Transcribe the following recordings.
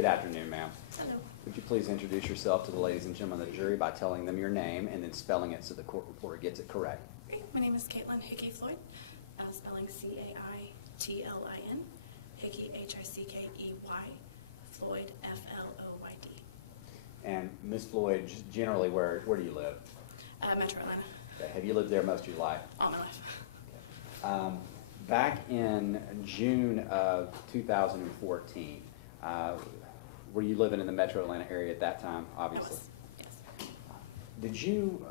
Good afternoon, ma'am. Hello. Would you please introduce yourself to the ladies and gentlemen of the jury by telling them your name and then spelling it so the court reporter gets it correct? Great. My name is Caitlin Hickey Floyd, spelling C-A-I-T-L-I-N, Hickey, H-I-C-K-E-Y, Floyd, F-L-O-Y-D. And Ms. Floyd, just generally, where do you live? Metro Atlanta, Okay. Have you lived there most of your life? all my life. Back in June of 2014, were you living in the Metro Atlanta area at that time, obviously? Yes. Did you,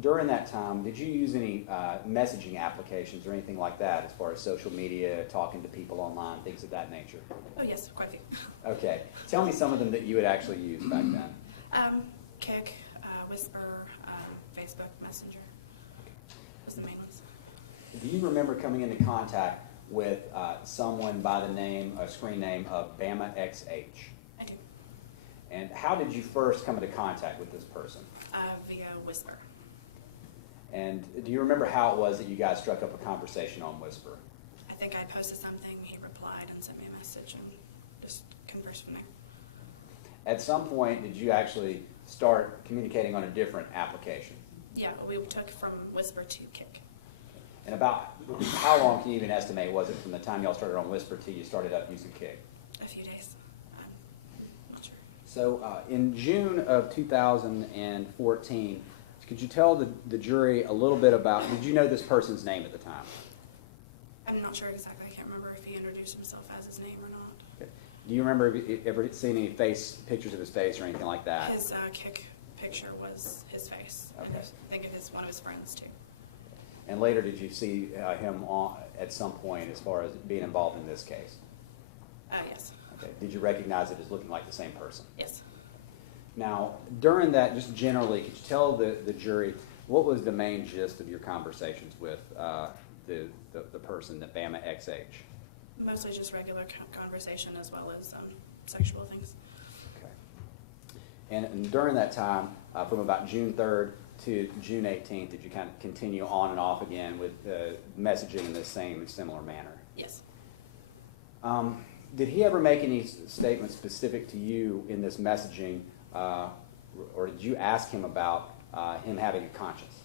during that time, did you use any messaging applications or anything like that as far as social media, talking to people online, things of that nature? Oh yes, quite a few. Okay. Tell me some of them that you would actually use back then. Kik, Whisper, Facebook Messenger was the main ones. Do you remember coming into contact with someone by the name, a screen name of Bama XH? I do. And how did you first come into contact with this person? Via Whisper. And do you remember how it was that you guys struck up a conversation on Whisper? I think I posted something, he replied and sent me a message and just conversed from there. At some point, did you actually start communicating on a different application? Yeah, we took from Whisper to Kik. And about how long can you even estimate was it from the time y'all started on Whisper till you started up using Kik? A few days. I'm not sure. So in June of 2014, could you tell the jury a little bit about, did you know this person's name at the time? I'm not sure exactly. I can't remember if he introduced himself as his name or not. Okay. Do you remember ever seeing any pictures of his face or anything like that? His Kik picture was his face. Okay. And I think it is one of his friends too. And later, did you see him at some point as far as being involved in this case? Yes. Okay. Did you recognize it as looking like the same person? Yes. Now, during that, just generally, could you tell the jury what was the main gist of your conversations with the person, the Bama XH? Mostly just regular conversation as well as sexual things. Okay. And during that time, from about June 3rd to June 18th, did you kind of continue on and off again with messaging in the same similar manner? Yes. Did he ever make any statements specific to you in this messaging, or did you ask him about him having a conscience?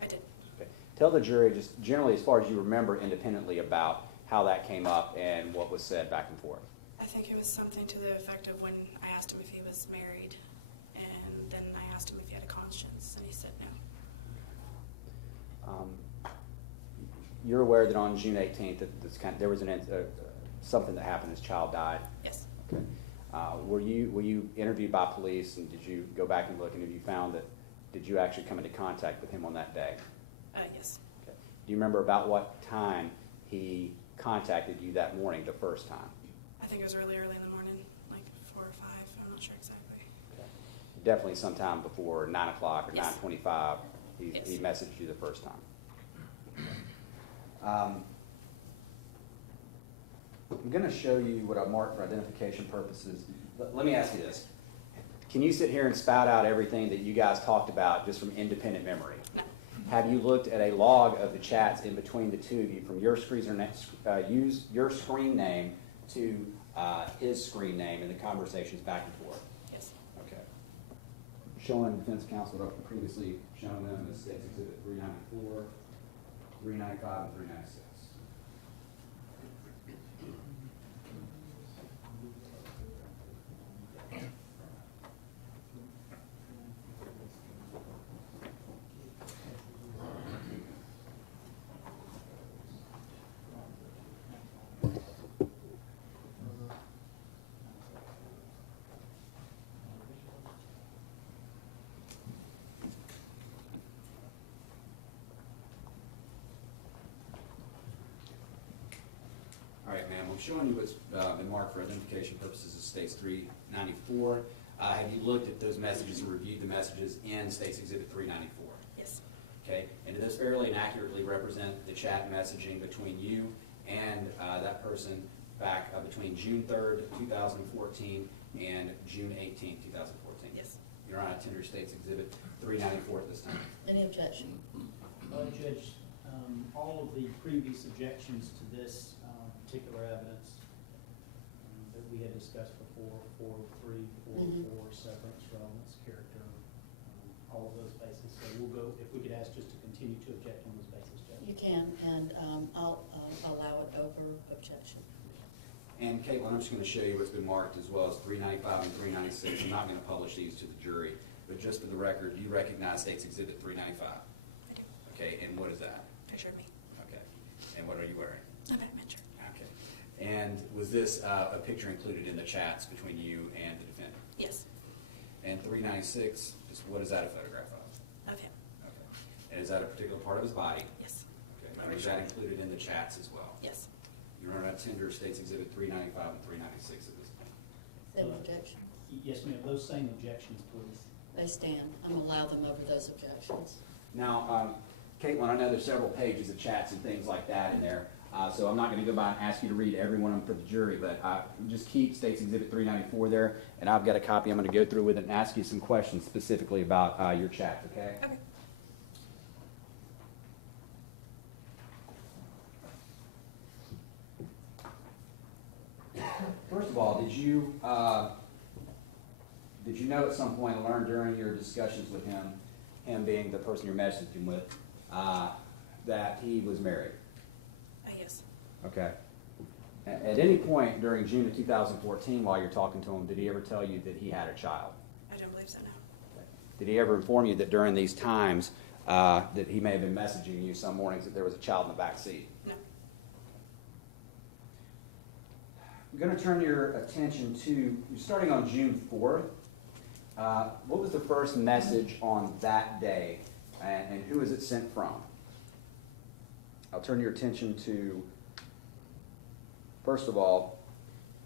I did. Okay. Tell the jury just generally, as far as you remember independently, about how that came up and what was said back and forth. I think it was something to the effect of when I asked him if he was married, and then I asked him if he had a conscience, and he said no. You're aware that on June 18th that there was something that happened. His child died. Yes. Okay. Were you interviewed by police, and did you go back and look, and have you found that did you actually come into contact with him on that day? Yes. Okay. Do you remember about what time he contacted you that morning the first time? I think it was really early in the morning, like 4 or 5. I'm not sure exactly. Okay. Definitely sometime before 9 o'clock or Yes. 9:25. Yes. He messaged you the first time. I'm going to show you what I marked for identification purposes. Let me ask you this. Can you sit here and spout out everything that you guys talked about just from independent memory? No. Have you looked at a log of the chats in between the two of you from your screen name to his screen name and the conversations back and forth? Yes. Okay. Showing defense counsel what I've previously shown them as State's Exhibit 394, 395, and 396. All right, ma'am, I'm showing you what's been marked for identification purposes as State's 394. Have you looked at those messages and reviewed the messages in State's Exhibit 394? Yes. Okay, and do those fairly and accurately represent the chat messaging between you and that person back between June 3rd, 2014 and June 18th, 2014? Yes. Your Honor, I tender State's Exhibit 394 at this time. Any objection? Judge, all of the previous objections to this particular evidence that we we had discussed before, 403, 404, severance, relevance, character, all of those bases. So we'll go, if we could ask just to continue to object on those bases, Judge. You can, and I'll allow it over objection. And Caitlin, I'm just going to show you what's been marked as well as 395 and 396. I'm not going to publish these to the jury, but just for the record, you recognize State's Exhibit 395. I do. Okay, and what is that? Picture of me. Okay, and what are you wearing? A Batman shirt. Okay, and was this a picture included in the chats between you and the defendant? Yes. And 396, just what is that a photograph of? Of him. Okay, and is that a particular part of his body? Yes. Okay, and is that included in the chats as well? Yes. Your Honor, I tender State's Exhibit 395 and 396 at this point. Same objection. Yes, ma'am, those same objections, please. They stand. I'm allow them over those objections. Now, Caitlin, I know there's several pages of chats and things like that in there, so I'm not going to go by and ask you to read every one of them for the jury, but just keep State's Exhibit 394 there, and I've got a copy I'm going to go through with it and ask you some questions specifically about your chats, okay? Okay. First of all, did you know at some point, learn during your discussions with him being the person you're messaging with, that he was married? Yes. Okay. At any point during June of 2014, while you're talking to him, did he ever tell you that he had a child? I don't believe so, no. Did he ever inform you that during these times that he may have been messaging you some mornings that there was a child in the back seat? No. I'm going to turn your attention to, starting on June 4th, what was the first message on that day, and who is it sent from? I'll turn your attention to, first of all,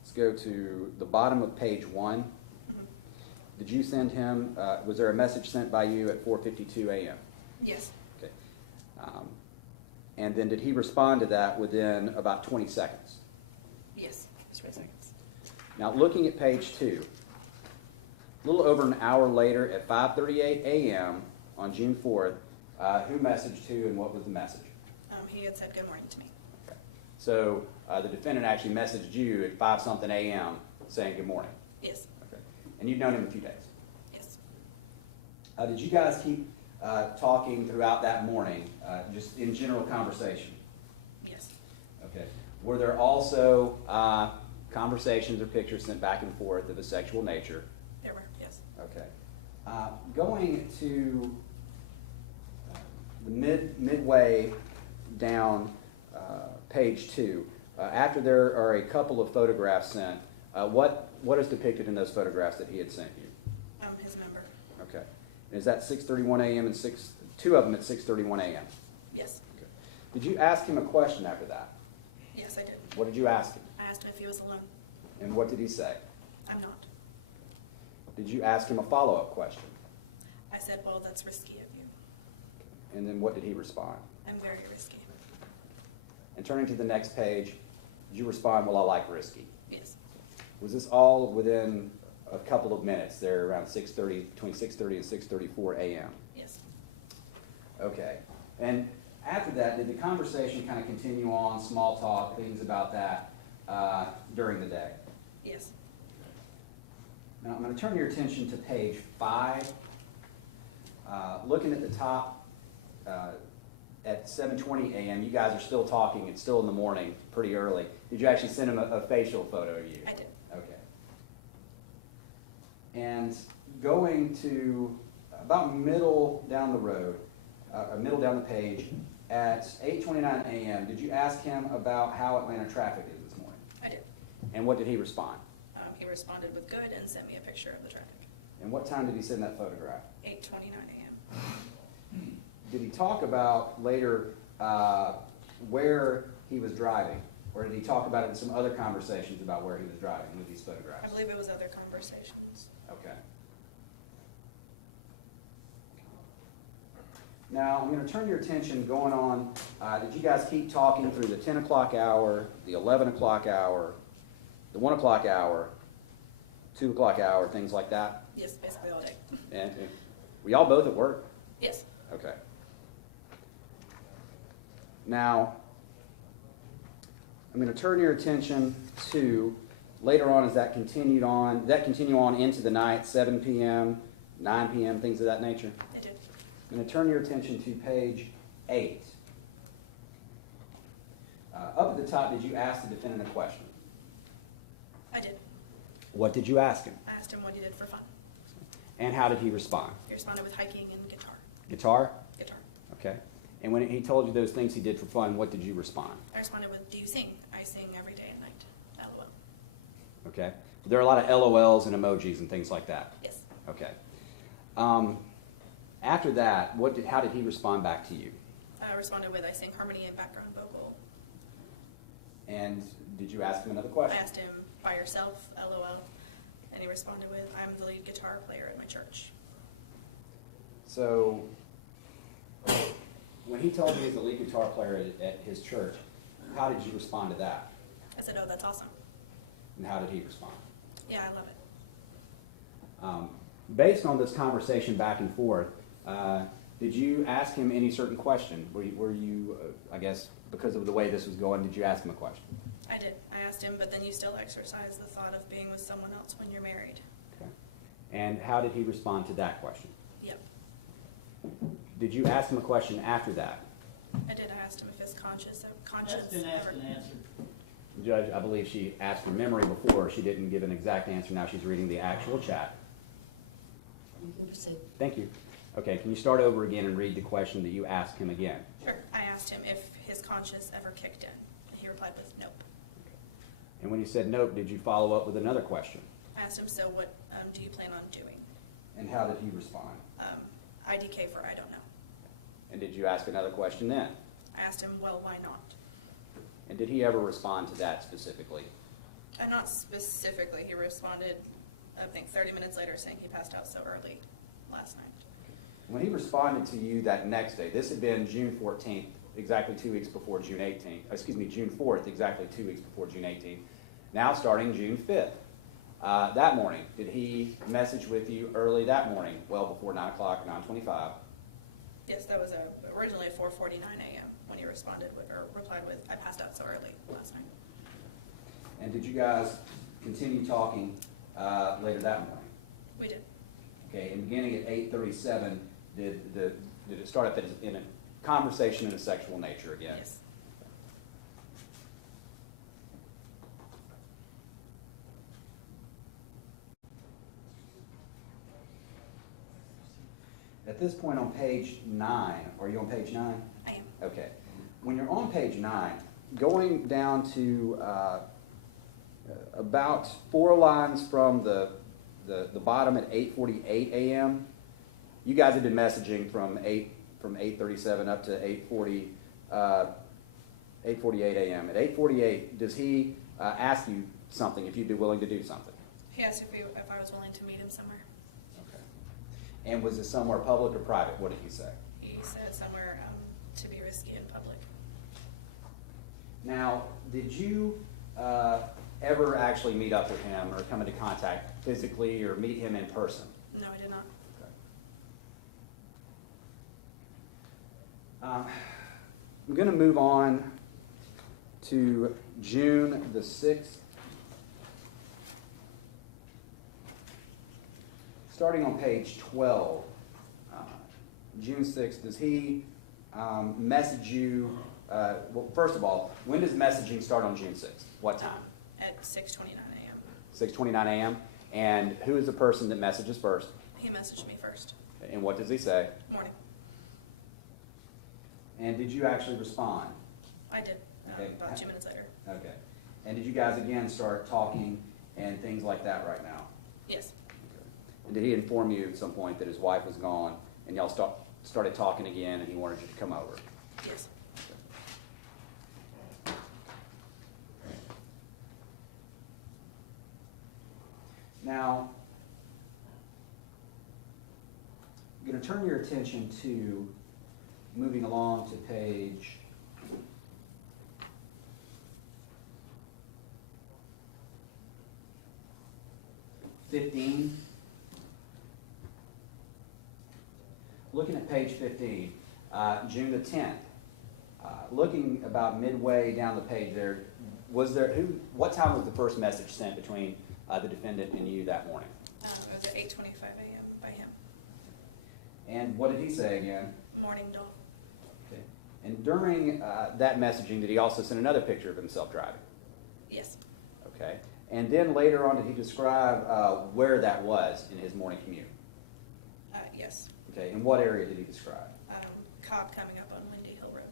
let's go to the bottom of page 1. Did you send him, was there a message sent by you at 4:52 a.m.? Yes. Okay. And then did he respond to that within about 20 seconds? Yes. Just 20 seconds. Now, looking at page 2, a little over an hour later at 5:38 a.m. on June 4th, who messaged who and what was the message? He had said good morning to me. Okay. So the defendant actually messaged you at 5-something a.m. saying good morning. Yes. Okay. And you've known him a few days. Yes. Did you guys keep talking throughout that morning, just in general conversation? Yes. Okay. Were there also conversations or pictures sent back and forth of a sexual nature? There were. Yes. Okay. Going to the midway down page 2, after there are a couple of photographs sent, what is depicted in those photographs that he had sent you? His number. Okay. And is that 6:31 a.m. and two of them at 6:31 a.m.? Yes. Okay. Did you ask him a question after that? Yes, I did. What did you ask him? I asked him if he was alone. And what did he say? I'm not. Did you ask him a follow-up question? I said, well, that's risky of you. And then what did he respond? I'm very risky. And turning to the next page, did you respond, well, I like risky? Yes. Was this all within a couple of minutes there around 6:30, between 6:30 and 6:34 a.m.? Yes. Okay. And after that, did the conversation kind of continue on, small talk, things about that during the day? Yes. Now, I'm going to turn your attention to page 5. Looking at the top, at 7:20 a.m., you guys are still talking. It's still in the morning, pretty early. Did you actually send him a facial photo of you? I did. Okay. And going to about middle down the road, middle down the page, at 8:29 a.m., did you ask him about how Atlanta traffic is this morning? I did. And what did he respond? He responded with good and sent me a picture of the traffic. And what time did he send that photograph? 8:29 a.m. Did he talk about later where he was driving? Or did he talk about it in some other conversations about where he was driving with these I photographs? believe it was other conversations. Okay. Now, I'm going to turn your attention going on. Did you guys keep talking through the 10 o'clock hour, the 11 o'clock hour, the 1 o'clock hour, 2 o'clock hour, things like that? Yes, basically all day. And were y'all both at work? Yes. Okay. Now, I'm going to turn your attention to later on, is that continued on? Did that continue on into the night, 7 p.m., 9 p.m., things of that nature? I did. I'm going to turn your attention to page 8. Up at the top, did you ask the defendant a question? I did. What did you ask him? I asked him what he did for fun. And how did he respond? He responded with hiking and guitar. Guitar? Guitar. Okay. And when he told you those things he did for fun, what did you respond? I responded with, do you sing? I sing every day and night. LOL. Okay. There are a lot of LOLs and emojis and things like that. Yes. Okay. After that, how did he respond back to you? I responded with, I sing harmony and background vocal. And did you ask him another I question? asked him, by yourself? LOL. And he responded with, I'm the lead guitar player at my church. So, when he told you he's the lead guitar player at his church, how did you respond to that? I said, oh, that's awesome. And how did he respond? Yeah, I love it. Based on this conversation back and forth, did you ask him any certain question? Were you I guess, because of the way this was going, did you ask him a question? I did. I asked him, but then you still exercise the thought of being with someone else when you're married. Okay. And how did he respond to that question? Yep. Did you ask him a question after that? I did. I asked him if his conscience That's been asked ever... and answered. Judge, I believe she asked for memory before. She didn't give an exact answer. Now she's reading the actual chat. You can proceed. Thank you. Okay, can you start over again and read the question that you asked him again? Sure. I asked him if his conscience ever kicked in. And he replied with nope. And when he said nope, did you follow up with another question? I asked him, so what do you plan on doing? And how did he respond? IDK for I don't know. And did you ask another question then? I asked him, well, why not? And did he ever respond to that specifically? Not specifically. He responded, I think, 30 minutes later saying he passed out so early last night. When he responded to you that next day, this had been June 14th, exactly 2 weeks before June 18th. Excuse me, June 4th, exactly 2 weeks before June 18th. Now starting June 5th. That morning, did he message with you early that morning, well before 9 o'clock, 9:25? Yes, that was originally at 4:49 a.m. when he responded with, or replied with, I passed out so early last night. And did you guys continue talking later that morning? We did. Okay, and beginning at 8:37, did it start up in a conversation in a sexual nature again? Yes. At this point on page 9, are you on page 9? I am. Okay. When you're on page 9, going down to about 4 lines from the bottom at 8:48 a.m., you guys have been messaging from 8:37 up to 8:48 a.m. At 8:48, does he ask you something, if you'd be willing to do something? He asked if I was willing to meet him somewhere. Okay. And was it somewhere public or private? What did he say? He said somewhere to be risky in public. Now, did you ever actually meet up with him or come into contact physically or meet him in person? No, I did not. I'm going to move on to June the 6th. Starting on page 12, June 6th, does he message you? Well, first of all, when does messaging start on June 6th? What time? At 6:29 a.m. 6:29 a.m. And who is the person that messages first? He messaged me first. And what does he say? Morning. And did you actually respond? I did. Okay. About 2 minutes later. Okay. And did you guys again start talking and things like that right now? Yes. And did he inform you at some point that his wife was gone and y'all started talking again and he wanted you to come over? Yes. Now, I'm going to turn your attention to moving along to page 15. Looking at page 15, June the 10th, looking about midway down the page there, what time was the first message sent between the defendant and you that morning? It was at 8:25 a.m. by him. And what did he say again? Morning dawn. Okay. And during that messaging, did he also send another picture of himself driving? Yes. Okay. And then later on, did he describe where that was in his morning commute? Yes. Okay. And what area did he describe? Cobb coming up on Windy Hill Road.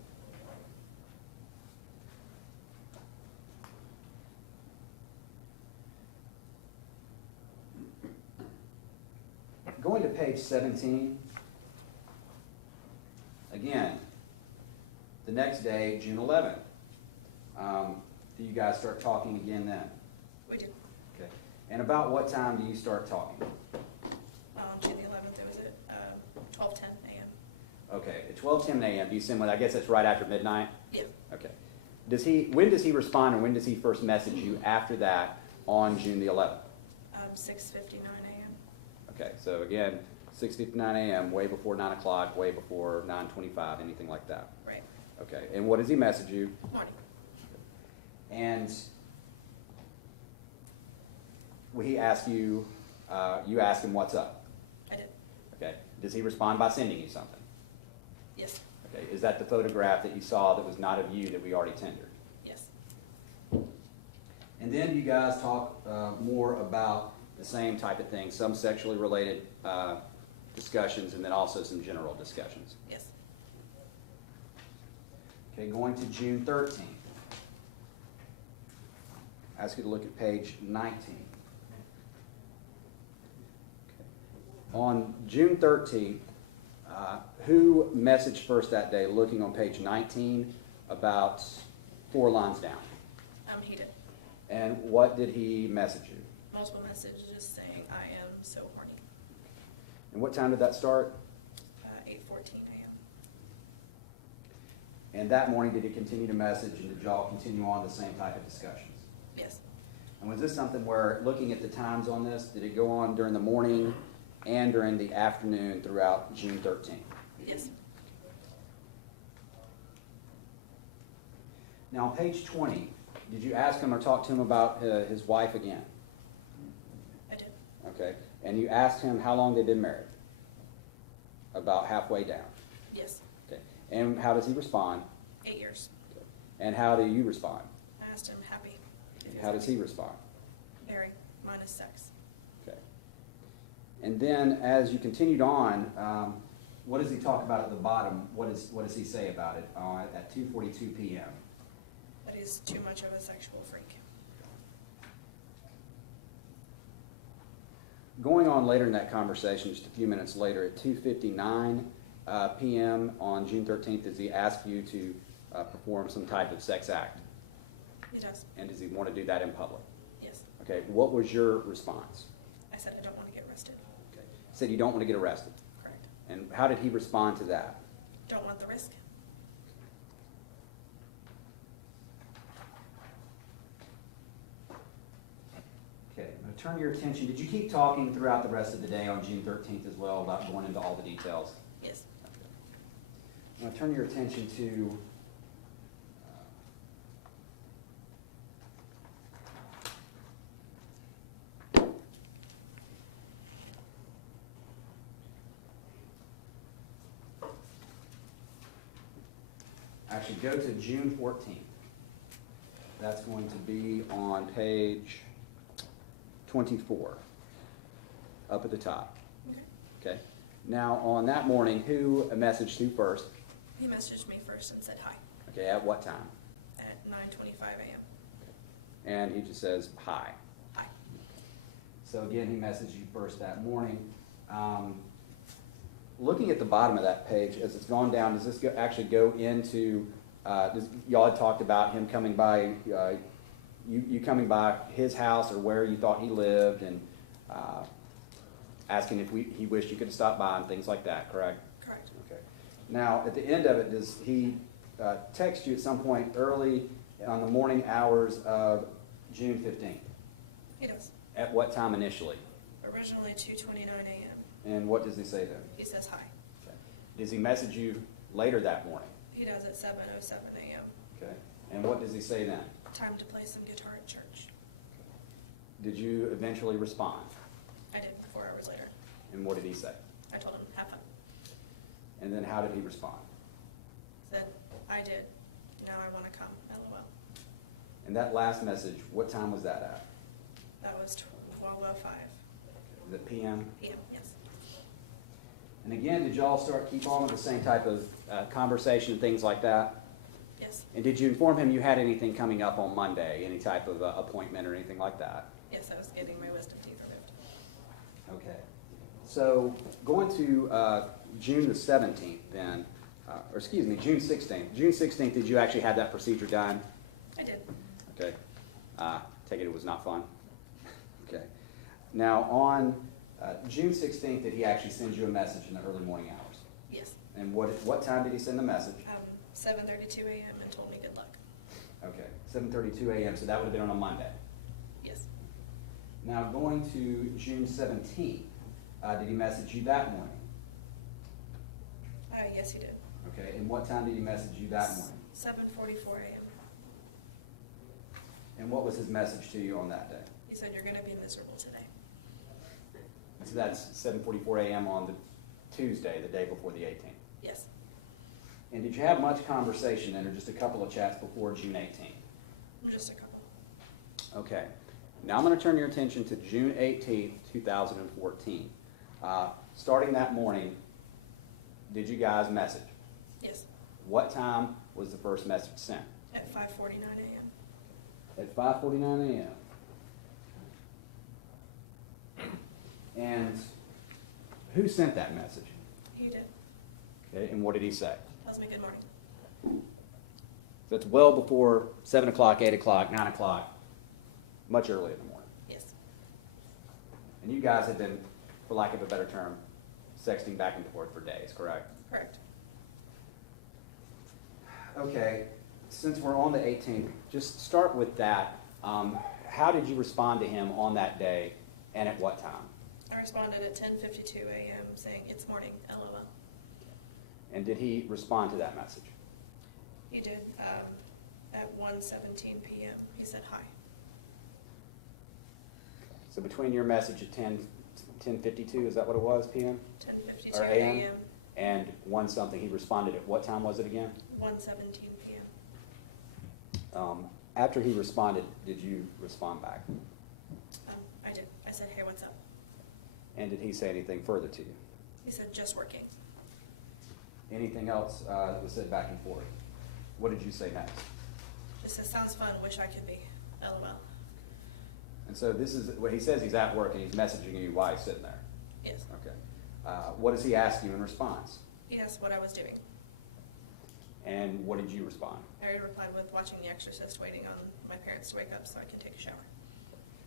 Going to page 17, again, the next day, June 11th. Do you guys start talking again then? We did. Okay. And about what time do you start talking? June the 11th, it was at 12:10 a.m. Okay, at 12:10 a.m. Do you send one? I guess that's right after midnight. Yeah. Okay. When does he respond, or when does he first message you after that on June the 11th? 6:59 a.m. Okay, so again, 6:59 a.m., way before 9 o'clock, way before 9:25, anything like that. Right. Okay, and what does he message you? Morning. And he asked you, you asked him what's up. I did. Okay, does he respond by sending you something? Yes. Okay, is that the photograph that you saw that was not of you that we already tendered? Yes. And then you guys talk more about the same type of thing, some sexually related discussions, and then also some general discussions. Yes. Okay, going to June 13th. Ask you to look at page 19. Okay. On June 13th, who messaged first that day, looking on page 19, about 4 lines down? He did. And what did he message you? Multiple messages saying, I am so horny. And what time did that start? 8:14 a.m. And that morning, did he continue to message, and did y'all continue on the same type of discussions? Yes. And was this something where, looking at the times on this, did it go on during the morning and during the afternoon throughout June 13th? Yes. Now, on page 20, did you ask him or talk to him about his wife again? I did. Okay. And you asked him how long they'd been married? About halfway down. Yes. Okay. And how does he respond? 8 years. Okay. And how do you respond? I asked him, happy. How does he respond? Very, minus sex. Okay. And then, as you continued on, what does he talk about at the bottom? What does he say about it at 2:42 p.m.? That he's too much of a sexual freak. Going on later in that conversation, just a few minutes later, at 2:59 p.m. on June 13th, does he ask you to perform some type of sex act? He does. And does he want to do that in public? Yes. Okay, what was your response? I said I don't want to get arrested. Okay. Said you don't want to get arrested. Correct. And how did he respond to that? Don't want the risk. Okay, I'm going to turn your attention. Did you keep talking throughout the rest of the day on June 13th as well about going into all the details? Yes. I'm going to turn your attention to actually go to June 14th. That's going to be on page 24, up at the top. Okay. Okay. Now, on that morning, who messaged who first? He messaged me first and said hi Okay, at what time? at 9:25 a.m. And he just says hi. Hi. So again, he messaged you first that morning. Looking at the bottom of that page, as it's gone down, does this actually go into, y'all had talked about him coming by, you coming by his house or where you thought he lived, and asking if he wished you could stop by and things like that, correct? Correct. Okay. Now, at the end of it, does he text you at some point early on the morning hours of June 15th? He does. At what time initially? Originally 2:29 a.m. And what does he say then? He says hi. Okay. Does he message you later that morning? He does at 7:07 a.m. And what does he say then? Time to play some guitar at church. Did you eventually respond? I did 4 hours later. And what did he say? I told him, have fun. And then how did he respond? Said, I did. Now I want to come. LOL. And that last message, what time was that at? That was 12:05 Was it PM? p.m. Yes. And again, did y'all keep on with the same type of conversation, things like that? Yes. And did you inform him you had anything coming up on Monday, any type of appointment or anything like that? Yes, I was getting my wisdom teeth removed. Okay. So going to June the 17th then, or excuse me, June 16th. June 16th, did you actually have that procedure done? I did. Okay. Take it was not fun. Okay. Now on June 16th, did he actually send you a message in the early morning hours? Yes. And what time did he send the message? 7:32 a.m. and told me good luck. Okay, 7:32 a.m., so that would have been on a Monday. Yes. Now going to June 17th, did he message you that morning? Yes, he did. Okay, and what time did he message you that morning? 7:44 a.m. And what was his message to you on that day? He said, you're going to be miserable today. So that's 7:44 a.m. on the Tuesday, the day before the 18th. Yes. And did you have much conversation then, or just a couple of chats before June 18th? Just a couple. Okay. Now I'm going to turn your attention to June 18th, 2014. Starting that morning, did you guys message? Yes. What time was the first message sent? At 5:49 a.m. At 5:49 a.m. And who sent that message? He did. Okay, and what did he say? Tells me good morning. That's well before 7 o'clock, 8 o'clock, 9 o'clock, much earlier in the morning. Yes. And you guys have been, for lack of a better term, sexting back and forth for days, correct? Correct. Okay, since we're on the 18th, just start with that. How did you respond to him on that day, and at what time? I responded at 10:52 a.m. saying, it's morning, LOL. And did he respond to that message? He did. At 1:17 p.m. he said hi. So between your message at 10:52, is that what it was, PM? 10:52 Or AM? a.m. And 1 something, he responded at what time was it again? 1:17 p.m. After he responded, did you respond back? I did. I said, hey, what's up? And did he say anything further to you? He said, just working. Anything else that was said back and forth? What did you say next? Just said, sounds fun, wish I could be. LOL. And so this is, what he says he's at work and he's messaging you while he's sitting there. Yes. Okay. What does he ask you in response? He asked what I was doing. And what did you respond? I replied with watching The Exorcist, waiting on my parents to wake up so I could take a shower.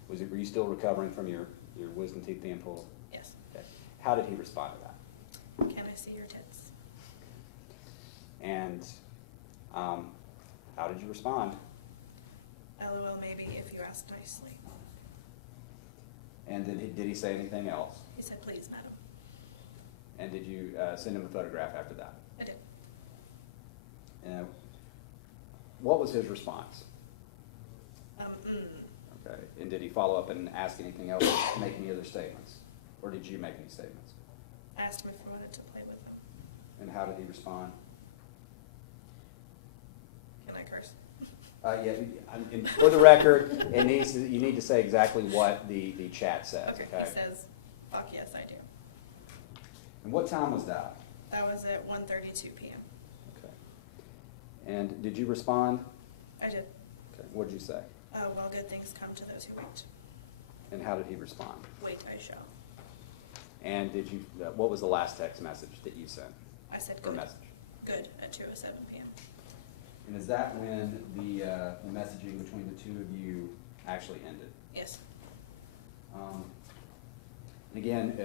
Were you still recovering from your wisdom teeth being pulled? Yes. Okay. How did he respond to that? Can I see your tits? And how did you respond? LOL maybe if you ask nicely. And did he say anything else? He said, please, madam. And did you send him a photograph after that? I did. And what was his response? Okay. And did he follow up and ask anything else, make any other statements? Or did you make any statements? I asked him if I wanted to play with him. And how did he respond? Can I curse? Yeah, and for the record, you need to say exactly what the chat says, Okay, okay? he says, fuck yes, I do. And what time was that? That was at 1:32 p.m. Okay. And did you respond? I did. Okay. What did you say? Well, good things come to those who wait. And how did he respond? Wait, I shall. And did you? What was the last text message that you sent? I said Or good. message? Good at 2:07 p.m. And is that when the messaging between the two of you actually ended? Yes. And again,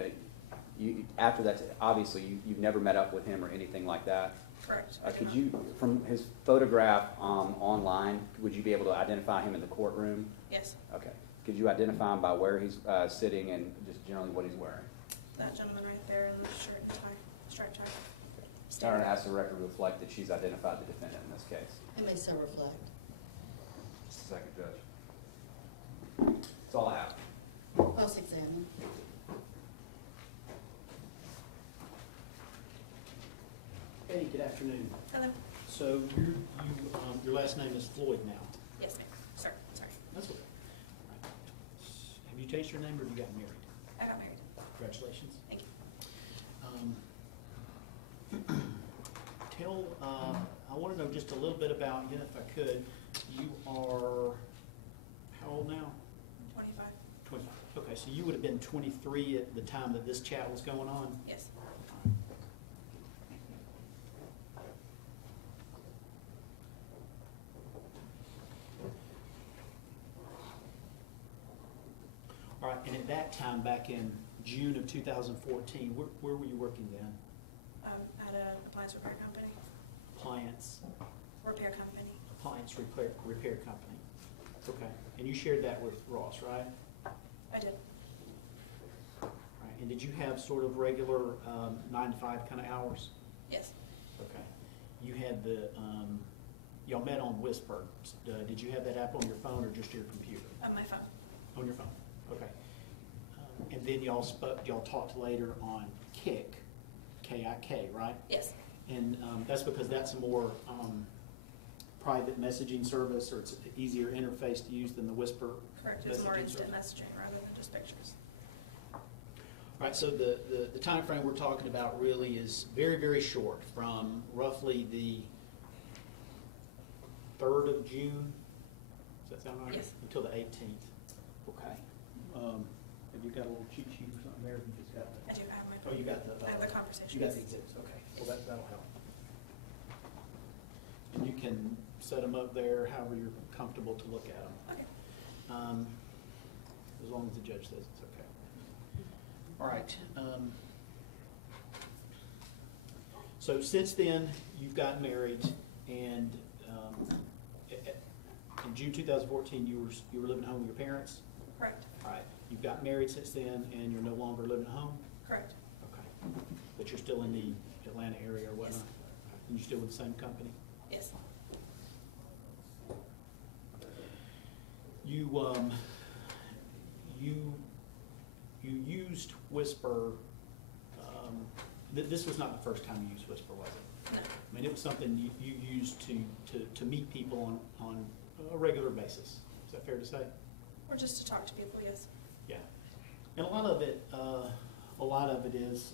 after that, obviously you've never met up with him or anything like that. Correct. I did Could not. you, from his photograph online, would you be able to identify him in the courtroom? Yes. Okay. Could you identify him by where he's sitting and just generally what he's wearing? That gentleman right there in the shirt and tie, striped tie. Starting to ask the record reflect that she's identified the defendant in this case. It may so reflect. Second, Judge. That's all I have. Cross-examine. Hey, good afternoon. Hello. So your last name is Floyd now? Yes, ma'am. Sir, sorry. That's okay. Have you changed your name or have you gotten married? I got married. Congratulations. Thank you. I want to know just a little bit about you, if I could. You are, how old now? 25. 25. Okay, so you would have been 23 at the time that this chat was going on? Yes. All right, and at that time, back in June of 2014, where were you working then? At an appliance repair company. Appliance repair company. Okay, and you shared that with Ross, right? I did. Right. And did you have sort of regular 9 to 5 kind of hours? Yes. Okay. You had y'all met on Whisper. Did you have that app on your phone or just your computer? On my phone. On your phone, okay. And then y'all talked later on Kik, K-I-K, right? Yes. And that's because that's a more private messaging service, or it's an easier interface to use than the Whisper Correct. It's more messaging instant service. messaging rather than just pictures. All right, so the time frame we're talking about really is very, very short, from roughly the 3rd of June, does that sound right? Yes. Until the 18th, okay. Have you got a little cheat sheet or something there? You just got I the, do have my oh, you got the. I have the conversations. You got the exhibits, okay, well, that'll help. And you can set them up there however you're comfortable to look at them. Okay. As long as the judge says it's okay. All right. So since then, you've gotten married, and in June 2014, you were living home with your parents? Correct. All right. You've got married since then, and you're no longer living at home? Correct. Okay. But you're still in the Atlanta area or whatnot? Yes. And you're still with the same company? Yes. You used Whisper, this was not the first time you used Whisper, was it? No. I mean, it was something you used to meet people on a regular basis. Is that fair to say? Or just to talk to people, yes. Yeah. And a lot of it is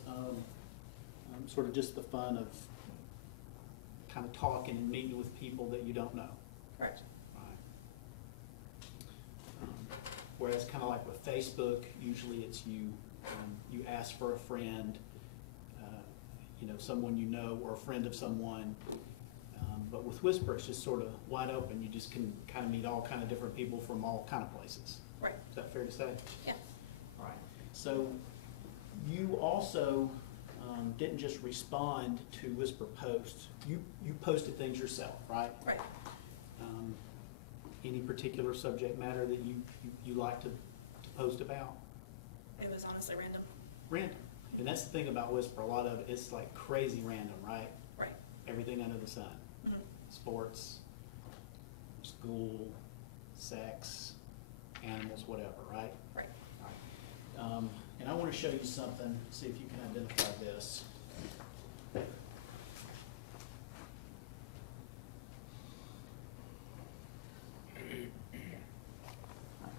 sort of just the fun of kind of talking and meeting with people that you don't know. Correct. Right. Whereas kind of like with Facebook, usually it's you ask for a friend, someone you know or a friend of someone. But with Whisper, it's just sort of wide open. You just can kind of meet all kind of different people from all kind of places. Right. Is that fair to say? Yeah. All right. So you also didn't just respond to Whisper posts. You posted things yourself, right? Right. Any particular subject matter that you like to post about? It was honestly random. Random. And that's the thing about Whisper. A lot of it, it's like crazy random, right? Right. Everything under the sun. Mm-hmm. Sports, school, sex, animals, whatever, right? Right. All right. And I want to show you something, see if you can identify this.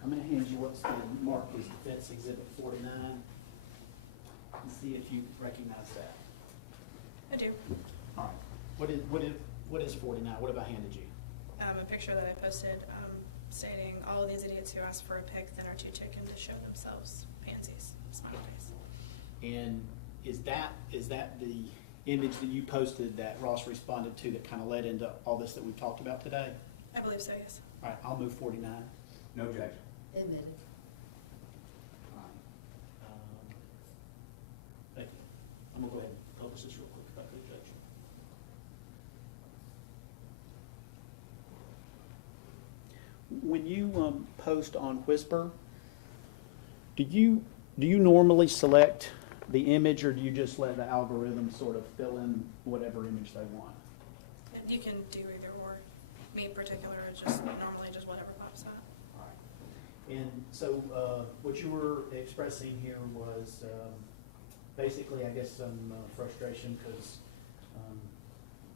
I'm going to hand you what's been marked as Defense Exhibit 49 and see if you recognize that. I do. All right. What is 49? What have I handed you? A picture that I posted stating all of these idiots who asked for a pic then are too chicken to show themselves pansies. Smiley face. And is that the image that you posted that Ross responded to that kind of led into all this that we've talked about today? I believe so, yes. All right, I'll move 49. No objection. Admitted. All right. Thank you. I'm going to go ahead and publish this real quick if I could, Judge. When you post on Whisper, do you normally select the image, or do you just let the algorithm sort of fill in whatever image they want? And you can do either or. Me in particular, it's just normally just whatever pops And so, what you were expressing here was, basically, I guess, some frustration, because,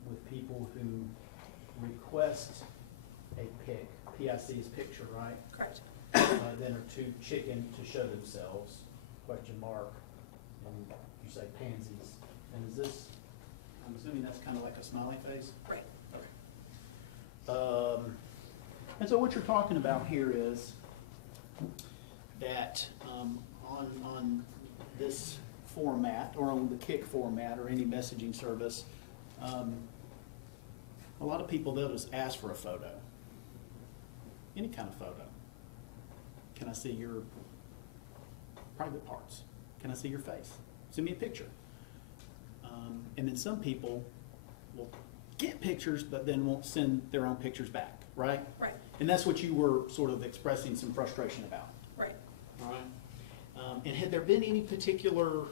with people who request a pic, PIC is picture, right? Correct. Then are too chicken to show themselves, question mark, and you say pansies. And is this, I'm assuming that's kind of like a smiley face? Right. And so what you're talking about here is that on this format, or on the Kik format, or any messaging service, a lot of people, they'll just ask for a photo, any kind of photo. Can I see your private parts? Can I see your face? Send me a picture. And then some people will get pictures, but then won't send their own pictures back, right? Right. And that's what you were sort of expressing some frustration about. Right. All right. And had there been any particular,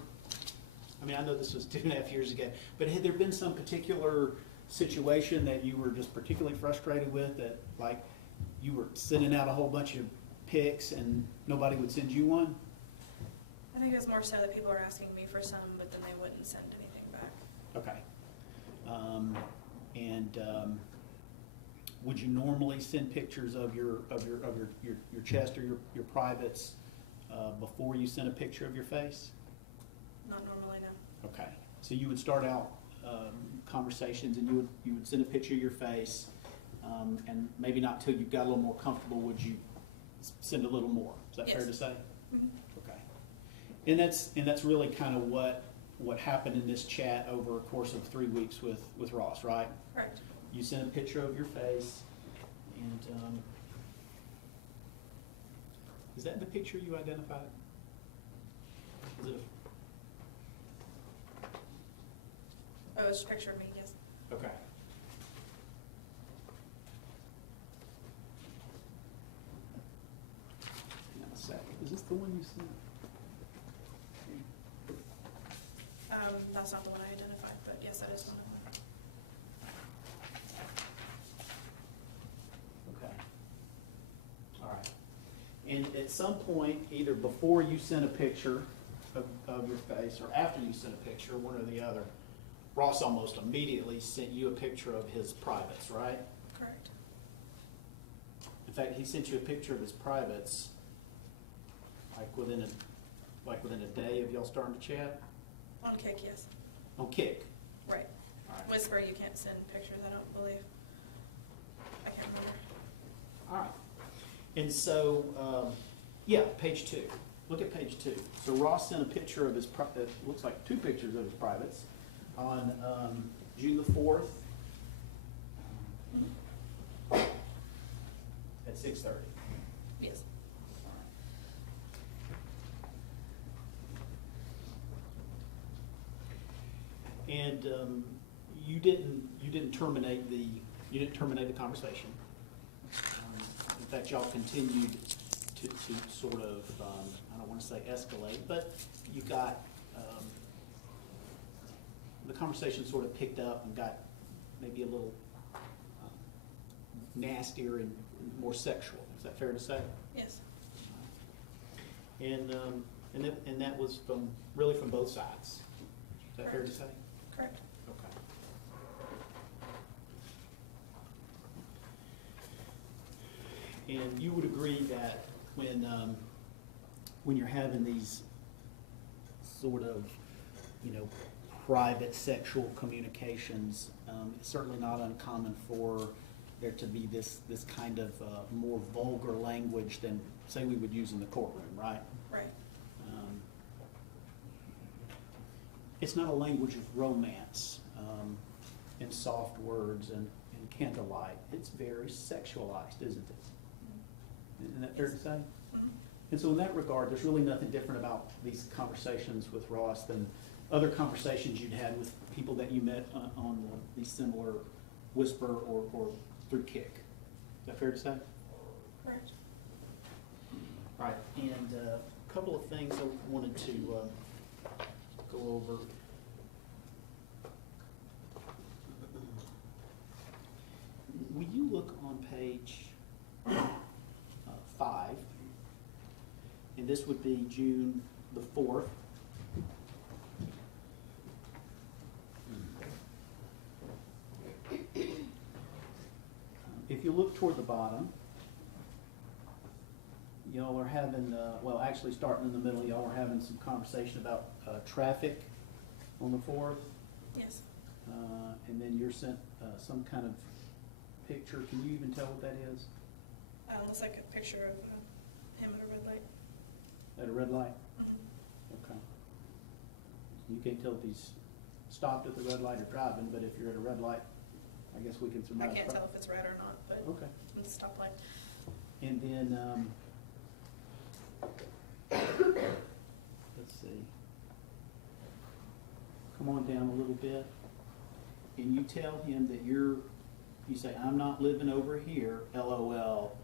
I mean, I know this was 2.5 years ago, but had there been some particular situation that you were just particularly frustrated with, that like you were sending out a whole bunch of pics and nobody would send you one? I think it was more so that people were asking me for some, but then they wouldn't send anything back. Okay. Would you normally send pictures of your chest or your privates before you send a picture of your face? Not normally, no. Okay. So you would start out conversations, and you would send a picture of your face, and maybe not till you got a little more comfortable would you send a little more. Is that fair Yes. to say? Mhm. Okay. And that's really kind of what happened in this chat over a course of 3 weeks with Ross, right? Correct. You sent a picture of your face, and is that the picture you identified? Is it Oh, it's a picture of me, yes. okay. Hang on a sec. Is this the one you sent? That's not the one I identified, but yes, that is one of them. Okay. All right. And at some point, either before you sent a picture of your face or after you sent a picture, one or the other, Ross almost immediately sent you a picture of his privates, right? Correct. In fact, he sent you a picture of his privates like within a day of y'all starting to chat? On Kik, yes. On Kik? Right. All right. Whisper, you can't send pictures, I don't believe. I can't remember. All right. And so, yeah, page 2. Look at page 2. So Ross sent a picture of his, it looks like 2 pictures of his privates on June the 4th at 6:30. Yes. And you didn't terminate the conversation. In fact, y'all continued to sort of, I don't want to say escalate, but you got, the conversation sort of picked up and got maybe a little nastier and more sexual. Is that fair to say? Yes. And that was really from both sides. Is that fair to Correct. say? Correct. Okay. And you would agree that when you're having these sort of, private sexual communications, it's certainly not uncommon for there to be this kind of more vulgar language than, say, we would use in the courtroom, right? Right. It's not a language of romance and soft words and candlelight. It's very sexualized, isn't it? Isn't that fair to say? Mhm. And so in that regard, there's really nothing different about these conversations with Ross than other conversations you'd had with people that you met on these similar Whisper or through Kik. Is that fair to say? Correct. All right, and a couple of things I wanted to go over. Will you look on page 5 and this would be June the 4th. If you look toward the bottom, y'all are having, well, actually starting in the middle, y'all are having some conversation about traffic on the 4th. Yes. And then you're sent some kind of picture. Can you even tell what that is? Looks like a picture of him at a red light. At a red light? Mhm. Okay. You can't tell if he's stopped at the red light or driving, but if you're at a red light, I guess we can I surmise. can't tell if it's red or not, but Okay. it's a stoplight. And then, let's see. Come on down a little bit. And you tell him that you say, I'm not living over here, LOL.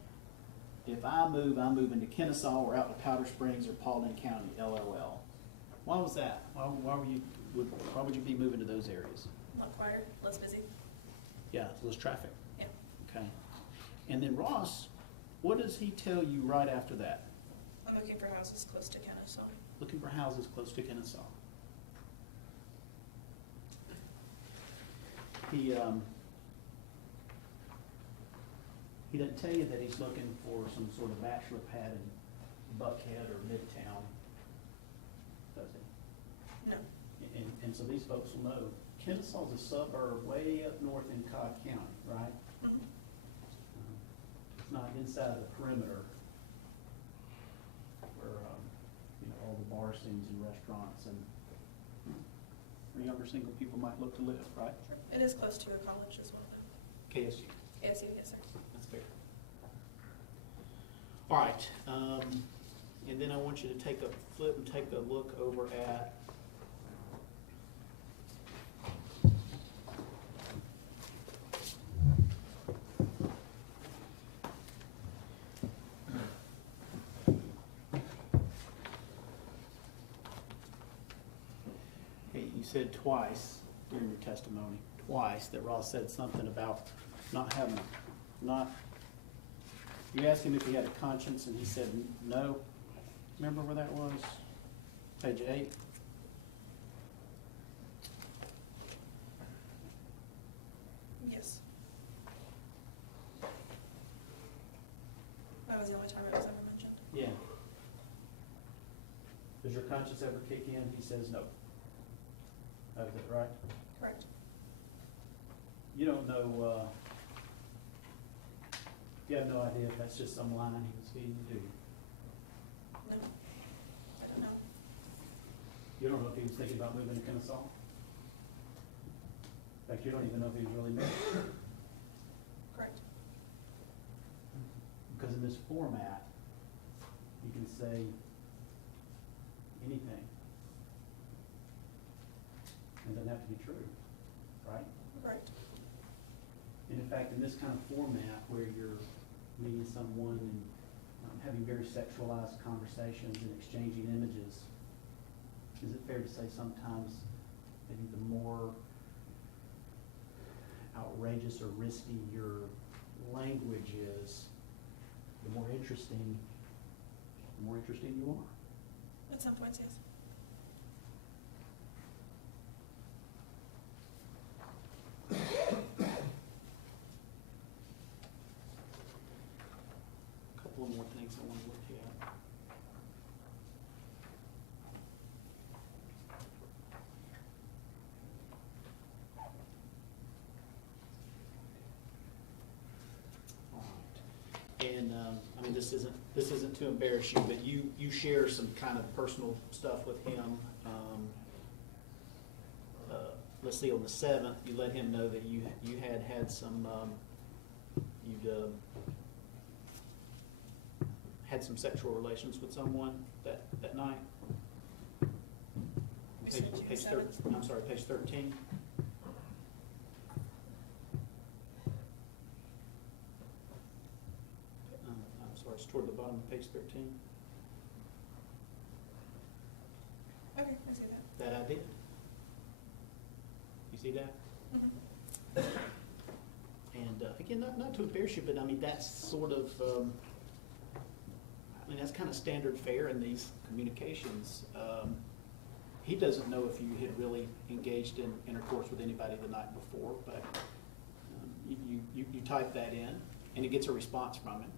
If I move, I'm moving to Kennesaw or out to Powder Springs or Paulding County, LOL. Why was that? Why would you be moving to those areas? Lot quieter, less busy. Yeah, less traffic. Yeah. Okay. And then Ross, what does he tell you right after that? I'm looking for houses close to Kennesaw. Looking for houses close to Kennesaw. He doesn't tell you that he's looking for some sort of bachelor pad in Buckhead or Midtown, does he? No. And so these folks will know, Kennesaw's a suburb way up north in Cobb County, right? Mhm. It's not inside the perimeter where, all the bar scenes and restaurants and where younger single people might look to live, right? Sure. It is close to a college as well, though. KSU. KSU, yes, sir. That's fair. All right, and then I want you to take a flip and take a look over at you said twice during your testimony, that Ross said something about you asked him if he had a conscience, and he said no. Remember where that was? Page 8. Yes. That was the only time it was ever mentioned. Yeah. Does your conscience ever kick in? He says no. Is that right? Correct. You don't know, you have no idea if that's just some line he was feeding you, do you? No. I don't know. You don't know if he was thinking about moving to Kennesaw? In fact, you don't even know if he was really moving. Correct. Because in this format, you can say anything. It doesn't have to be true, right? Correct. And in fact, in this kind of format where you're meeting someone and having very sexualized conversations and exchanging images, is it fair to say sometimes maybe the more outrageous or risky your language is, the more interesting you are? At some points, yes. A couple of more things I want to look at. All right. And, I mean, this isn't to embarrass you, but you share some kind of personal stuff with him. Let's see, on the 7th, you let him know that you had some, had some sexual relations with someone that night. You said June Page 7th? I'm sorry, page 13. I'm sorry, it's toward the bottom of page 13. Okay, I see that. That I did. You see that? Mhm. And again, not to embarrass you, but I mean, that's sort of, mean, that's kind of standard fare in these communications. He doesn't know if you had really engaged in intercourse with anybody the night before, but you type that in, and it gets a response from him.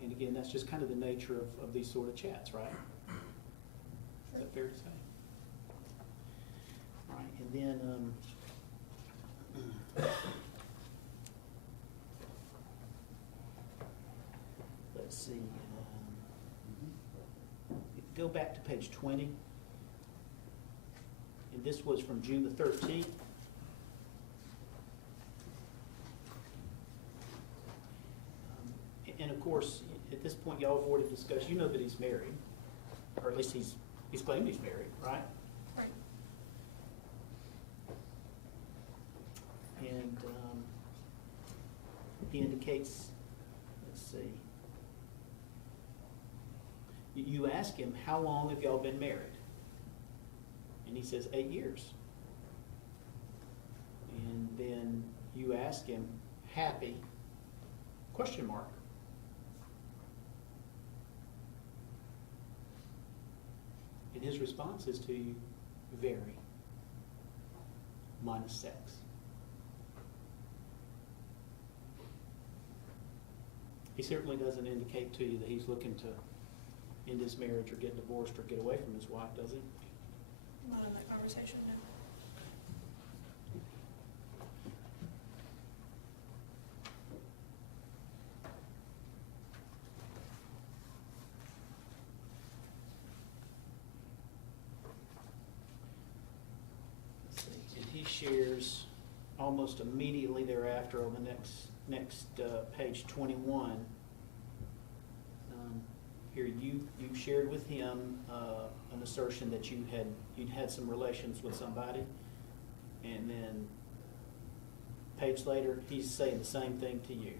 And again, that's just kind of the nature of these sort of chats, right? Is that fair to say? All right, and then, let's see, go back to page 20. And this was from June the 13th. And of course, at this point, y'all have already discussed, you know that he's married, or at least he's claimed he's married, right? Right. And he indicates, let's see, you ask him, how long have y'all been married? And he says, 8 years. And then you ask him, happy, question mark. And his response is to you, very, minus sex. He certainly doesn't indicate to you that he's looking to end his marriage or get divorced or get away from his wife, does he? Not in that conversation, no. Let's see. And he shares almost immediately thereafter on the next page 21. Here you shared with him an assertion that you'd had some relations with somebody, and then page later he's saying the same thing to you.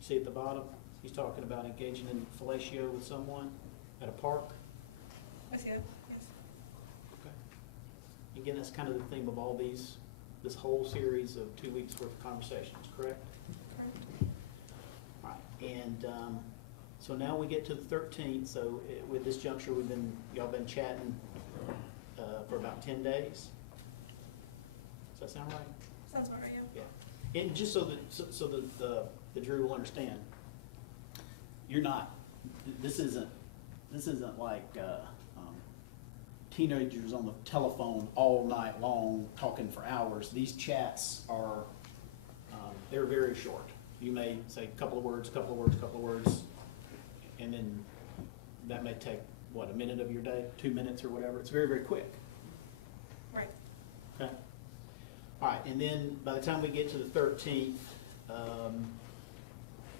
See at the bottom, he's talking about engaging in fellatio with someone at a park. I see it, yes. Okay. Again, that's kind of the theme of all this whole series of 2 weeks worth of conversations, correct? Correct. All right, and so now we get to the 13th. So with this juncture, y'all been chatting for about 10 days. Does that sound right? Sounds about right, yeah. Yeah. And just so that the jury will understand, you're not. This isn't like teenagers on the telephone all night long talking for hours. These chats are they're very short. You may say a couple of words, and then that may take, what, a minute of your day, 2 minutes or whatever. It's very, very quick. Right. Okay. All right, and then by the time we get to the 13th,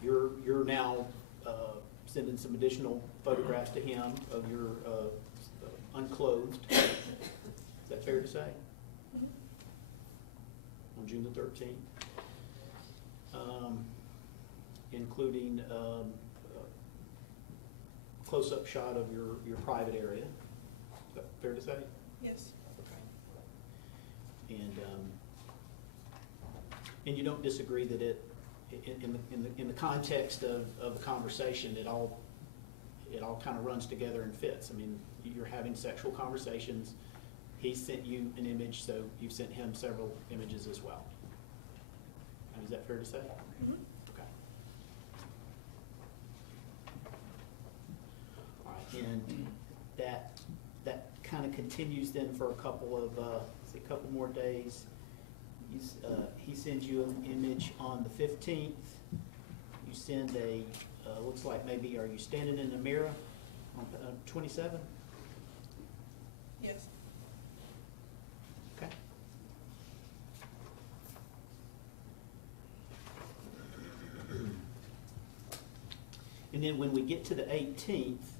you're now sending some additional photographs to him of your unclothed. Is that fair to say? Mhm. On June the 13th. Including a close-up shot of your private area. Is that fair to say? Yes. Okay. And you don't disagree that in the context of the conversation, it all kind of runs together and fits. I mean, you're having sexual conversations. He sent you an image, so you've sent him several images as well. And is that fair to say? Mm-hmm. Okay. All right, and that kind of continues then for a couple more days. He sends you an image on the 15th. You send looks like maybe, are you standing in the mirror on 27? Yes. Okay. And then when we get to the 18th,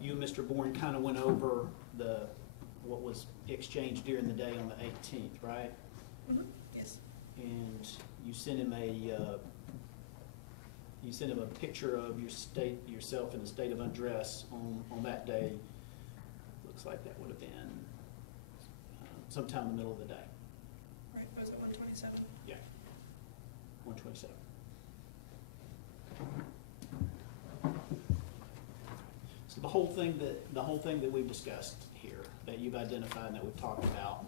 you and Mr. Bourne kind of went over what was exchanged during the day on the 18th, right? Mm-hmm. Yes. And you sent him a picture of yourself in a state of undress on that day. Looks like that would have been sometime in the middle of the day. Right, it was at 127. Yeah, 127. whole thing that we've discussed here, that you've identified and that we've talked about,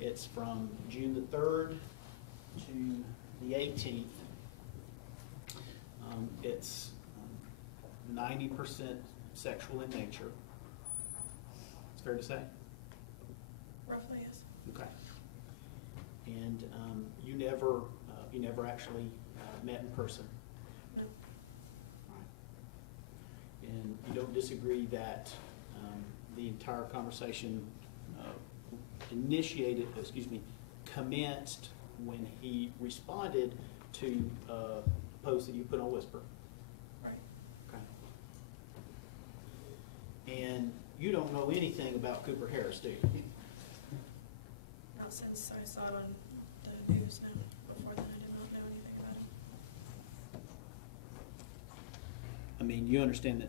it's from June the 3rd to the 18th. It's 90% sexual in nature. It's fair to say? Roughly, yes. Okay. And you never actually met in person? No. And you don't disagree that the entire conversation commenced when he responded to a post that you put on Whisper? Right. Okay. And you don't know anything about Cooper Harris, do you? Not since I saw it on the news, no. Before then, I did not know anything about it. I mean, you understand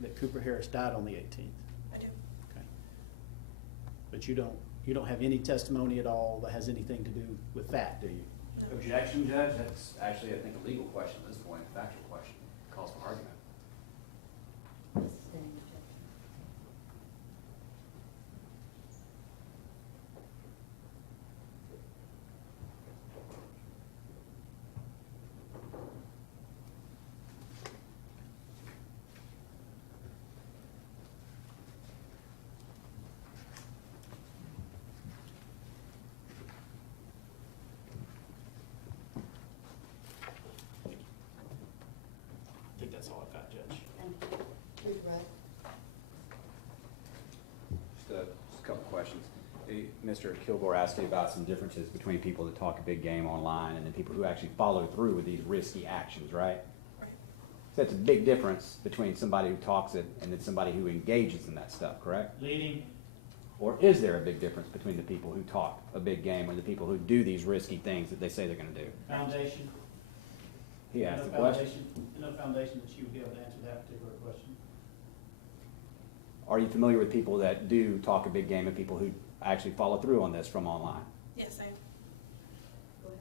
that Cooper Harris died on the 18th? I do. Okay. But you don't have any testimony at all that has anything to do with that, do you? No. Objection, Judge, that's actually, I think, a legal question at this point, a factual question, calls for argument. Sustained objection. I think that's all I've got, Judge. Thank you. Please rise. Just a couple questions. Mr. Kilgore asked you about some differences between people that talk a big game online and then people who actually follow through with these risky actions, right? Right. So that's a big difference between somebody who talks it and then somebody who engages in that stuff, correct? Leading. Or is there a big difference between the people who talk a big game and the people who do these risky things that they say they're going to do? Foundation. He asked the question. No foundation that you would be able to answer that particular question. Are you familiar with people that do talk a big game and people who actually follow through on this from online? Yes, I am. Go ahead.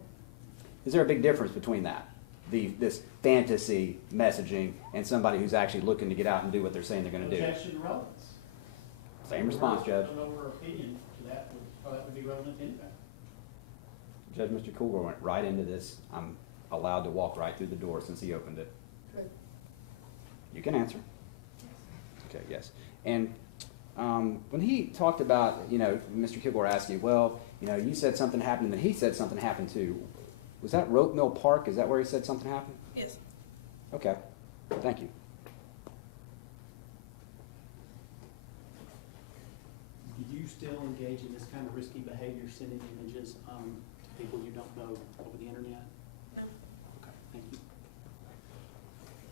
Is there a big difference between that, this fantasy messaging, and somebody who's actually looking to get out and do what they're saying they're going to do? Objection to relevance. Same response, Judge. I don't know her opinion to that, how that would be relevant to anything. Judge, Mr. Coolgar went right into this. I'm allowed to walk right through the door since he opened it. True. You can answer. Okay, yes. And when he talked about, Mr. Kilgore asked you, well, you said something happened, and then he said something happened too. Was that Rope Mill Park? Is that where he said something happened? Yes. Okay, thank you. Do you still engage in this kind of risky behavior, sending images to people you don't know over the internet? No. Okay, thank you.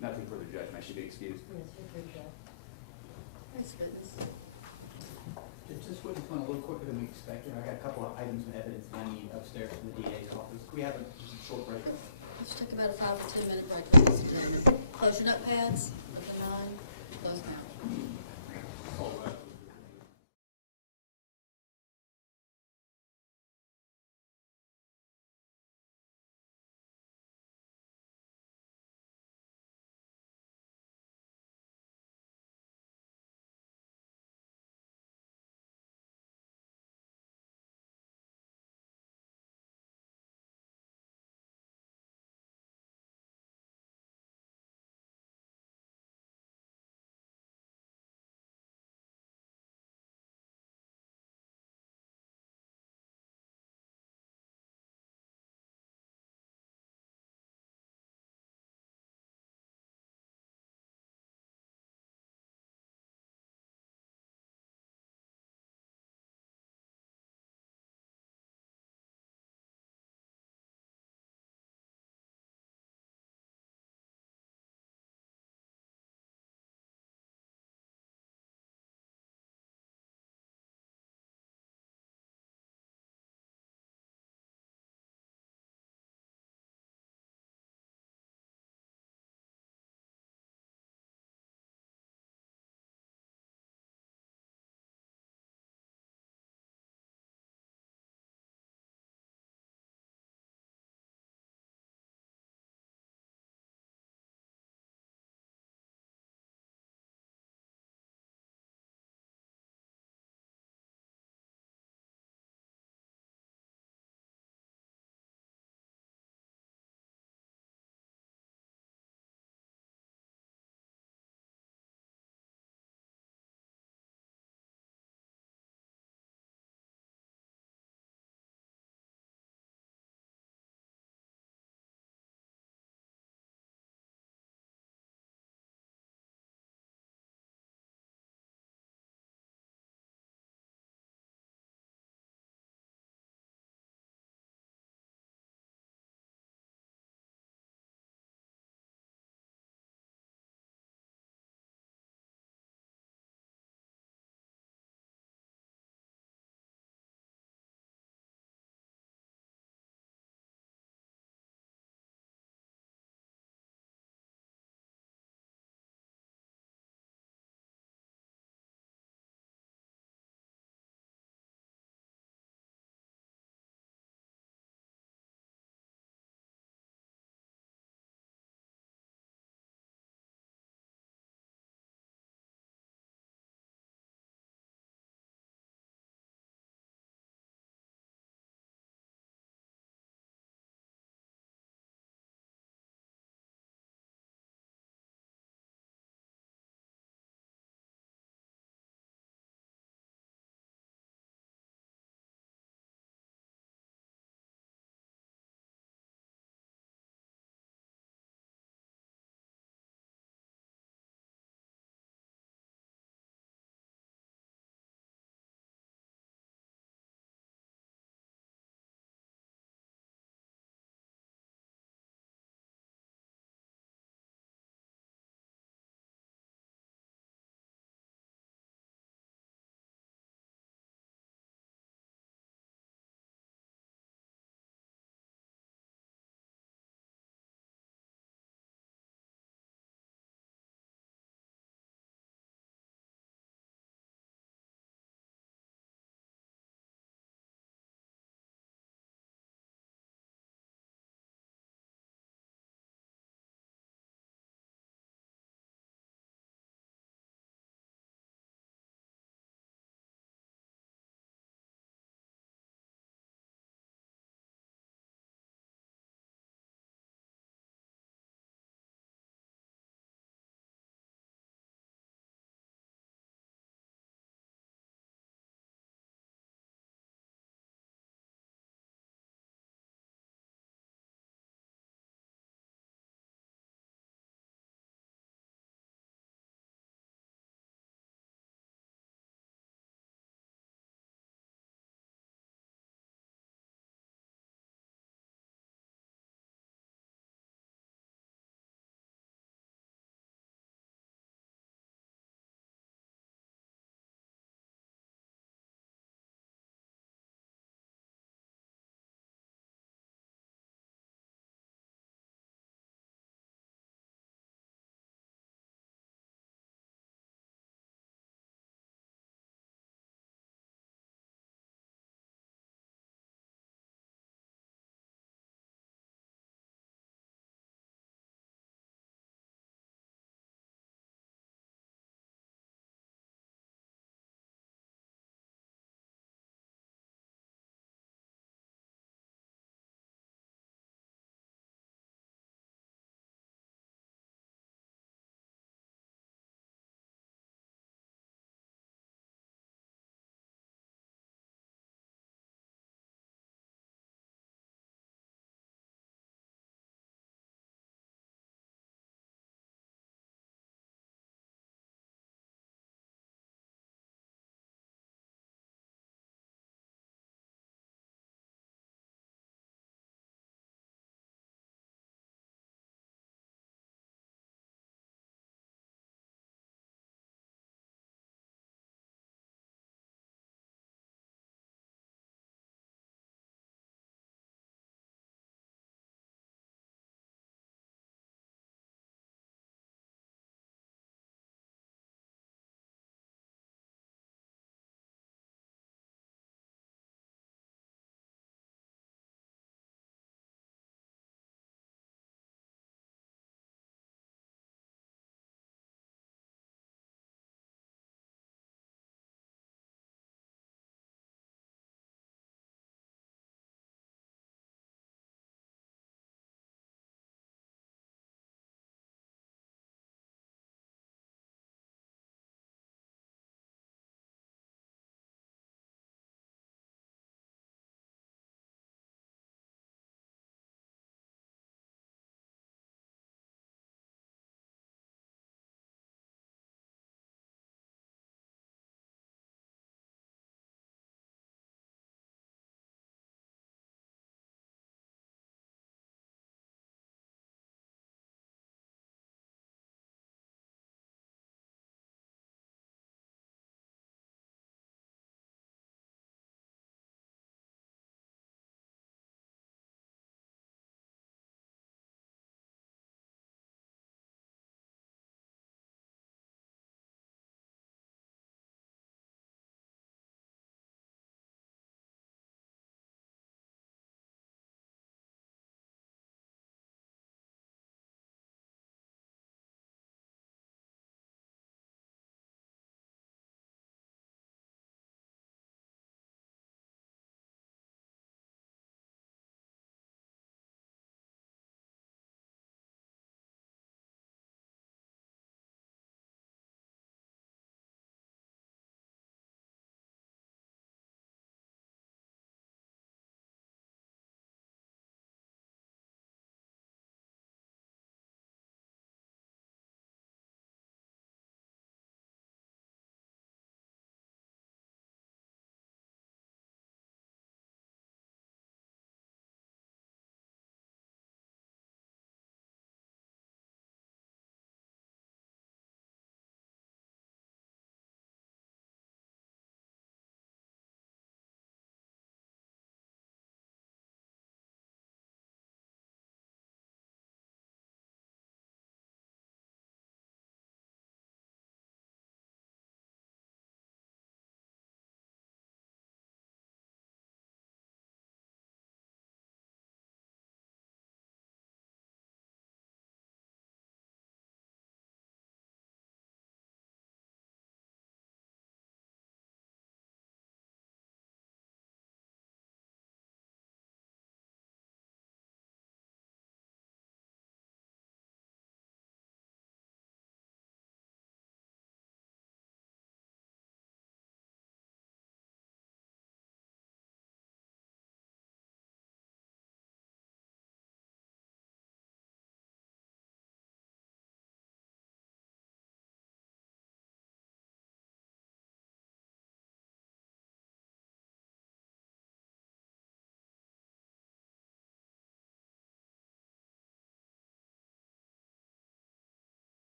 Nothing further, Judge. May she be excused? Yes, you're free to go. Thanks, goodness. This witness went a little quicker than we expected. I got a couple of items of evidence that I need upstairs from the DA's office. Can we have a short break? Let's take about a 5 to 10 minute break, ladies and gentlemen. Close your notepads, open 9, close now.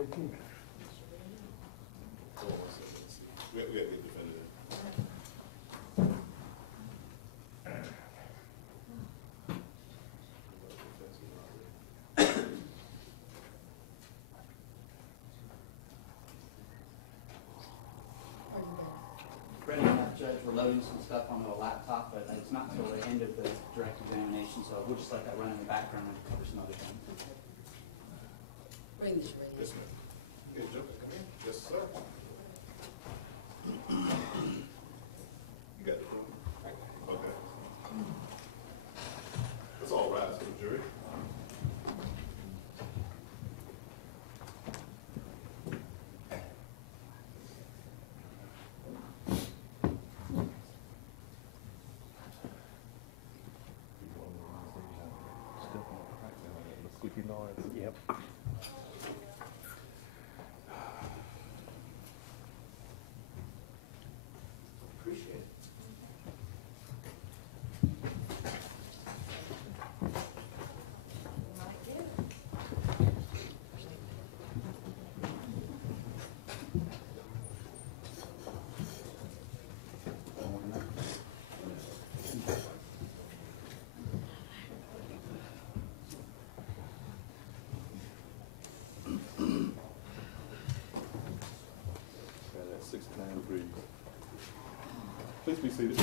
We have to get definitive. Ready, Judge, we're loading some stuff onto a laptop, but it's not until the end of the direct examination, so we'll just let that run in the background and cover some other things. Bring this ready. Yes, ma'am. You can jump in, come in. Yes, sir. You got the phone? Okay. Let's all rise for the jury. Squeaky noise. Yep. Appreciate it. Got that 69 degrees. Please be seated.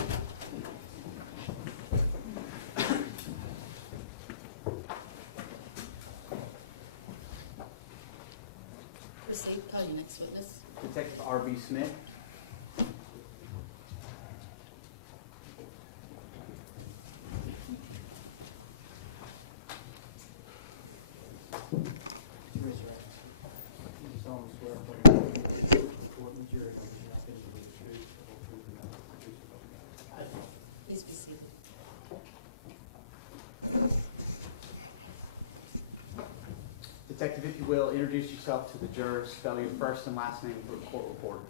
Proceed, call your next witness. Detective R.B. Smith. Raise your right. You solemnly swear upon your life, before the jury, that you have been with the truth, the whole truth, and nothing but the truth, so help you God. Please be seated. Detective, if you will, introduce yourself to the jurors, spell your first and last name for the court reporter.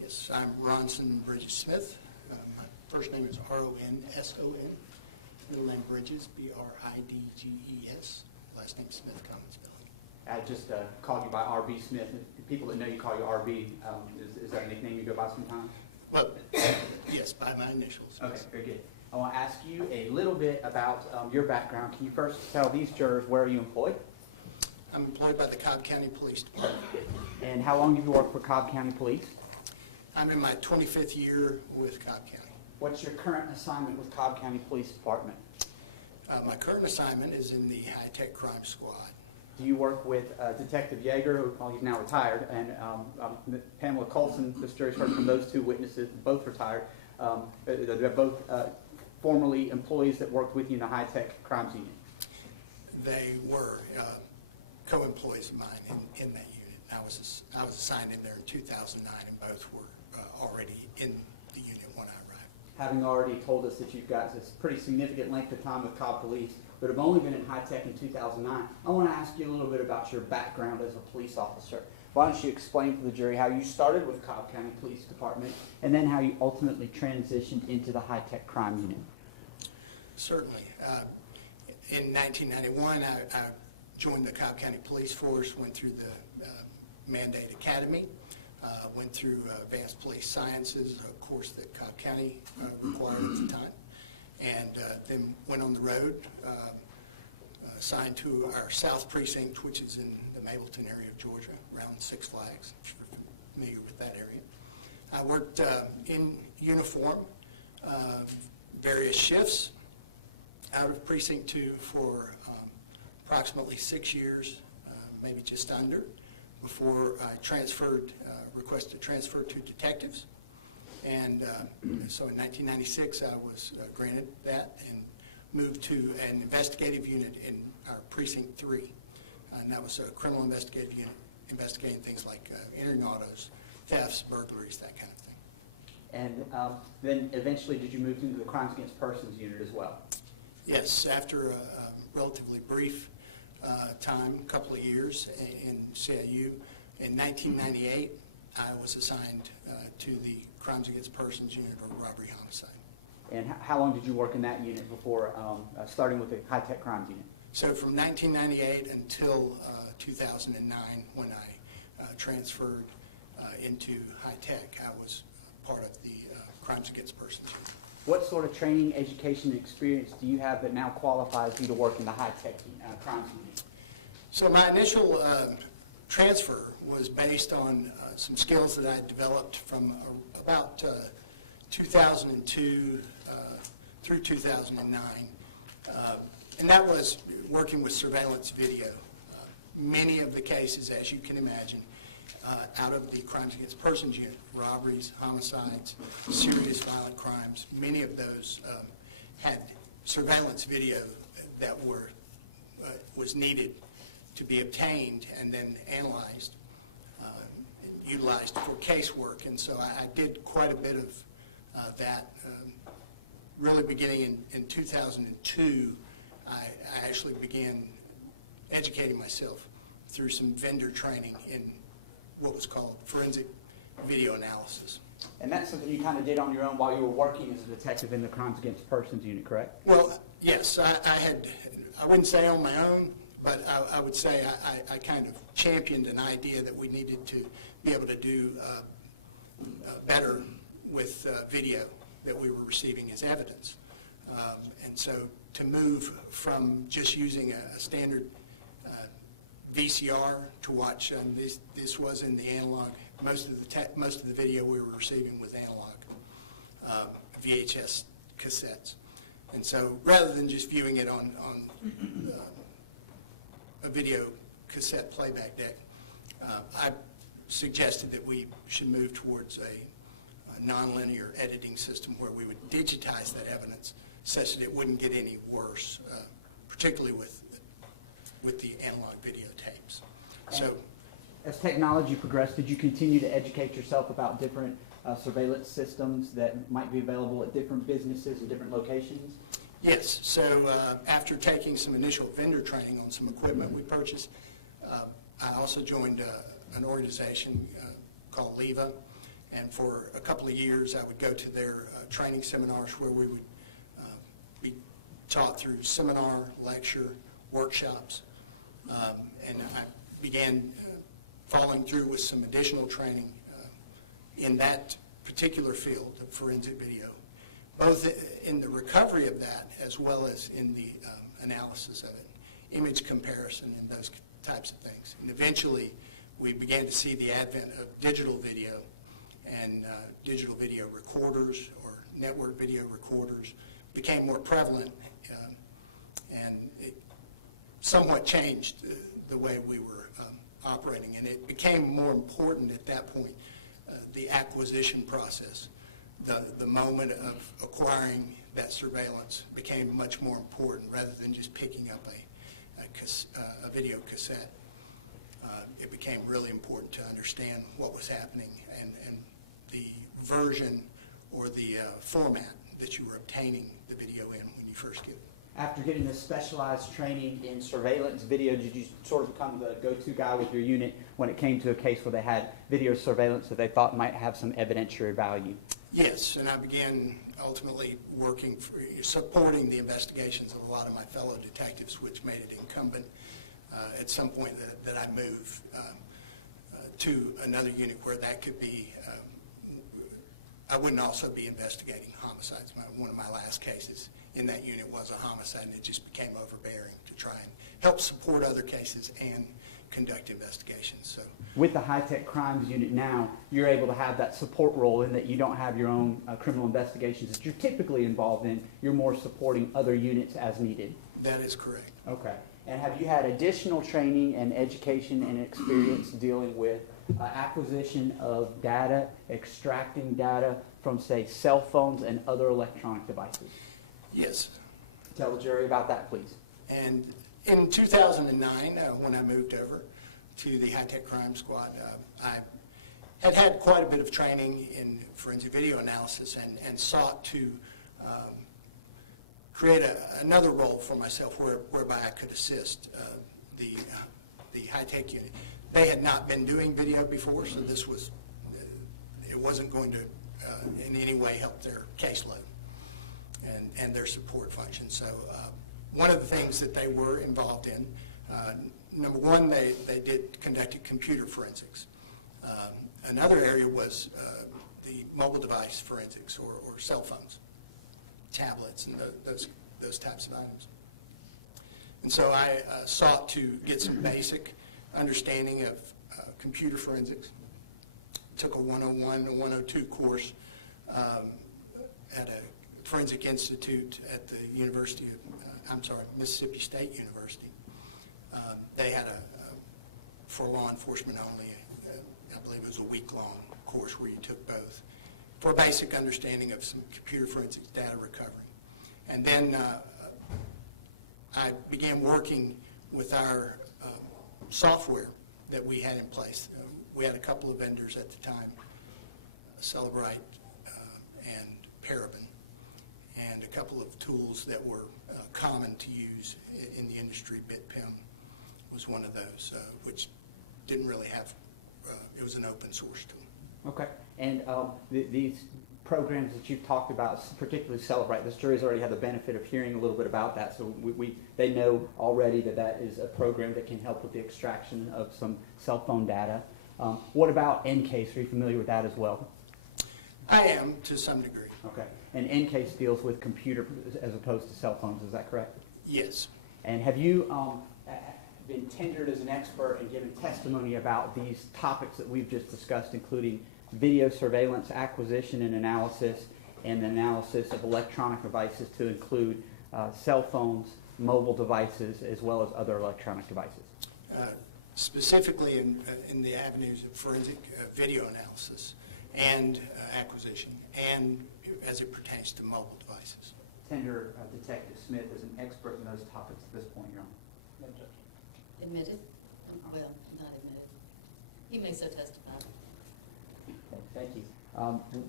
Yes, I'm Ronson Bridges Smith. My first name is R-O-N-S-O-N. Middle name Bridges, B-R-I-D-G-E-S. Last name Smith, common spelling. I just called you by R.B. Smith. People that know you call you R.B. Is that a nickname you go by sometimes? Well, yes, by my initials. Okay, yes. very good. I want to ask you a little bit about your background. Can you first tell these jurors where are you employed? I'm employed by the Cobb County Police Department. And how long have you worked for Cobb County Police? I'm in my 25th year with Cobb County. What's your current assignment with Cobb County Police Department? My current assignment is in the high-tech crime squad. Do you work with Detective Yeager, who, well, he's now retired, and Pamela Colson? This jury's heard from those two witnesses, both retired. They're both formerly employees that worked with you in the high-tech crimes unit. They were co-employees of mine in that unit. I was assigned in there in 2009, and both were already in the unit when I arrived. Having already told us that you've got this pretty significant length of time with Cobb Police, but have only been in high-tech in 2009, I want to ask you a little bit about your background as a police officer. Why don't you explain to the jury how you started with Cobb County Police Department, and then how you ultimately transitioned into the high-tech crime unit? Certainly. In 1991, I joined the Cobb County Police Force, went through the Mandate Academy, went through Advanced Police Sciences, a course that Cobb County required at the time, and then went on the road, assigned to our South Precinct, which is in the Mableton area of Georgia, around Six Flags, if you're familiar with that area. I worked in uniform, various shifts, out of Precinct 2 for approximately 6 years, maybe just under, before I requested to transfer to detectives. And so in 1996, I was granted that and moved to an investigative unit in our Precinct 3. And that was a criminal investigative unit, investigating things like entering autos, thefts, burglaries, that kind of thing. And then eventually did you move into the Crimes Against Persons unit as well? Yes, after a relatively brief time, a couple of years in CIU, in 1998, I was assigned to the Crimes Against Persons unit, or robbery homicide. And how long did you work in that unit before starting with the high-tech crimes unit? So from 1998 until 2009, when I transferred into high tech, I was part of the Crimes Against Persons unit. What sort of training, education, and experience do you have that now qualifies you to work in the high-tech crimes unit? So my initial transfer was based on some skills that I had developed from about 2002 through 2009. And that was working with surveillance video. Many of the cases, as you can imagine, out of the Crimes Against Persons unit, robberies, homicides, serious violent crimes, many of those had surveillance video that was needed to be obtained and then analyzed, utilized for casework. And so I did quite a bit of that. Really beginning in 2002, I actually began educating myself through some vendor training in what was called forensic video analysis. And that's something you kind of did on your own while you were working as a detective in the Crimes Against Persons unit, correct? Well, yes, I wouldn't say on my own, but I would say I kind of championed an idea that we needed to be able to do better with video that we were receiving as evidence. And so to move from just using a standard VCR to watch, this was in the analog. Most of the video we were receiving was analog VHS cassettes, and so rather than just viewing it on a video cassette playback deck, I suggested that we should move towards a nonlinear editing system where we would digitize that evidence such that it wouldn't get any worse, particularly with the analog videotapes. So, as technology progressed, did you continue to educate yourself about different surveillance systems that might be available at different businesses and different locations? yes. So after taking some initial vendor training on some equipment we purchased, I also joined an organization called LEVA, and for a couple of years I would go to their training seminars where we would be taught through seminar, lecture, workshops, and I began following through with some additional training in that particular field of forensic video, both in the recovery of that as well as in the analysis of it, image comparison and those types of things. And eventually we began to see the advent of digital video and digital video recorders or network video recorders became more prevalent, and it somewhat changed the way we were operating, and it became more important at that point, the acquisition process. The moment of acquiring that surveillance became much more important rather than just picking up a video cassette. It became really important to understand what was happening and the version or the format that you were obtaining the video in when you first get it. After getting this specialized training in surveillance video, did you sort of become the go-to guy with your unit when it came to a case where they had video surveillance that they thought might have some evidentiary value? Yes, and I began ultimately working for supporting the investigations of a lot of my fellow detectives, which made it incumbent at some point that I move to another unit where that could be, I wouldn't also be investigating homicides. One of my last cases in that unit was a homicide, and it just became overbearing to try and help support other cases and conduct investigations. So, with the high-tech crimes unit now, you're able to have that support role in that you don't have your own criminal investigations that you're typically involved in. You're more supporting other units as needed. that is correct. Okay. And have you had additional training and education and experience dealing with acquisition of data, extracting data from, say, cell phones and other electronic devices? Yes. Tell the jury about that, please. And in 2009, when I moved over to the high-tech crime squad, I had quite a bit of training in forensic video analysis and sought to create another role for myself whereby I could assist the high-tech unit. They had not been doing video before, so this was, it wasn't going to in any way help their caseload and their support function. So one of the things that they were involved in, number one, they conducted computer forensics. Another area was the mobile device forensics, or cell phones, tablets, and those types of items. And so I sought to get some basic understanding of computer forensics. Took a 101 and 102 course at a Forensic Institute at the Mississippi State University. They had for law enforcement only, I believe it was a week-long course where you took both, for a basic understanding of some computer forensics data recovery. And then I began working with our software that we had in place. We had a couple of vendors at the time, Cellebrite and Parabon, and a couple of tools that were common to use in the industry. BitPim was one of those, which didn't really have, it was an open source tool. Okay. And these programs that you've talked about, particularly Cellebrite, this jury's already had the benefit of hearing a little bit about that, so they know already that is a program that can help with the extraction of some cell phone data. What about EnCase? Are you familiar with that as well? I am, to some degree. Okay. And EnCase deals with computer as opposed to cell phones, is that correct? Yes. And have you been tendered as an expert and given testimony about these topics that we've just discussed, including video surveillance acquisition and analysis, and the analysis of electronic devices to include cell phones, mobile devices, as well as other electronic devices? Specifically in the avenues of forensic video analysis and acquisition, and as it pertains to mobile devices. Tender Detective Smith is an expert in those topics at this point, Your Honor. No, Judge. Admitted? Well, not admitted. He may so testify. Okay, thank you.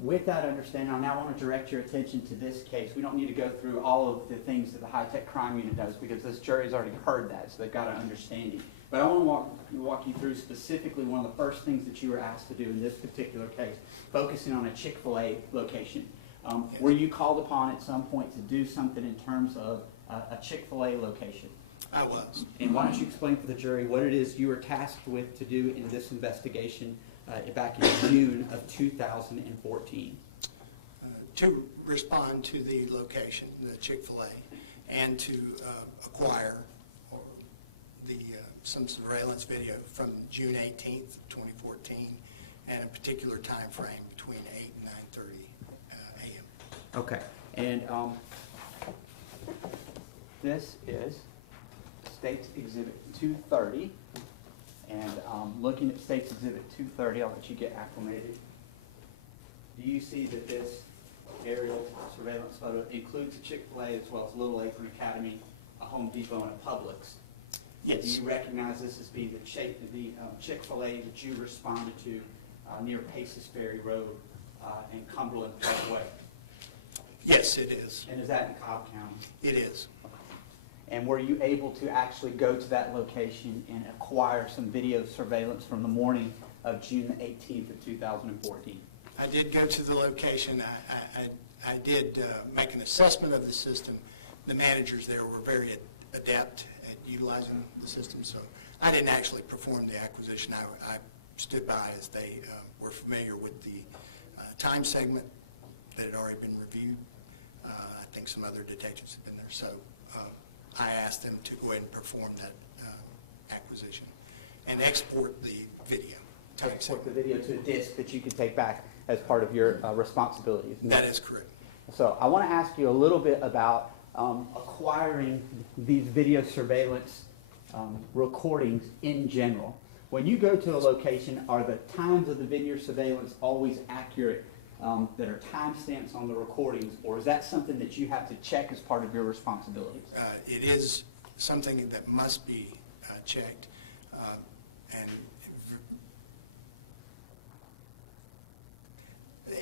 With that understanding, I now want to direct your attention to this case. We don't need to go through all of the things that the high-tech crime unit does because this jury's already heard that, so they've got an understanding. But I want to walk you through specifically one of the first things that you were asked to do in this particular case, focusing on a Chick-fil-A location. Were you called upon at some point to do something in terms of a Chick-fil-A location? I was. And why don't you explain for the jury what it is you were tasked with to do in this investigation back in June of 2014? To respond to the location, the Chick-fil-A, and to acquire some surveillance video from June 18th, 2014, and a particular time frame between 8 and 9:30 a.m. Okay, and this is State's Exhibit 230, and looking at State's Exhibit 230, I'll let you get acclimated. Do you see that this aerial surveillance photo includes a Chick-fil-A as well as Little Apron Academy, a Home Depot, and a Publix? Yes. Do you recognize this as being the Chick-fil-A that you responded to near Paces Ferry Road and Cumberland Parkway? Yes, it is. And is that in Cobb County? It is. And were you able to actually go to that location and acquire some video surveillance from the morning of June 18th of 2014? I did go to the location. I did make an assessment of the system. The managers there were very adept at utilizing the system, so I didn't actually perform the acquisition. I stood by as they were familiar with the time segment that had already been reviewed. I think some other detectives have been there, so I asked them to go ahead and perform that acquisition and export the video. Export the video to a disc that you can take back as part of your responsibilities. That is correct. So I want to ask you a little bit about acquiring these video surveillance recordings in general. When you go to a location, are the times of the video surveillance always accurate that are timestamps on the recordings, or is that something that you have to check as part of your responsibilities? It is something that must be checked. And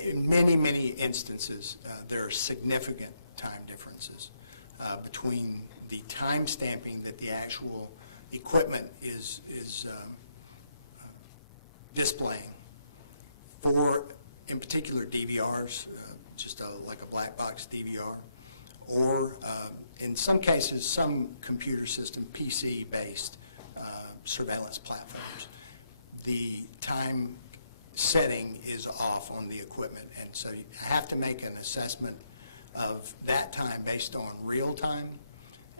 in many, many instances, there are significant time differences between the time stamping that the actual equipment is displaying for, in particular, DVRs, just like a black box DVR, or in some cases, some computer system, PC-based surveillance platforms, the time setting is off on the equipment. And so you have to make an assessment of that time based on real time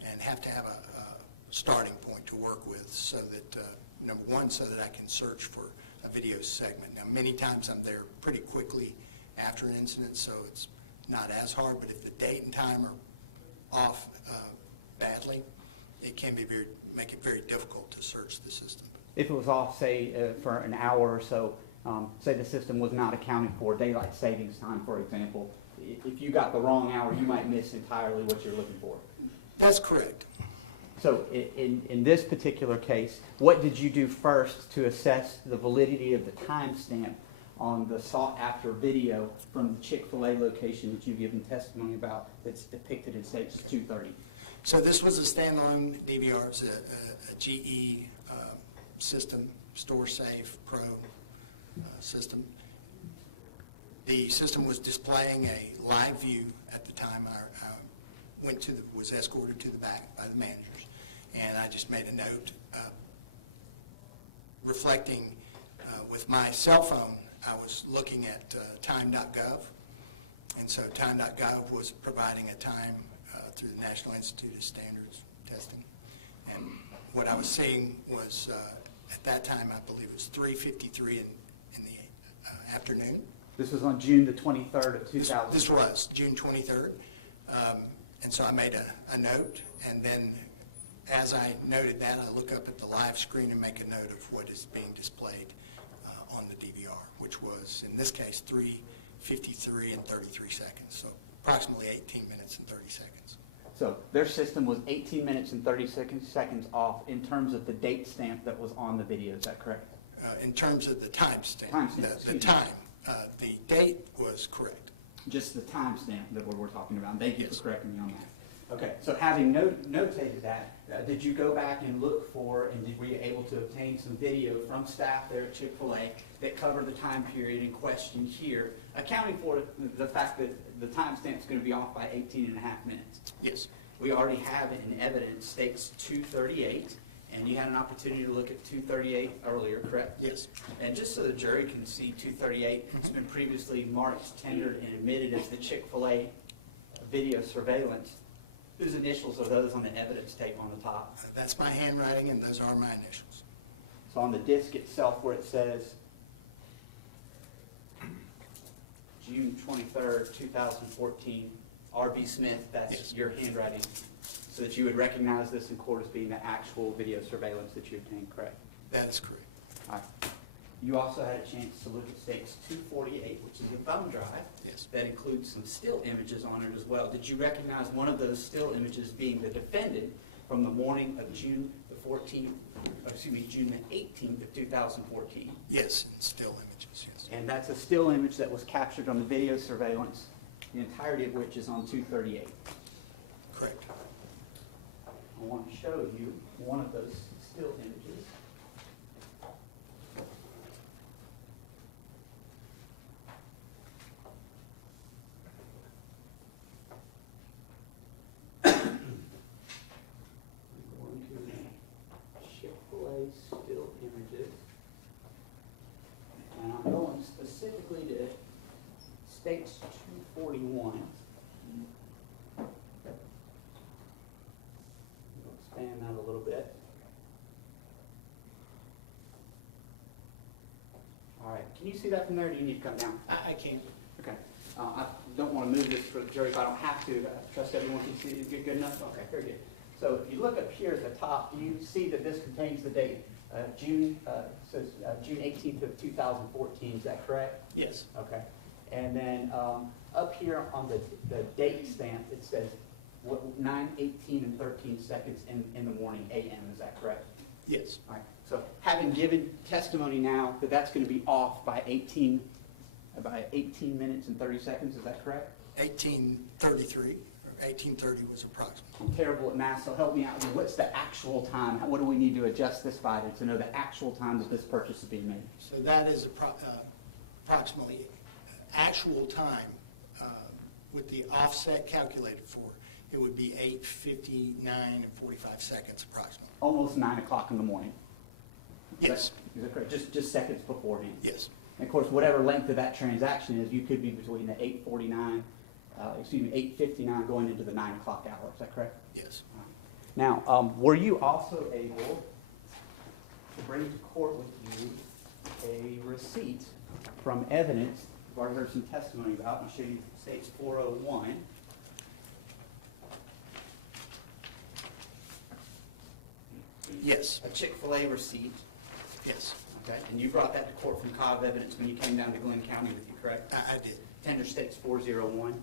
and have to have a starting point to work with so that, number one, so that I can search for a video segment. Now, many times I'm there pretty quickly after an incident, so it's not as hard, but if the date and time are off badly, it can be make it very difficult to search the system. If it was off, say, for an hour or so, say the system was not accounting for daylight savings time, for example, if you got the wrong hour, you might miss entirely what you're looking for. That's correct. So in this particular case, what did you do first to assess the validity of the timestamp on the sought-after video from the Chick-fil-A location that you've given testimony about that's depicted in States 230? So this was a standalone DVR. It's a GE system, StoreSafe Pro system. The system was displaying a live view at the time. I was escorted to the back by the managers, and I just made a note reflecting with my cell phone. I was looking at time.gov, and so time.gov was providing a time through the National Institute of Standards testing, and what I was seeing was at that time I believe it was 3:53 in the afternoon. This was on June the 23rd of 2000. This was June 23rd. And so I made a note, and then as I noted that, I look up at the live screen and make a note of what is being displayed on the DVR, which was, in this case, 3:53 and 33 seconds, so approximately 18 minutes and 30 seconds. So their system was 18 minutes and 30 seconds off in terms of the date stamp that was on the video. Is that correct? In terms of the timestamp, Timestamp, the time, the date was correct. Just the timestamp that we're talking about. Thank you Yes. for correcting me on that. Okay, so having notated that, did you go back and look for, and were you able to obtain some video from staff there at Chick-fil-A that covered the time period in question here, accounting for the fact that the timestamp is going to be off by 18 and a half minutes? Yes. We already have it in evidence, States 238, and you had an opportunity to look at 238 earlier, correct? Yes. And just so the jury can see 238, it's been previously marked, tendered, and admitted as the Chick-fil-A video surveillance. Whose initials are those on the evidence tape on the top? That's my handwriting, and those are my initials. So on the disc itself where it says June 23rd, 2014, R.B. Smith, that's Yes. your handwriting, so that you would recognize this in court as being the actual video surveillance that you obtained, correct? That is correct. All right. You also had a chance to look at States 248, which is a thumb drive. Yes. That includes some still images on it as well. Did you recognize one of those still images being the defendant from the morning of June the 14th, June the 18th of 2014? Yes, and still images, yes. And that's a still image that was captured on the video surveillance, the entirety of which is on 238. Correct. I want to show you one of those still images. Chick-fil-A still images. And I'm going specifically to States 241. Expand that a little bit. All right, can you see that from there, or do you need to come down? I can. Okay. I don't want to move this for the jury if I don't have to. I trust everyone can see it. Good enough? Okay, very good. So if you look up here at the top, you see that this contains the date, June 18th of 2014. Is that correct? Yes. Okay. And then up here on the date stamp, it says 9:18 and 13 seconds in the morning a.m. Is that correct? Yes. All right. So having given testimony now that that's going to be off by 18 minutes and 30 seconds, is that correct? 18:33, or 18:30 was approximate. I'm terrible at math, so help me out. What's the actual time? What do we need to adjust this by to know the actual time that this purchase is being made? So that is approximately actual time with the offset calculated for It would be 8:59 and 45 seconds approximately. Almost 9 o'clock in the morning. Yes, Is that correct? Just seconds beforehand. yes, And of course, whatever length of that transaction is, you could be between the 8:59 going into the 9 o'clock hour. Is that correct? yes. Now, were you also able to bring to court with you a receipt from evidence we've already heard some testimony about? I'll show you states 401. Yes, A Chick-fil-A receipt, yes, okay? And you brought that to court from Cobb Evidence when you came down to Glenn County with you, correct? I did. Tender states 401.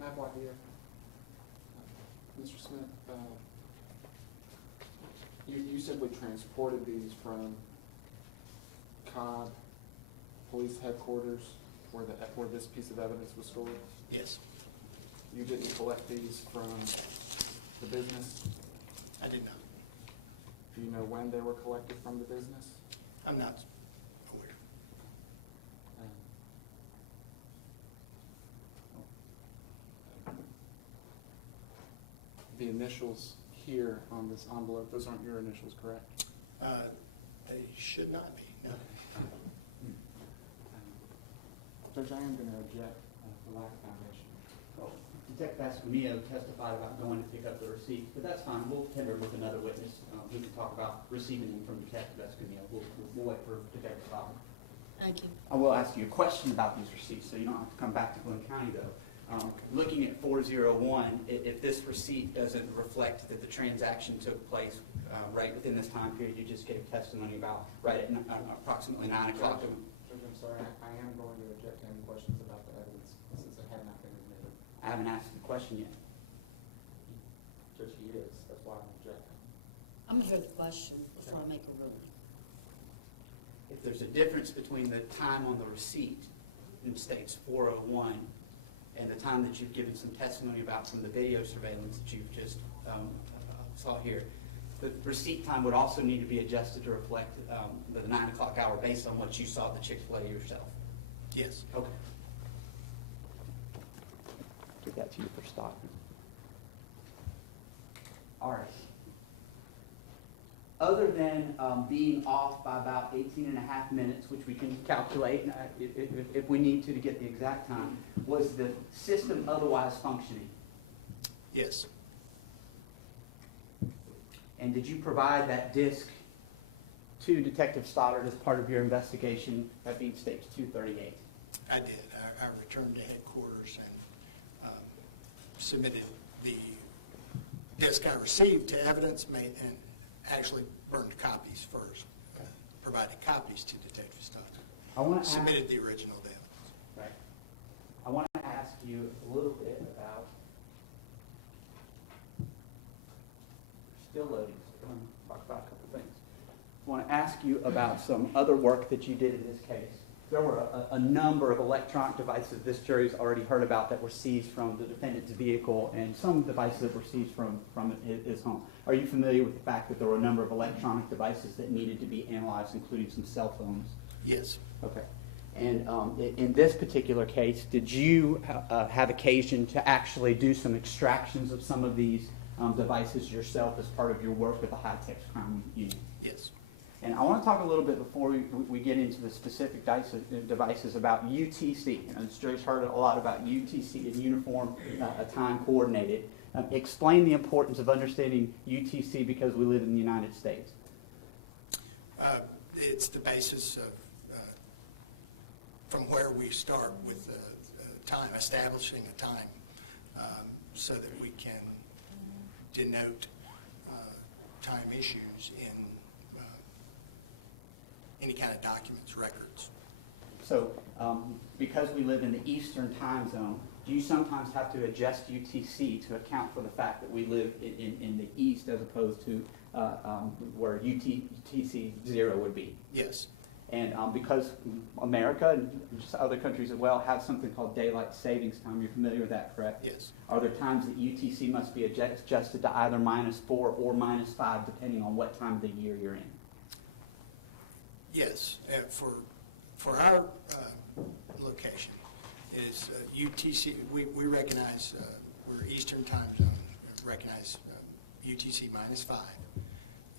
Matt White here. Mr. Smith, you simply transported these from Cobb Police Headquarters where this piece of evidence was stored? Yes, You didn't collect these from the business? I did not. Do you know when they were collected from the business? I'm not aware. The initials here on this envelope, those aren't your initials, correct? They should not be, no. Judge, I am going to object for lack of foundation. Oh, Detective Escamillo testified about going to pick up the receipts, but that's fine. We'll tender with another witness. He can talk about receiving them from Detective Escamillo. We'll wait for Detective Bobby. Thank you. I will ask you a question about these receipts, so you don't have to come back to Glenn County, though. Looking at 401, if this receipt doesn't reflect that the transaction took place right within this time period you just gave testimony about, right at approximately 9 o'clock. Judge, I'm sorry, I am going to object to any questions about the evidence since it had not been admitted. I haven't asked the question yet. Judge, he is, that's why I'm objecting. I'm gonna hear the question before I make a ruling. If there's a difference between the time on the receipt in states 401 and the time that you've given some testimony about from the video surveillance that you've just saw here, the receipt time would also need to be adjusted to reflect the 9 o'clock hour based on what you saw at the Chick-fil-A yourself. Yes. Okay. Give that to you for stock. All right. Other than being off by about 18 and a half minutes, which we can calculate if we need to get the exact time, was the system otherwise functioning? Yes, And did you provide that disk to Detective Stoddard as part of your investigation, that being States 238? I did. I returned to headquarters and submitted the disk I received to evidence, and actually burned copies first, provided copies to Detective Stoddard. I want to Submitted the original to evidence. Right. I want to ask you a little bit about, still loading, so I'm going to talk about a couple things. I want to ask you about some other work that you did in this case. there were a number of electronic devices this jury's already heard about that were seized from the defendant's vehicle, and some devices that were seized from his home. Are you familiar with the fact that there were a number of electronic devices that needed to be analyzed, including some cell phones? Yes. Okay. And in this particular case, did you have occasion to actually do some extractions of some of these devices yourself as part of your work with the high-tech crime unit? Yes. And I want to talk a little bit before we get into the specific devices about UTC. You know, this jury's heard a lot about UTC and Uniform Time Coordinated. Explain the importance of understanding UTC because we live in the United States. It's the basis of from where we start with time, establishing a time so that we can denote time issues in any kind of documents, records. So because we live in the Eastern time zone, do you sometimes have to adjust UTC to account for the fact that we live in the East as opposed to where UTC 0 would be? Yes. And because America and just other countries as well have something called daylight savings time, you're familiar with that, correct? Yes. Are there times that UTC must be adjusted to either -4 or -5 depending on what time of the year you're in? Yes. For our location is UTC. We recognize we're Eastern time zone. Recognize UTC -5,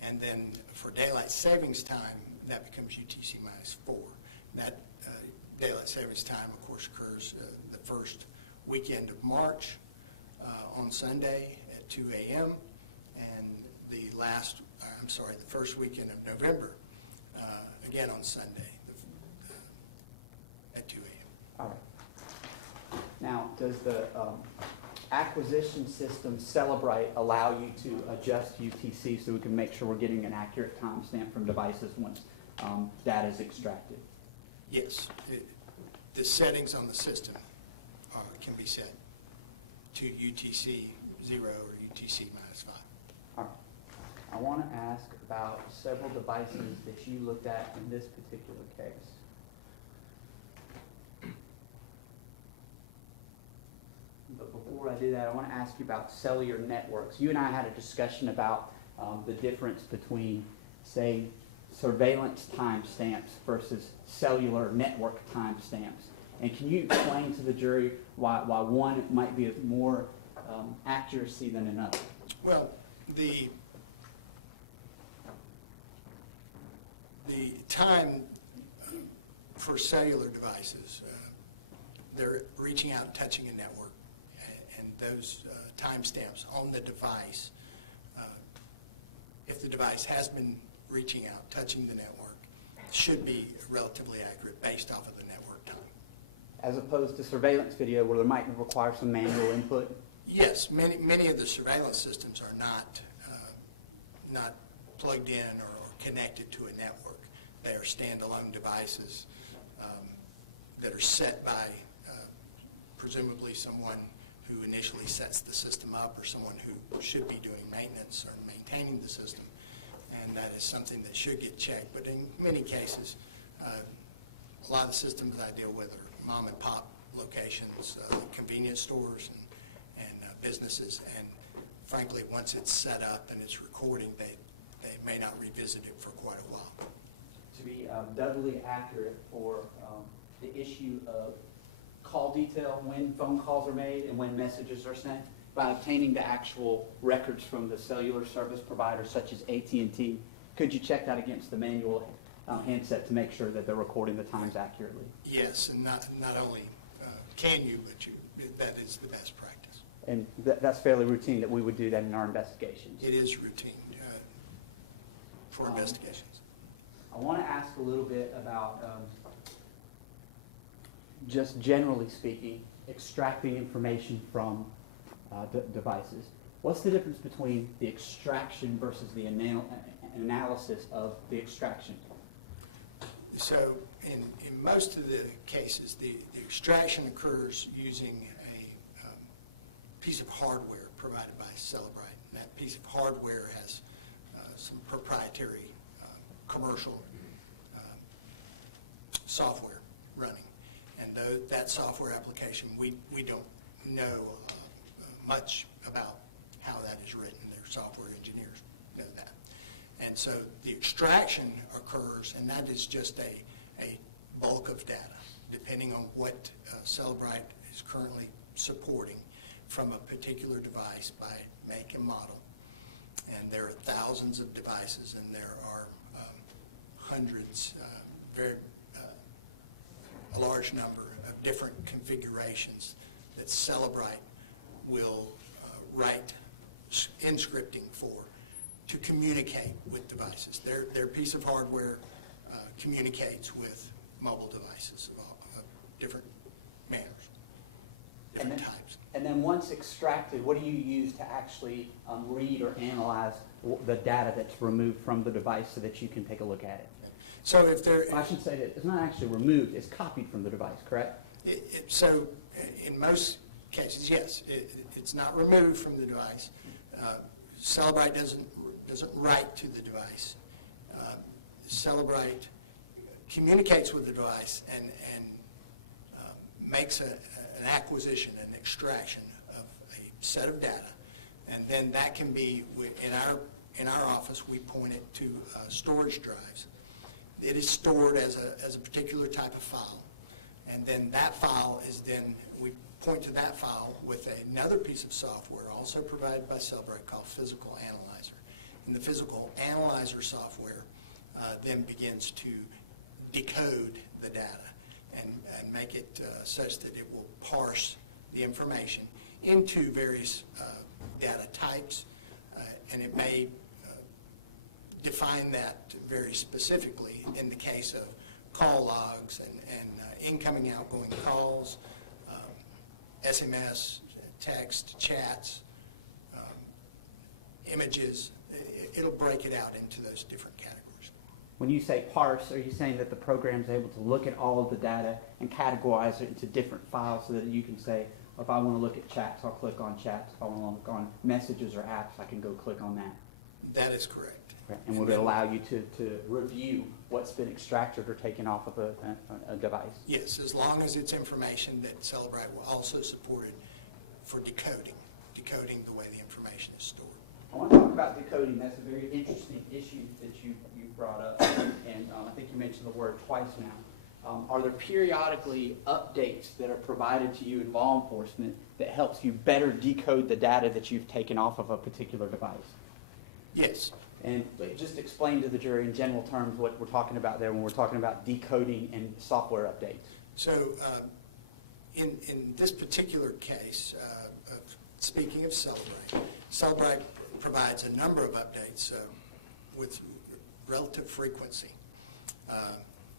and then for daylight savings time, that becomes UTC -4. That daylight savings time, of course, occurs the first weekend of March on Sunday at 2 a.m. and the first weekend of November again on Sunday at 2 a.m. All right. Now, does the acquisition system Celebrite allow you to adjust UTC so we can make sure we're getting an accurate timestamp from devices once data is extracted? Yes. The settings on the system can be set to UTC 0 or UTC -5. All right. I want to ask about several devices that you looked at in this particular case. But before I do that, I want to ask you about cellular networks. You and I had a discussion about the difference between, say, surveillance timestamps versus cellular network timestamps. And can you explain to the jury why one might be of more accuracy than another? Well, the time for cellular devices, they're reaching out, touching a network, and those timestamps on the device, if the device has been reaching out, touching the network, should be relatively accurate based off of the network time. As opposed to surveillance video where there might require some manual input? Yes, many of the surveillance systems are not plugged in or connected to a network. They are standalone devices that are set by presumably someone who initially sets the system up or someone who should be doing maintenance or maintaining the system. And that is something that should get checked. But in many cases, a lot of the systems that I deal with are mom and pop locations, convenience stores and businesses. And frankly, once it's set up and it's recording, they may not revisit it for quite a while. To be doubly accurate for the issue of call detail, when phone calls are made and when messages are sent, by obtaining the actual records from the cellular service providers such as AT&T, could you check that against the manual handset to make sure that they're recording the times accurately? Yes, and not only can you, but that is the best practice. And that's fairly routine that we would do that in our investigations. It is routine for investigations. I want to ask a little bit about, just generally speaking, extracting information from devices. What's the difference between the extraction versus the analysis of the extraction? So in most of the cases, the extraction occurs using a piece of hardware provided by Celebrite. And that piece of hardware has some proprietary commercial software running. And that software application, we don't know much about how that is written. Their software engineers know that. And so the extraction occurs, and that is just a bulk of data, depending on what Cellebrite is currently supporting from a particular device by make and model. And there are thousands of devices, and there are hundreds, a large number of different configurations that Cellebrite will write scripting for to communicate with devices. Their piece of hardware communicates with mobile devices of different manners, different types. And then once extracted, what do you use to actually read or analyze the data that's removed from the device so that you can take a look at it? So if there, I should say that it's not actually removed, it's copied from the device, correct? so in most cases, yes, it's not removed from the device. Cellebrite doesn't write to the device. Cellebrite communicates with the device and makes an acquisition, an extraction of a set of data, and then that can be in our office. We point it to storage drives. It is stored as a particular type of file, and then that file is then we point to that file with another piece of software also provided by Cellebrite called Physical Analyzer. And the Physical Analyzer software then begins to decode the data and make it such that it will parse the information into various data types, and it may define that very specifically in the case of call logs and incoming, outgoing calls, SMS, text, chats, images. It'll break it out into those different categories. When you say parse, are you saying that the program is able to look at all of the data and categorize it into different files so that you can say, if I want to look at chats, I'll click on chats. If I want to look on messages or apps, I can go click on that. That is correct. And would it allow you to review what's been extracted or taken off of a device? Yes, as long as it's information that Cellebrite will also support it for decoding the way the information is stored. I want to talk about decoding. That's a very interesting issue that you brought up, and I think you mentioned the word twice now. Are there periodically updates that are provided to you in law enforcement that helps you better decode the data that you've taken off of a particular device? Yes. And just explain to the jury in general terms what we're talking about there when we're talking about decoding and software updates. So in this particular case, speaking of Cellebrite provides a number of updates with relative frequency,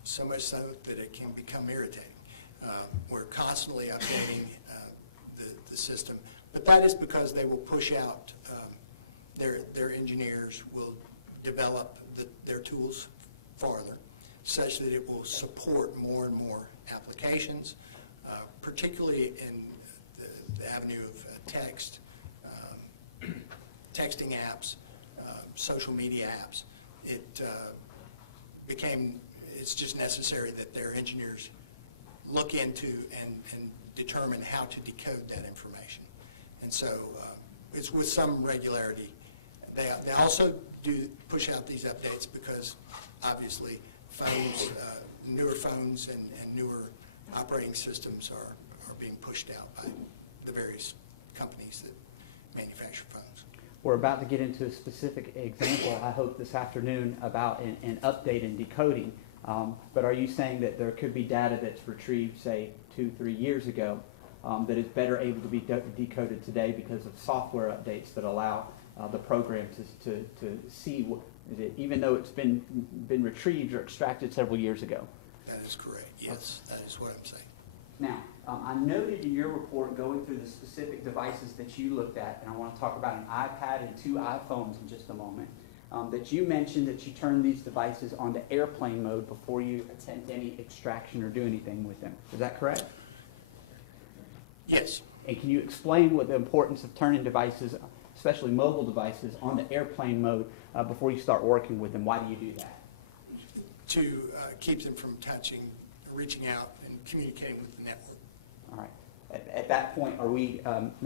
so much so that it can become irritating. We're constantly updating the system, but that is because they will push out, their engineers will develop their tools farther, such that it will support more and more applications, particularly in the avenue of text, texting apps, social media apps. It's just necessary that their engineers look into and determine how to decode that information. And so it's with some regularity. They also do push out these updates because obviously phones, newer phones and newer operating systems are being pushed out by the various companies that manufacture phones. We're about to get into a specific example, I hope, this afternoon about an update in decoding. But are you saying that there could be data that's retrieved, say, 2-3 years ago that is better able to be decoded today because of software updates that allow the program to see what, even though it's been retrieved or extracted several years ago? That is correct. Yes, that is what I'm saying. Now, I noted in your report going through the specific devices that you looked at, and I want to talk about an iPad and 2 iPhones in just a moment, that you mentioned that you turned these devices onto airplane mode before you attempt any extraction or do anything with them. Is that correct? Yes. And can you explain what the importance of turning devices, especially mobile devices, onto airplane mode before you start working with them? Why do you do that? To keep them from reaching out and communicating with the network. All right. At that point, are we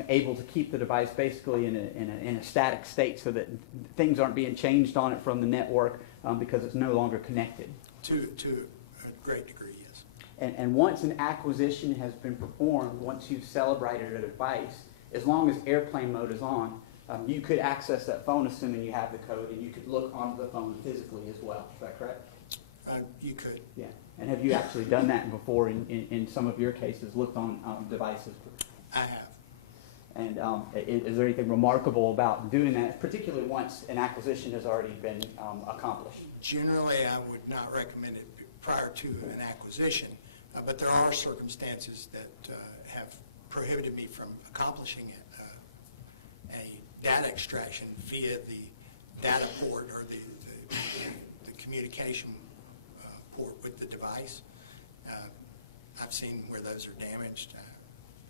able to keep the device basically in a static state so that things aren't being changed on it from the network because it's no longer connected? To a great degree, yes. And once an acquisition has been performed, once you've celebrated a device, as long as airplane mode is on, you could access that phone assuming you have the code, and you could look onto the phone physically as well. Is that correct? You could. Yeah. And have you actually done that before in some of your cases, looked on devices? I have. And is there anything remarkable about doing that, particularly once an acquisition has already been accomplished? Generally, I would not recommend it prior to an acquisition, but there are circumstances that have prohibited me from accomplishing a data extraction via the data port or the communication port with the device. I've seen where those are damaged.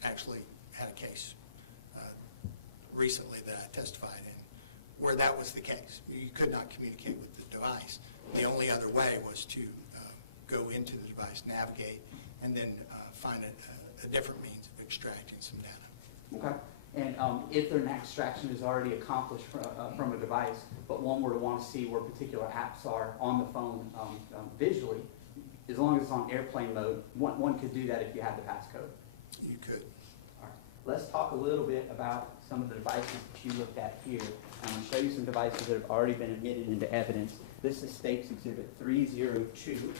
Actually had a case recently that I testified in where that was the case. You could not communicate with the device. The only other way was to go into the device, navigate, and then find a different means of extracting some data. Okay. And if an extraction is already accomplished from a device, but one were to want to see where particular apps are on the phone visually, as long as it's on airplane mode, one could do that if you have the passcode. You could. All right. Let's talk a little bit about some of the devices that you looked at here. I'm going to show you some devices that have already been admitted into evidence. This is States Exhibit 302,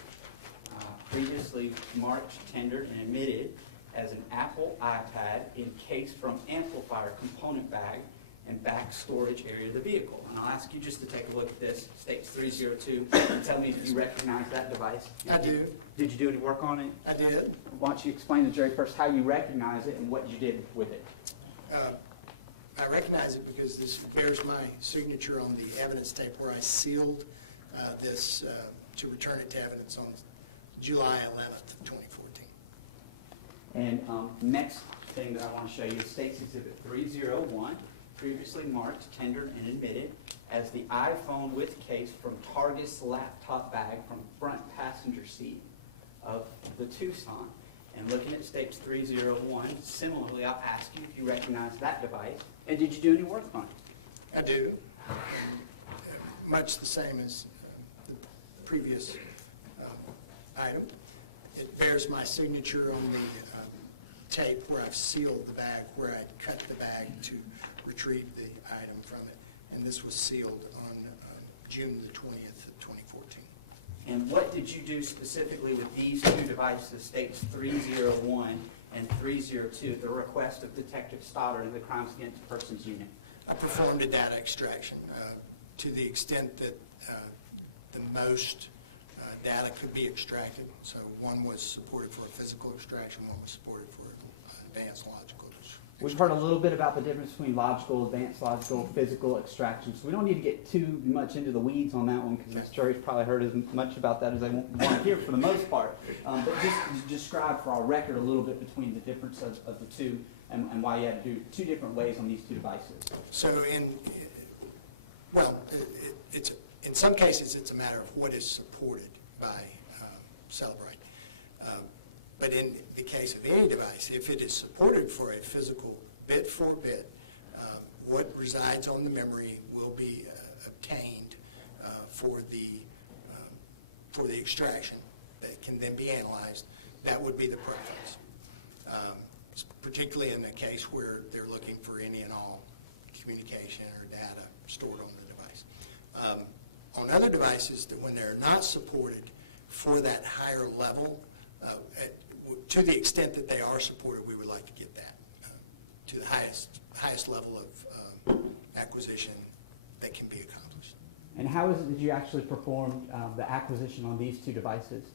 previously marked, tendered, and admitted as an Apple iPad encased from amplifier component bag and back storage area of the vehicle. And I'll ask you just to take a look at this, States 302, and tell me if you recognize that device. I do. Did you do any work on it? I did. Why don't you explain to the jury first how you recognize it and what you did with it? I recognize it because this bears my signature on the evidence tape where I sealed this to return it to evidence on July 11th, 2014. And next thing that I want to show you is States Exhibit 301, previously marked, tendered, and admitted as the iPhone with case from Targus laptop bag from front passenger seat of the Tucson. And looking at States 301, similarly, I'll ask you if you recognize that device, and did you do any work on it? I do. Much the same as the previous item. It bears my signature on the tape where I've sealed the bag, where I cut the bag to retrieve the item from it. And this was sealed on June the 20th of 2014. And what did you do specifically with these two devices, States 301 and 302, at the request of Detective Stoddard of the Crimes Against Persons Unit? I performed a data extraction to the extent that the most data could be extracted. So one was supported for a physical extraction, one was supported for advanced logical extraction. We've heard a little bit about the difference between logical, advanced logical, physical extraction. So we don't need to get too much into the weeds on that one because this jury's probably heard as much about that as they want to hear for the most part. But just describe for our record a little bit between the difference of the two and why you had to do two different ways on these two devices. So in some cases it's a matter of what is supported by Celebrite. But in the case of any device, if it is supported for a physical bit for bit, what resides on the memory will be obtained for the extraction that can then be analyzed. That would be the preference, particularly in the case where they're looking for any and all communication or data stored on the device. On other devices, that when they're not supported for that higher level, to the extent that they are supported, we would like to get that to the highest level of acquisition that can be accomplished. And how is it that you actually performed the acquisition on these two devices?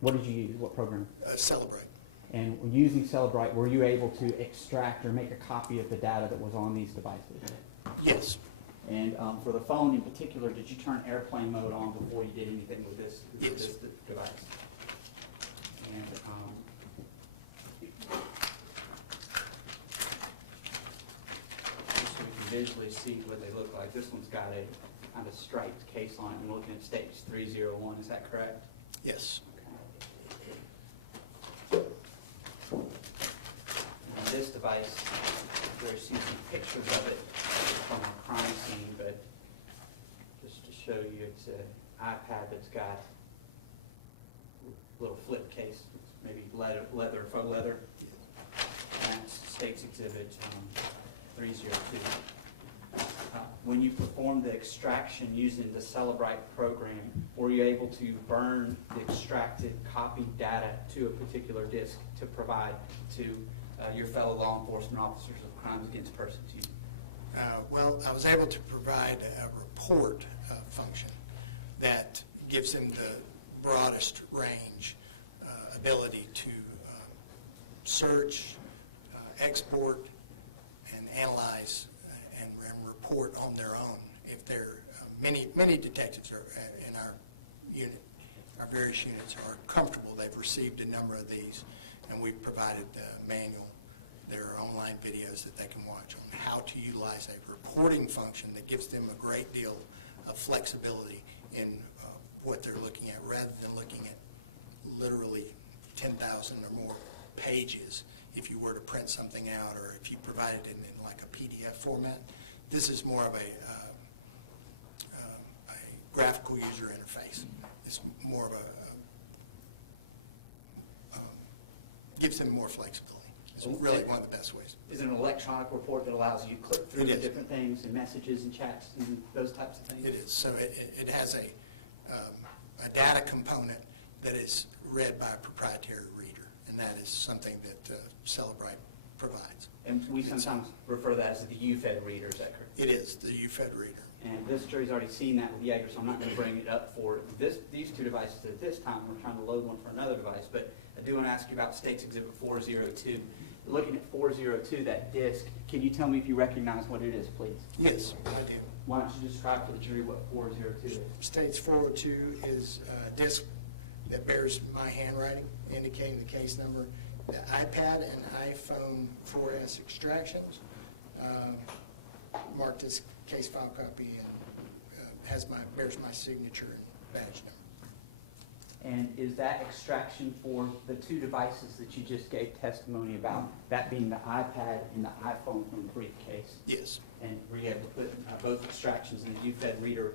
What did you use? What program? Celebrite. And using Celebrite, were you able to extract or make a copy of the data that was on these devices? Yes. And for the phone in particular, did you turn airplane mode on before you did anything with this device? And just so we can visually see what they look like, this one's got a kind of striped case on it. I'm looking at States 301, is that correct? Yes. Okay. device. There's some pictures of it from a crime scene, but just to show you, it's an iPad that's got a little flip case, maybe leather, faux leather. And that's State's Exhibit 302. When you performed the extraction using the Cellebrite program, were you able to burn the extracted copied data to a particular disk to provide to your fellow law enforcement officers of crimes against persons? Well, I was able to provide a report function that gives them the broadest range ability to search, export, and analyze and report on their own. If they're many detectives are in our unit, our various units are comfortable. They've received a number of these, and we've provided the manual. There are online videos that they can watch on how to utilize a reporting function that gives them a great deal of flexibility in what they're looking at, rather than looking at literally 10,000 or more pages if you were to print something out, or if you provide it in like a PDF format. This is more of a graphical user interface. It's more of a gives them more flexibility. It's really one of the best ways. Is it an electronic report that allows you to click through It the is. different things and messages and chats and those types of things? It is. So it has a data component that is read by a proprietary reader, and that is something that Cellebrite provides. And we sometimes refer to that as the UFED reader, is that correct? It is the UFED reader. And this jury's already seen that with Jaeger, so I'm not going to bring it up for these two devices at this time. We're trying to load one for another device, but I do want to ask you about State's Exhibit 402. Looking at 402, that disk, can you tell me if you recognize what it is, please? Yes, I do. Why don't you describe for the jury what 402 is? States 402 is a disc that bears my handwriting, indicating the case number. The iPad and iPhone 4S extractions marked as case file copy and bears my signature and badge number. And is that extraction for the two devices that you just gave testimony about, that being the iPad and the iPhone from the briefcase? Yes. And were you able to put both extractions in the UFED reader,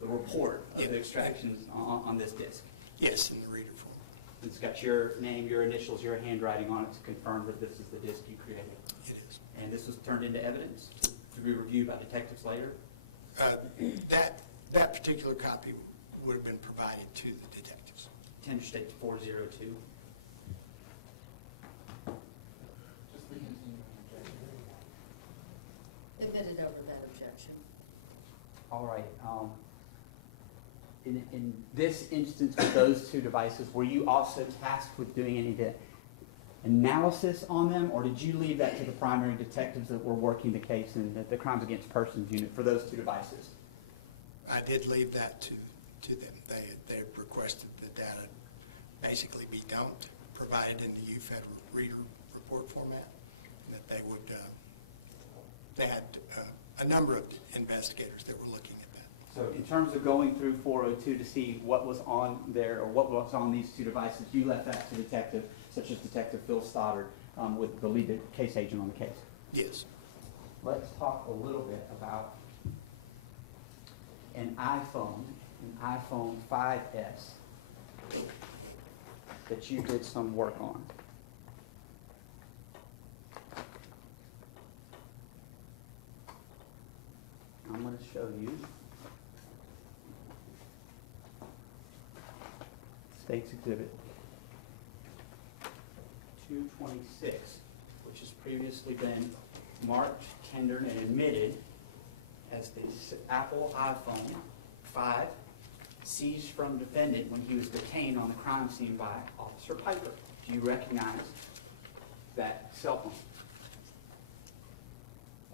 the report of the extractions on this disk? Yes, in the reader form. It's got your name, your initials, your handwriting on it to confirm that this is the disk you created. It is. And this was turned into evidence to be reviewed by detectives later? That particular copy would have been provided to the detectives. Tender State 402. Just the continuing objection. Admitted over that objection. All right. In this instance with those two devices, were you also tasked with doing any of the analysis on them, or did you leave that to the primary detectives that were working the case in the Crimes Against Persons unit for those two devices? I did leave that to them. They requested the data basically be dumped, provided in the UFED reader report format, and that they had a number of investigators that were looking at that. So in terms of going through 402 to see what was on there or what was on these two devices, you left that to detective, such as Detective Phil Stoddard, with the lead case agent on the case. Yes. Let's talk a little bit about an iPhone 5S that you did some work on. I'm going to show you State's Exhibit 226, which has previously been marked, tendered, and admitted as the Apple iPhone 5 seized from defendant when he was detained on the crime scene by Officer Piper. Do you recognize that cell phone?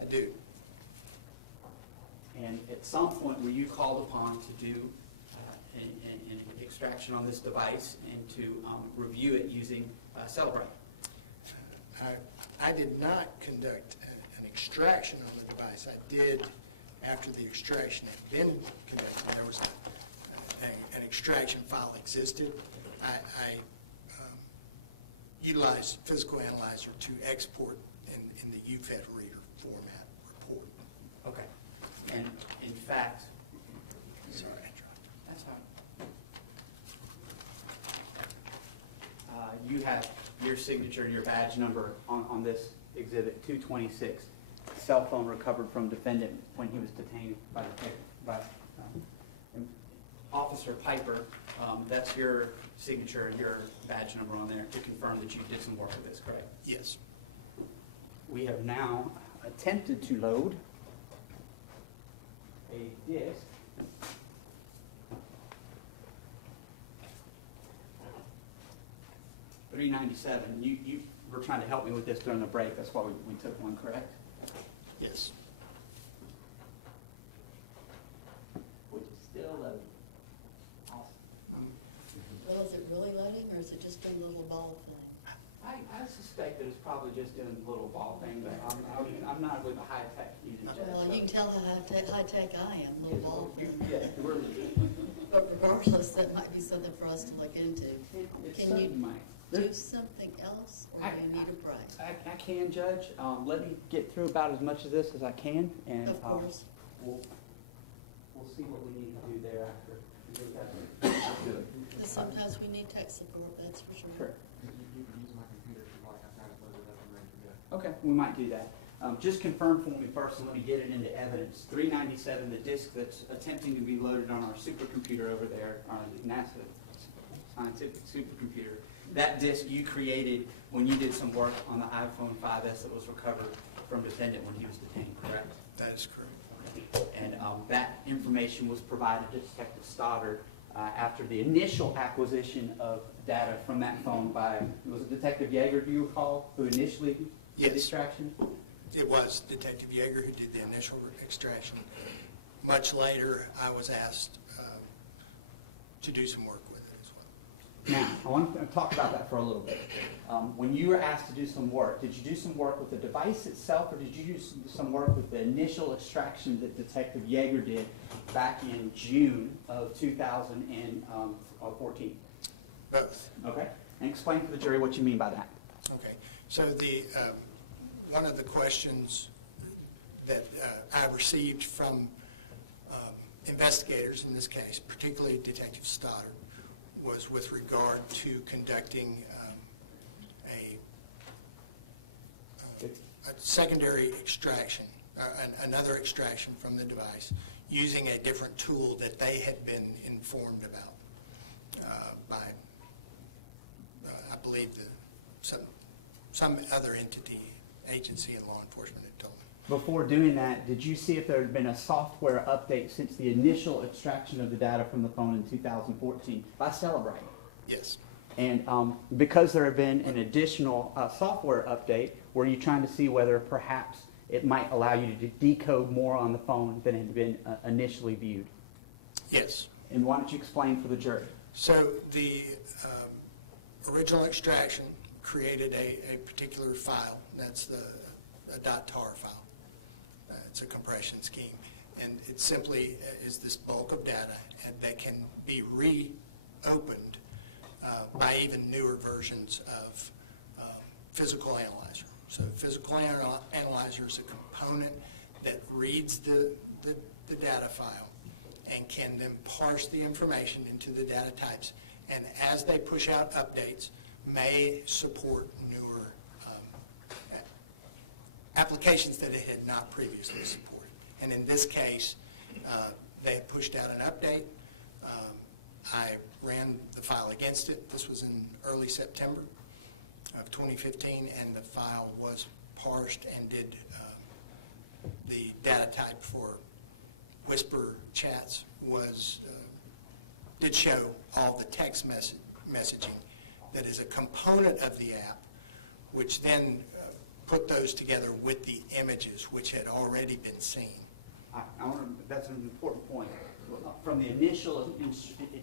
I do. And at some point, were you called upon to do an extraction on this device and to review it using Cellebrite? I did not conduct an extraction on the device. I did, after the extraction had been conducted, there was an extraction file existed. I utilized Physical Analyzer to export in the UFED reader format report. Okay. And in fact, Sorry, I dropped that's fine. You have your signature and your badge number on this exhibit 226. Cell phone recovered from defendant when he was detained by Officer Piper. That's your signature and your badge number on there to confirm that you did some work with this, correct? Yes. We have now attempted to load a disk. $397. You were trying to help me with this during the break. That's why we took one, correct? Yes. Which is still loading. Awesome. Well, is it really loading, or is it just doing a little ball thing? I suspect that it's probably just doing a little ball thing, but I'm not with the high tech using Judge. Well, you can tell how high-tech I am, little ball thing. Yeah, we're. But regardless, that might be something for us to look into. Can you might. do something else, or do you need a break? I can, Judge. Let me get through about as much of this as I can, and Of course. we'll see what we need to do thereafter. Good. Because sometimes we need tech support, that's for sure. Sure. You can use my computer if you like, I've got it loaded up and ready to go. Okay, we might do that. Just confirm for me first, and let me get it into evidence. 397, the disk that's attempting to be loaded on our supercomputer over there, our NASA scientific supercomputer. That disk you created when you did some work on the iPhone 5S that was recovered from defendant when he was detained, correct? That is correct. And that information was provided to Detective Stoddard after the initial acquisition of data from that phone by, was it Detective Yeager, do you recall, who initially did Yes. extraction? It was Detective Yeager who did the initial extraction. Much later, I was asked to do some work with it as well. Now, I want to talk about that for a little bit. When you were asked to do some work, did you do some work with the device itself, or did you do some work with the initial extraction that Detective Yeager did back in June of 2014? Both. Okay? And explain to the jury what you mean by that. Okay. So one of the questions that I received from investigators in this case, particularly Detective Stoddard, was with regard to conducting a secondary extraction, another extraction from the device, using a different tool that they had been informed about by, I believe, some other entity, agency in law enforcement had told me. Before doing that, did you see if there had been a software update since the initial extraction of the data from the phone in 2014 by Celebrite? Yes. And because there had been an additional software update, were you trying to see whether perhaps it might allow you to decode more on the phone than had been initially viewed? Yes. And why don't you explain for the jury? So the original extraction created a particular file. That's a .tar file. It's a compression scheme. And it simply is this bulk of data and that can be reopened by even newer versions of Physical Analyzer. So Physical Analyzer is a component that reads the data file and can then parse the information into the data types. And as they push out updates, may support newer applications that it had not previously supported. And in this case, they pushed out an update. I ran the file against it. This was in early September of 2015, and the file was parsed and did the data type for Whisper chats did show all the text messaging that is a component of the app, which then put those together with the images which had already been seen. That's an important point. From the initial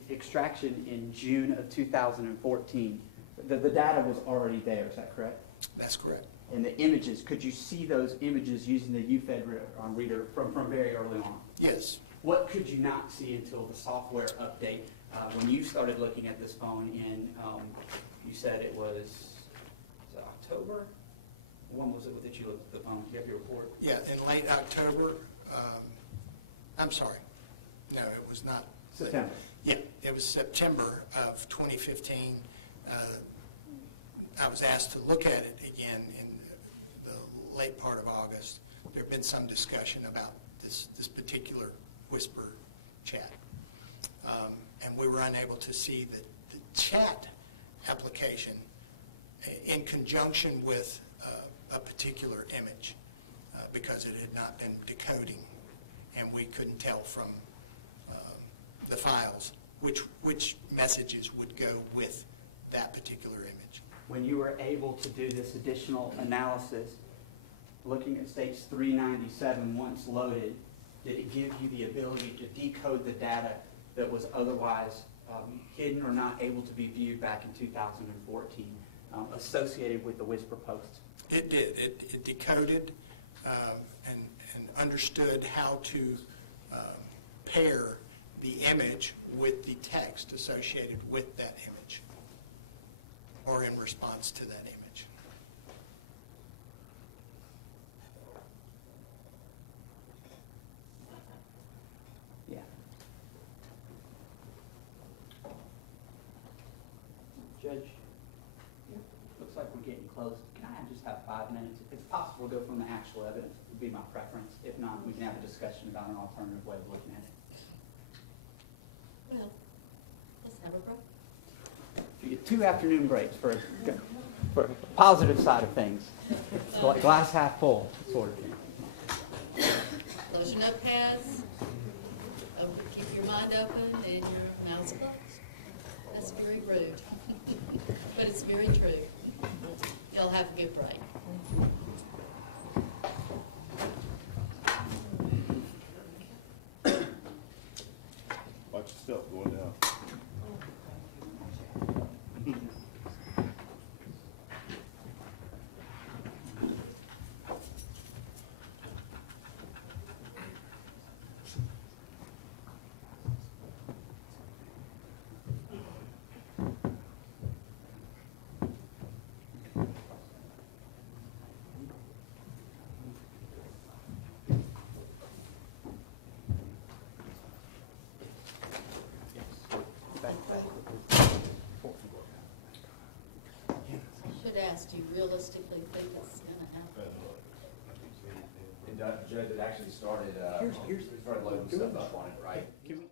extraction in June of 2014, the data was already there, is that correct? That's correct. And the images, could you see those images using the UFED reader from very early on? Yes. What could you not see until the software update? When you started looking at this phone in, you said it was October? When was it that you looked at the phone? You have your report? Yeah, in late October, I'm sorry, no, it was not. September. Yeah, it was September of 2015. I was asked to look at it again in the late part of August. There had been some discussion about this particular whisper chat. And we were unable to see the chat application in conjunction with a particular image because it had not been decoding, and we couldn't tell from the files which messages would go with that particular image. When you were able to do this additional analysis, looking at stage 397 once loaded, did it give you the ability to decode the data that was otherwise hidden or not able to be viewed back in 2014 associated with the whisper posts? It did. It decoded and understood how to pair the image with the text associated with that image or in response to that image. Yeah. Judge, looks like we're getting close. Can I just have 5 minutes? If it's possible, go from the actual evidence would be my preference. If not, we can have a discussion about an alternative way of looking at it. Well, let's have a break. You get 2 afternoon breaks for a positive side of things. Like glass half full sort of thing. Close your notepads. Keep your mind open and your mouths closed. That's very rude, but it's very true. Y'all have a good break. Watch your step going down. Should ask, do you realistically think it's gonna happen? And Judge, it actually started, started loading stuff up on it, right? Can we-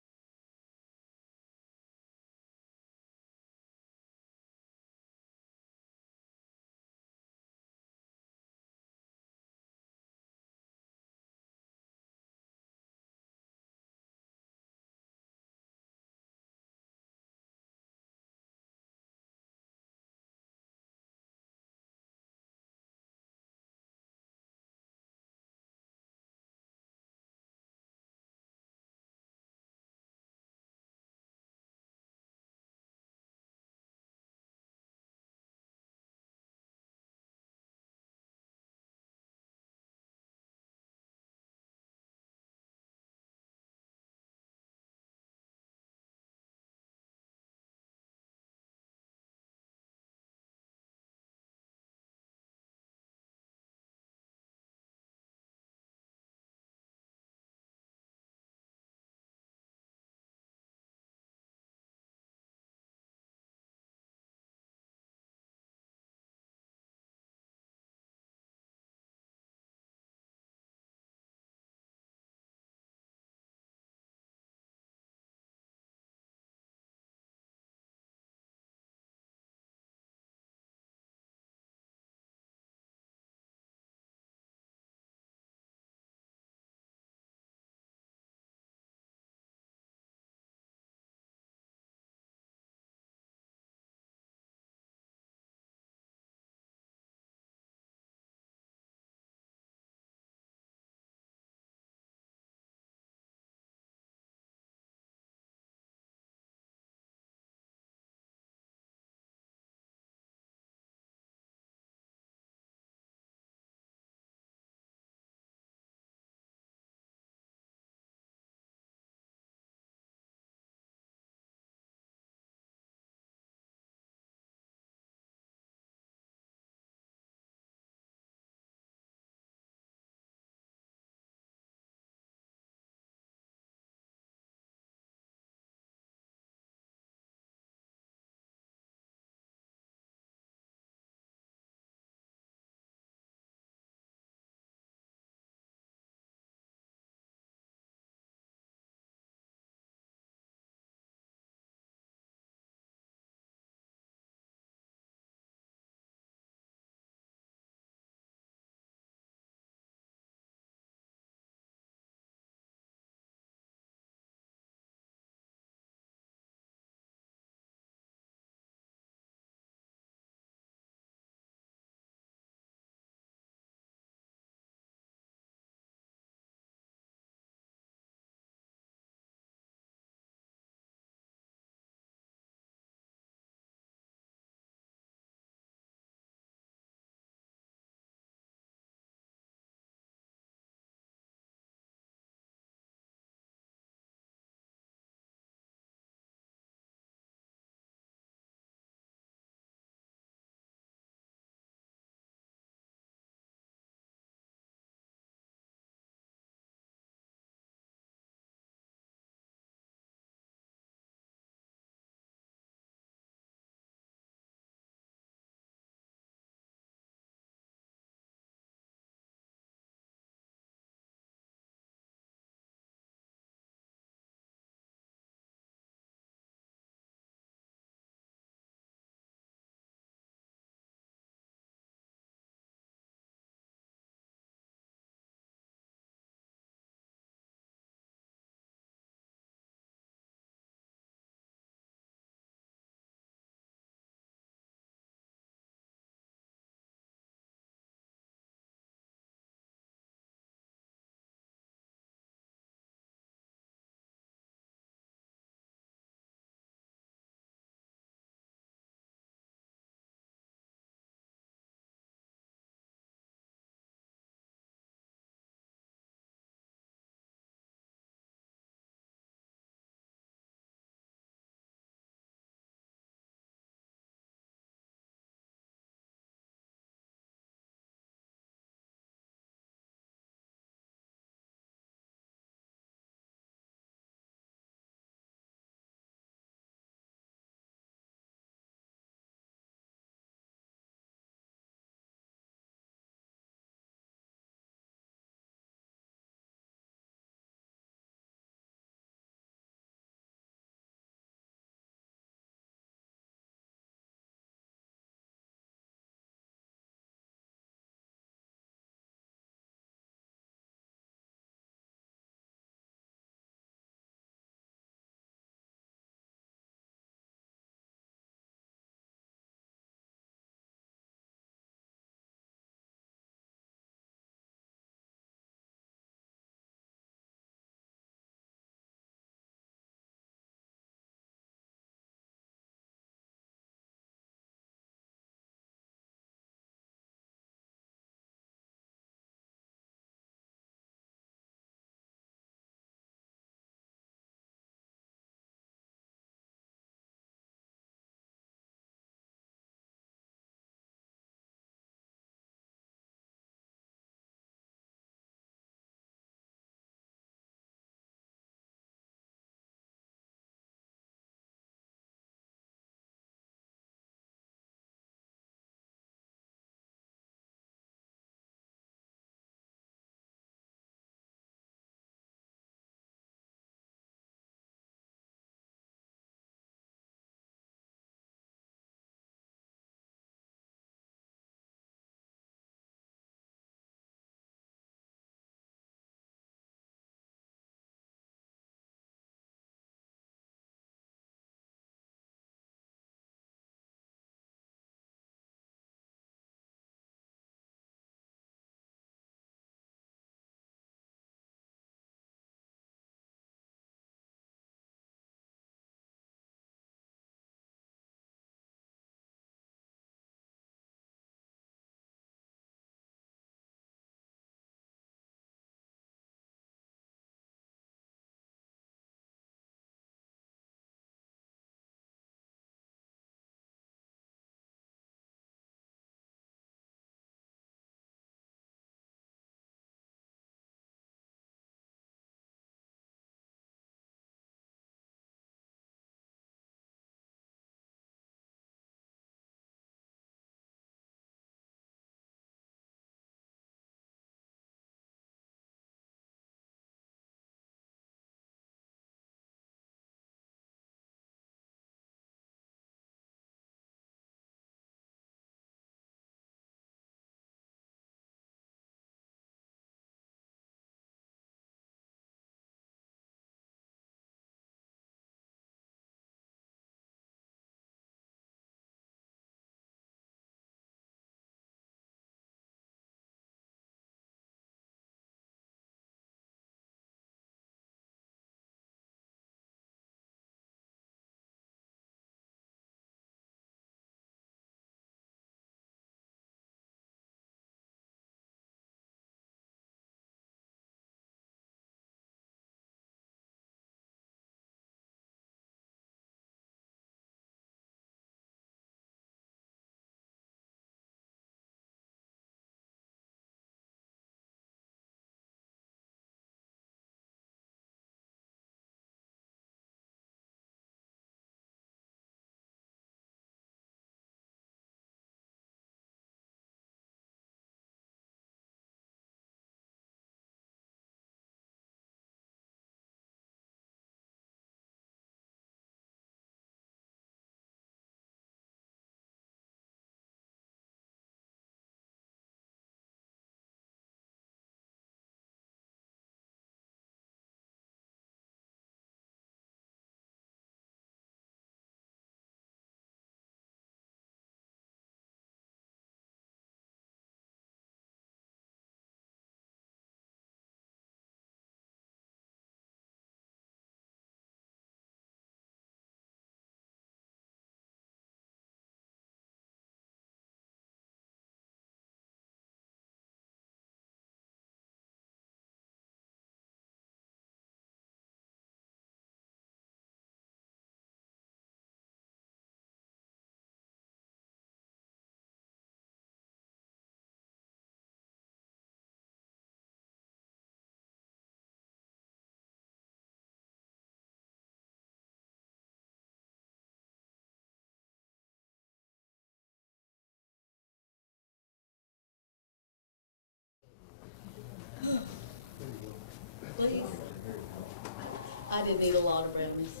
I didn't eat a lot of brownies.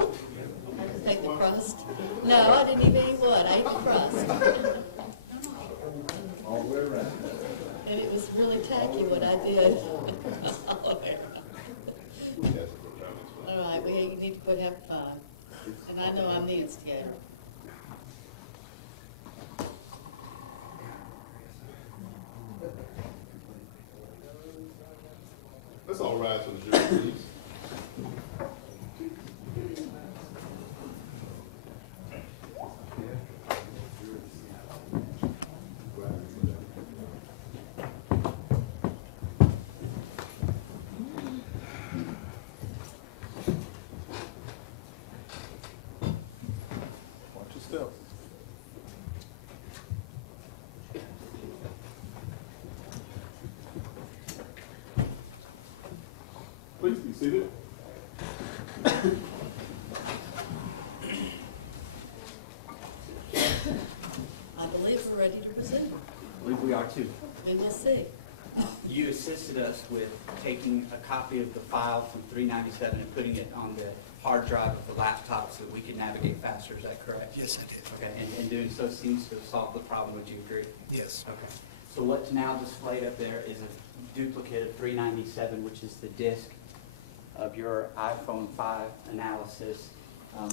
I just ate the crust. No, I didn't even eat one. I ate the crust. All the way around. And it was really tacky what I did. All right, we need to put half five. And I know I'm the instigator. Let's all rise for the jury, please. Watch your step. Please be seated. I believe we're ready to proceed. I believe we are too. We will see. You assisted us with taking a copy of the file from 397 and putting it on the hard drive of the laptop so that we could navigate faster, is that correct? Yes, I did. Okay, and doing so seems to have solved the problem, would you agree? Yes. Okay. So what's now displayed up there is a duplicate of 397, which is the disk of your iPhone 5 analysis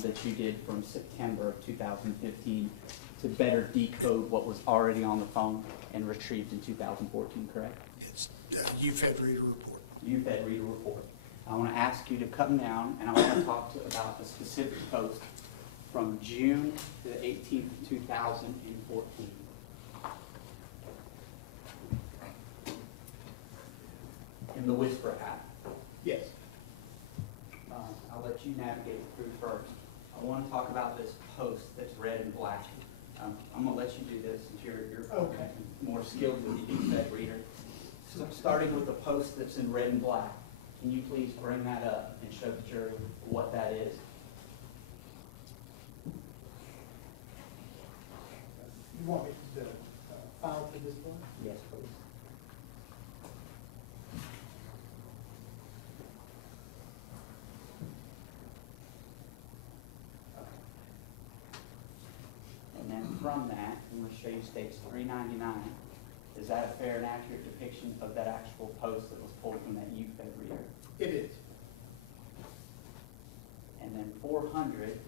that you did from September of 2015 to better decode what was already on the phone and retrieved in 2014, correct? It's the UFED reader report. UFED reader report. I want to ask you to come down and I want to talk about a specific post from June to the 18th, 2014. In the Whisper app. Yes. I'll let you navigate through first. I want to talk about this post that's red and black. I'm going to let you do this since you're Okay. more skilled with the UFED reader. So starting with the post that's in red and black, can you please bring that up and show the jury what that is? You want me to file for this one? Yes, please. And then from that, I'm going to show you states 399. Is that a fair and accurate depiction of that actual post that was pulled from that UFED reader? It is. And then 400,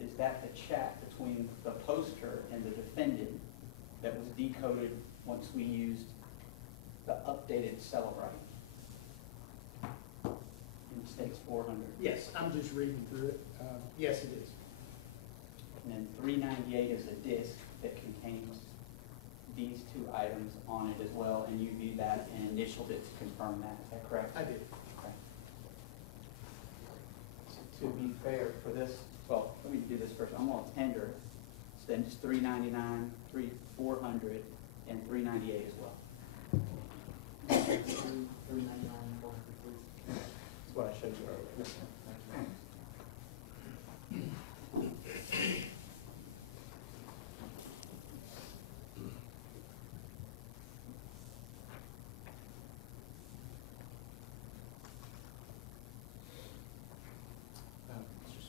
is that the chat between the poster and the defendant that was decoded once we used the updated Celebrite? In states 400. Yes, I'm just reading through it. Yes, it is. And then 398 is a disk that contains these two items on it as well, and you viewed that and initialed it to confirm that. Is that correct? I did. Okay. So to be fair for this, well, let me do this first. I'm going to tender it. So then it's 399, 400, and 398 as well. 399, 400, please. That's what I showed you earlier. Mr.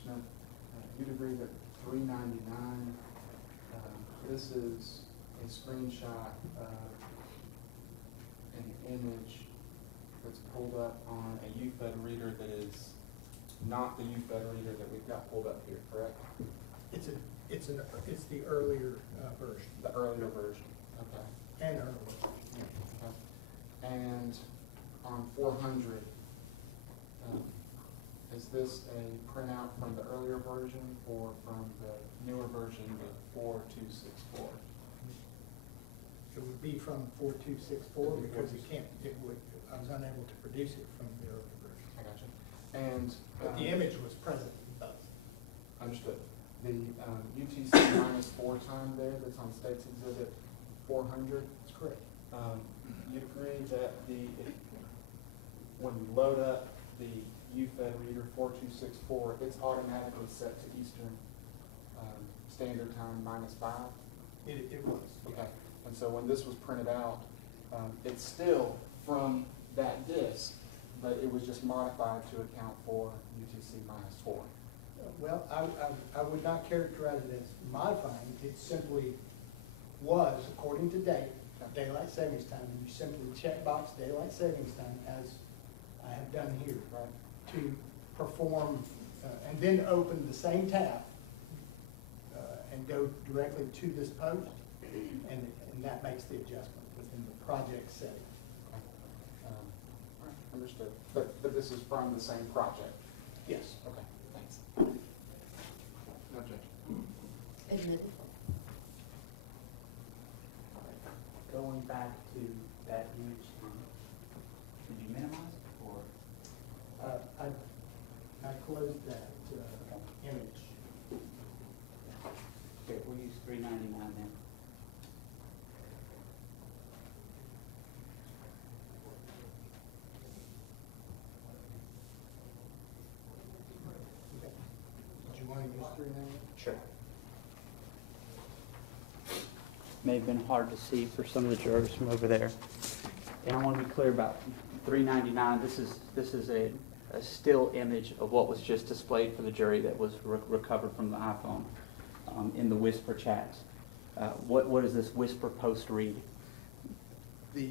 Smith, you'd agree that 399, this is a screenshot of an image that's pulled up on a UFED reader that is not the UFED reader that we've got pulled up here, correct? It's the earlier version. The earlier version, okay. And earlier. Okay. And on 400, is this a printout from the earlier version or from the newer version, the 4264? It would be from 4264 because I was unable to produce it from the earlier version. I got you. And But the image was present in both. understood. The UTC -4 time there that's on States Exhibit 400, That's correct. you'd agree that when we load up the UFED reader 4264, it's automatically set to Eastern Standard Time -5? It was. Okay. And so when this was printed out, it's still from that disk, but it was just modified to account for UTC -4. Well, I would not characterize it as modifying, it simply was, according to daylight savings time, and you simply check box daylight savings time, as I have done here, Right. to perform, and then open the same tab, and go directly to this post, and that makes the adjustment within the project setting. All right, understood. But this is from the same project? Yes. Okay, thanks. No objection. Admitted. Going back to that image, did you minimize it or? I closed that image. Okay, we'll use 399 then. Did you want to use 390? Sure. May have been hard to see for some of the jurors from over there. And I want to be clear about 399. This is a still image of what was just displayed for the jury that was recovered from the iPhone in the Whisper chats. What does this Whisper post read? The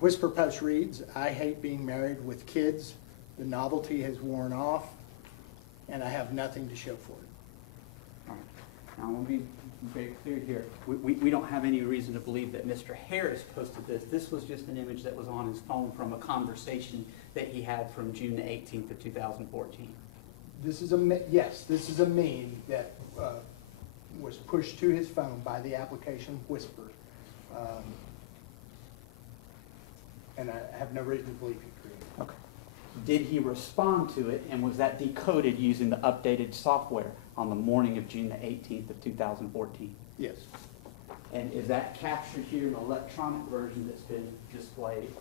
Whisper post reads, "I hate being married with kids. The novelty has worn off, and I have nothing to show for it." All right. Now, I want to be very clear here. We don't have any reason to believe that Mr. Harris posted this. This was just an image that was on his phone from a conversation that he had from June the 18th of 2014. This is yes, this is a meme that was pushed to his phone by the application Whisper. And I have no reason to believe he created it. Okay. Did he respond to it, and was that decoded using the updated software on the morning of June the 18th of 2014? Yes. And is that captured here in the electronic version that's been displayed?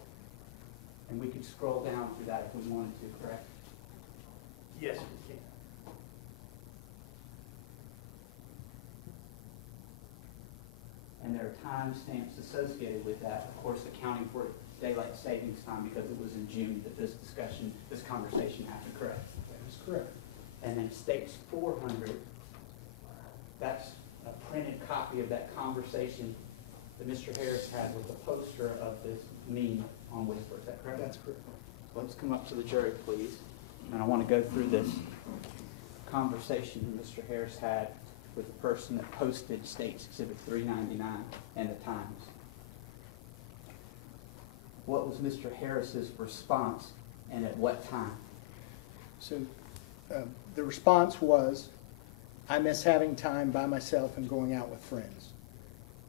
And we could scroll down through that if we wanted to, correct? Yes, we can. And there are timestamps associated with that, of course, accounting for daylight savings time because it was in June that this conversation happened, correct? That is correct. And then states 400, that's a printed copy of that conversation that Mr. Harris had with the poster of this meme on Whisper, is that correct? That's correct. Let's come up to the jury, please. And I want to go through this conversation that Mr. Harris had with the person that posted States Exhibit 399 and the Times. What was Mr. Harris's response and at what time? So the response was, "I miss having time by myself and going out with friends."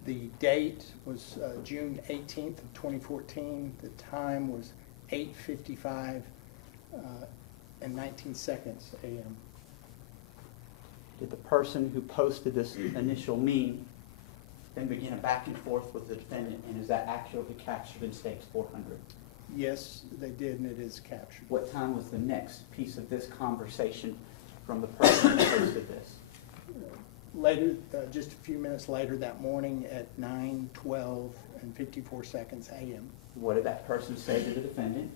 The date was June 18th of 2014. The time was 8:55 and 19 seconds a.m. Did the person who posted this initial meme then begin a back and forth with the defendant, and is that accurately captured in States 400? Yes, they did, and it is captured. What time was the next piece of this conversation from the person who posted this? Later, just a few minutes later that morning at 9:12 and 54 seconds a.m. What did that person say to the defendant?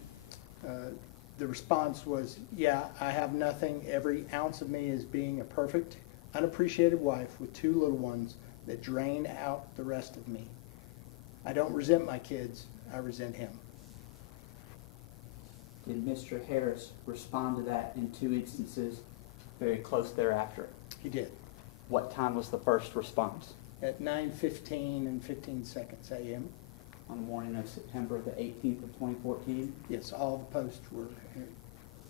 The response was, "Yeah, I have nothing. Every ounce of me is being a perfect, unappreciated wife with 2 little ones that drain out the rest of me. I don't resent my kids. I resent him." Did Mr. Harris respond to that in 2 instances very close thereafter? He did. What time was the first response? At 9:15 and 15 seconds a.m. On the morning of September the 18th of 2014? Yes, all the posts were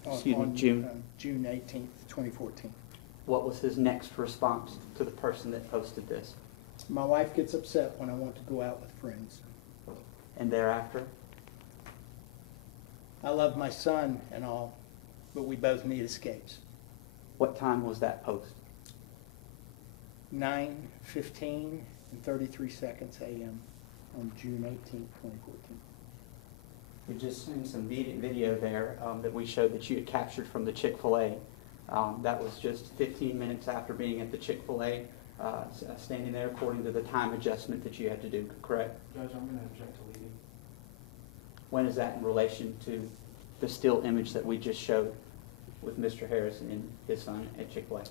Excuse me, on June. June 18th, 2014. What was his next response to the person that posted this? My wife gets upset when I want to go out with friends. And thereafter? I love my son and all, but we both need escapes. What time was that post? 9:15 and 33 seconds a.m. on June 18th, 2014. You're just seeing some video there that we showed that you had captured from the Chick-fil-A. That was just 15 minutes after being at the Chick-fil-A, standing there according to the time adjustment that you had to do, correct? Judge, I'm going to object to leading. When is that in relation to the still image that we just showed with Mr. Harris and his son at Chick-fil-A?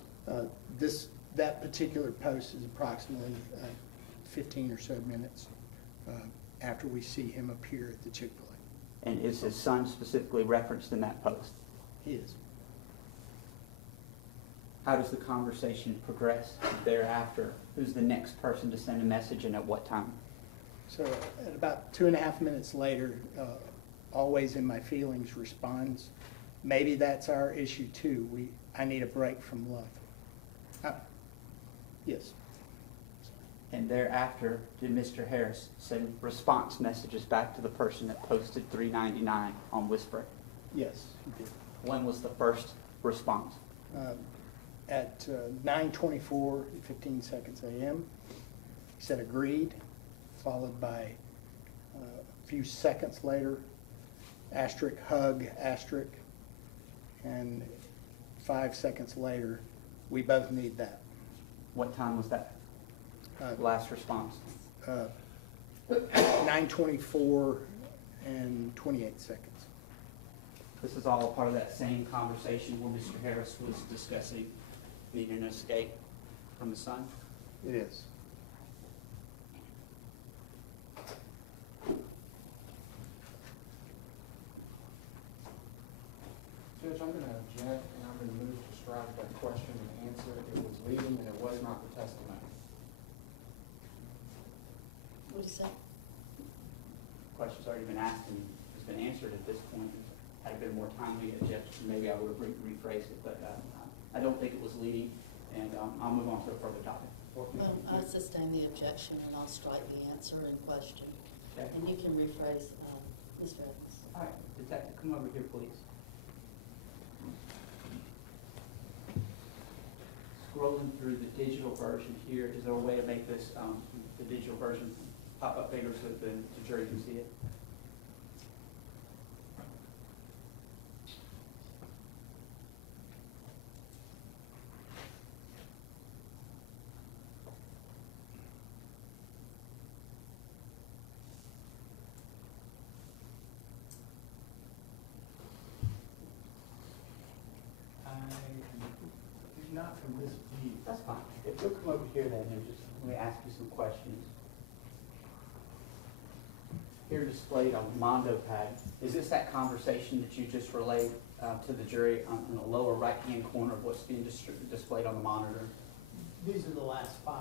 That particular post is approximately 15 or so minutes after we see him appear at the Chick-fil-A. And is his son specifically referenced in that post? He is. How does the conversation progress thereafter? Who's the next person to send a message and at what time? So at about 2.5 minutes later, Always in My Feelings responds, maybe that's our issue too. I need a break from love. Yes. And thereafter, did Mr. Harris send response messages back to the person that posted $3.99 on Whisper? Yes, he did. When was the first response? At 9:24, 15 seconds a.m., he said agreed, followed by a few seconds later, asterisk, hug, asterisk, and 5 seconds later, we both need that. What time was that last response? 9:24 and 28 seconds. This is all a part of that same conversation where Mr. Harris was discussing needing an escape from his son? It is. Judge, I'm going to object, and I'm going to move to strike that question and answer. It was leading, and it was not the testimony. What is that? Question's already been asked and has been answered at this point. Had it been more timely, maybe I would have rephrased it, but I don't think it was leading, and I'll move on to a further topic. Well, I sustain the objection, and I'll strike the answer in question. Okay. And you can rephrase, Mr. Evans. All right, Detective, come over here, please. Scrolling through the digital version here, is there a way to make this, the digital version pop up bigger so that the jury can see it? Not from this view. That's fine. If you'll come over here then and just let me ask you some questions. Here displayed on Mondo pad, is this that conversation that you just relayed to the jury in the lower right-hand corner of what's being displayed on the monitor? These are the last 5.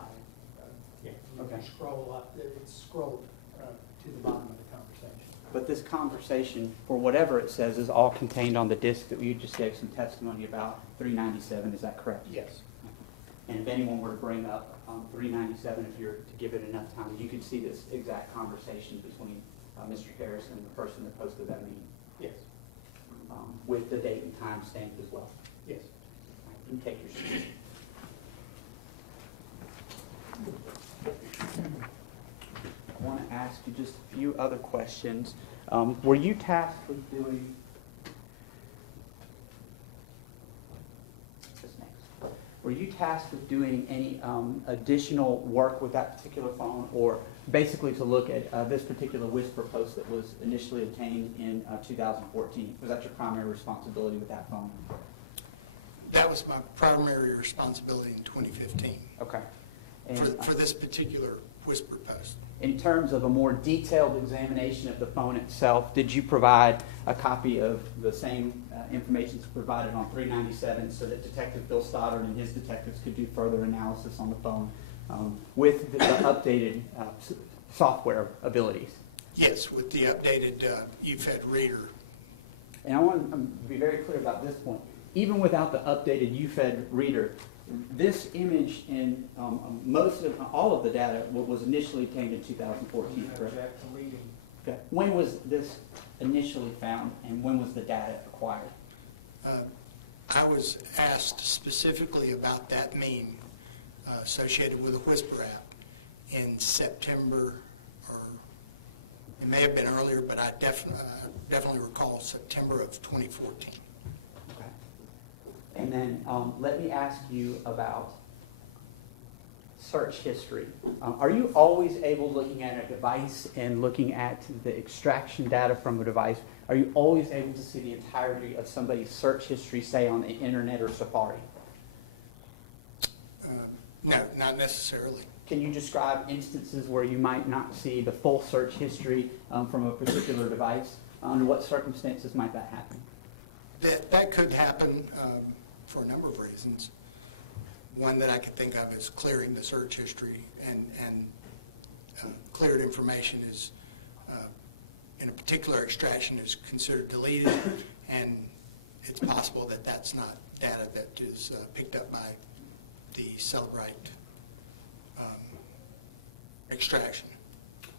You Okay. can scroll up, it's scrolled to the bottom of the conversation. But this conversation, for whatever it says, is all contained on the disc that you just gave some testimony about, 397, is that correct? Yes. And if anyone were to bring up 397, if you're to give it enough time, you could see this exact conversation between Mr. Harris and the person that posted that meeting, Yes. with the date and time stamped as well. Yes. You can take your seat. I want to ask you just a few other questions. Were you tasked with doing this next? Were you tasked with doing any additional work with that particular phone, or basically to look at this particular Whisper post that was initially obtained in 2014? Was that your primary responsibility with that phone? That was my primary responsibility in 2015 Okay. And for this particular Whisper post. in terms of a more detailed examination of the phone itself, did you provide a copy of the same information that's provided on 397 so that Detective Bill Stoddard and his detectives could do further analysis on the phone with the updated software abilities? Yes, with the updated UFED reader. And I want to be very clear about this point. Even without the updated UFED reader, this image and all of the data was initially obtained in 2014, correct? Object to leading. Okay. When was this initially found, and when was the data acquired? I was asked specifically about that meme associated with a Whisper app in September, or it may have been earlier, but I definitely recall September of 2014. And then let me ask you about search history. Are you always able, looking at a device and looking at the extraction data from a device, are you always able to see the entirety of somebody's search history, say on the internet or Safari? No, not necessarily. Can you describe instances where you might not see the full search history from a particular device? Under what circumstances might that happen? That could happen for a number of reasons. One that I could think of is clearing the search history, and cleared information is, in a particular extraction, is considered deleted, and it's possible that that's not data that is picked up by the Celebrite extraction.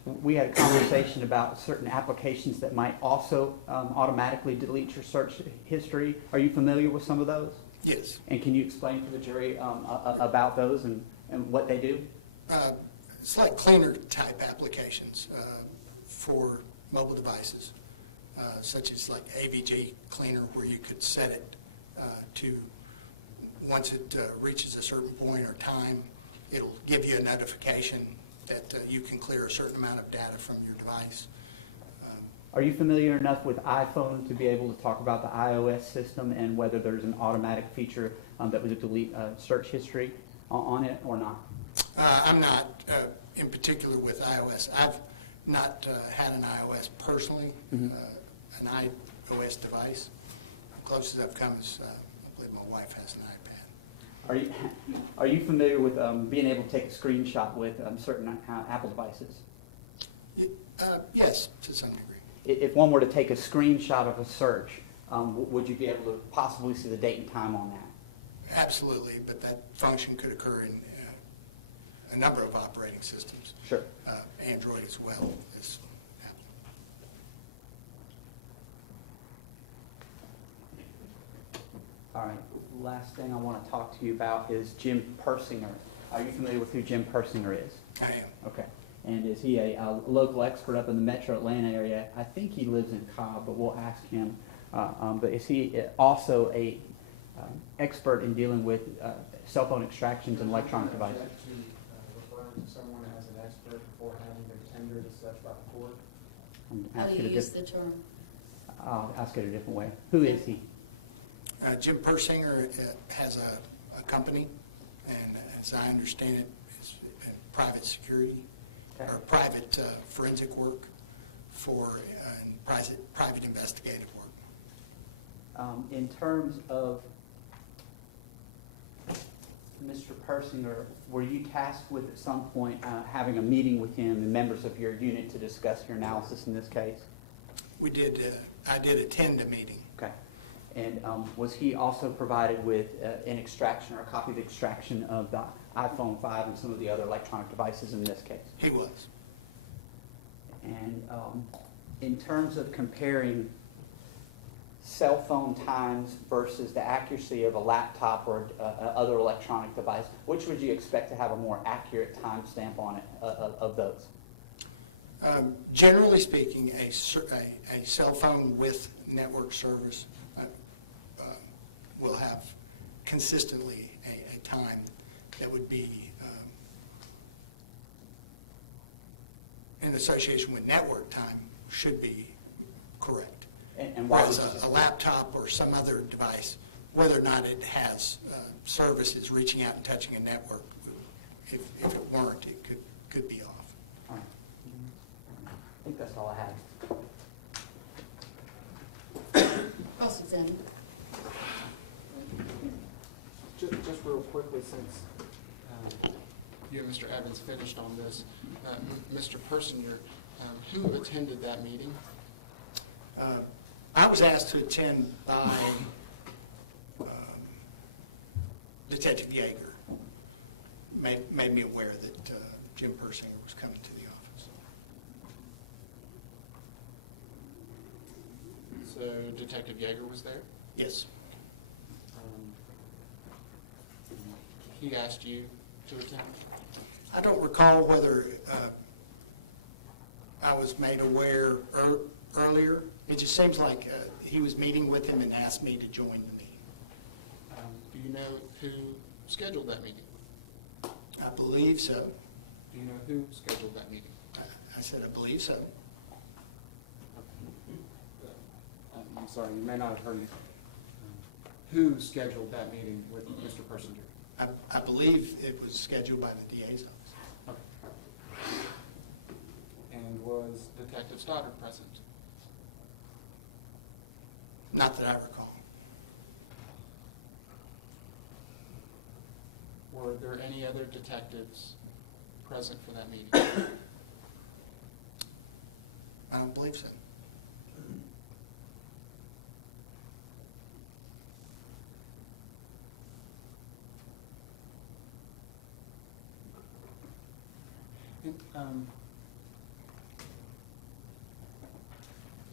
We had a conversation about certain applications that might also automatically delete your search history. Are you familiar with some of those? Yes. And can you explain to the jury about those and what they do? It's like cleaner type applications for mobile devices, such as like AVG cleaner, where you could set it to, once it reaches a certain point or time, it'll give you a notification that you can clear a certain amount of data from your device. Are you familiar enough with iPhone to be able to talk about the iOS system and whether there's an automatic feature that would delete search history on it or not? I'm not in particular with iOS. I've not had an iOS personally, an iOS device. Closest I've come is I believe my wife has an iPad. Are you familiar with being able to take a screenshot with certain Apple devices? Yes, to some degree. If one were to take a screenshot of a search, would you be able to possibly see the date and time on that? Absolutely, but that function could occur in a number of operating systems. Sure. Android as well as Apple. All right. Last thing I want to talk to you about is Jim Persinger. Are you familiar with who Jim Persinger is? I am. Okay. And is he a local expert up in the metro Atlanta area? I think he lives in Cobb, but we'll ask him. But is he also a expert in dealing with cell phone extractions and electronic devices? Actually, referring to someone as an expert before having been tendered as such by the court. How do you use the term? I'll ask it a different way. Who is he? Jim Persinger has a company, and as I understand it, it's private security, Okay. or private forensic work for private investigative work. In terms of Mr. Persinger, were you tasked with at some point having a meeting with him and members of your unit to discuss your analysis in this case? We did. I did attend a meeting. Okay. And was he also provided with an extraction or a copy of the extraction of the iPhone 5 and some of the other electronic devices in this case? He was. And in terms of comparing cell phone times versus the accuracy of a laptop or other electronic device, which would you expect to have a more accurate timestamp on it of those? Generally speaking, a cell phone with network service will have consistently a time that would be in association with network time should be correct. And why Whereas would you- a laptop or some other device, whether or not it has services reaching out and touching a network, if it weren't, it could be off. All right. I think that's all I had. Cross-examine. Just real quickly, since you and Mr. Evans finished on this, Mr. Persinger, who attended that meeting? I was asked to attend by Detective Yeager. Made me aware that Jim Persinger was coming to the office. So Detective Yeager was there? Yes. He asked you to attend? I don't recall whether I was made aware earlier. It just seems like he was meeting with him and asked me to join the meeting. Do you know who scheduled that meeting? I believe so. Do you know who scheduled that meeting? I said I believe so. I'm sorry, you may not have heard me. Who scheduled that meeting with Mr. Persinger? I believe it was scheduled by the DA's office. Okay. And was Detective Stoddard present? Not that I recall. Were there any other detectives present for that meeting? I don't believe so.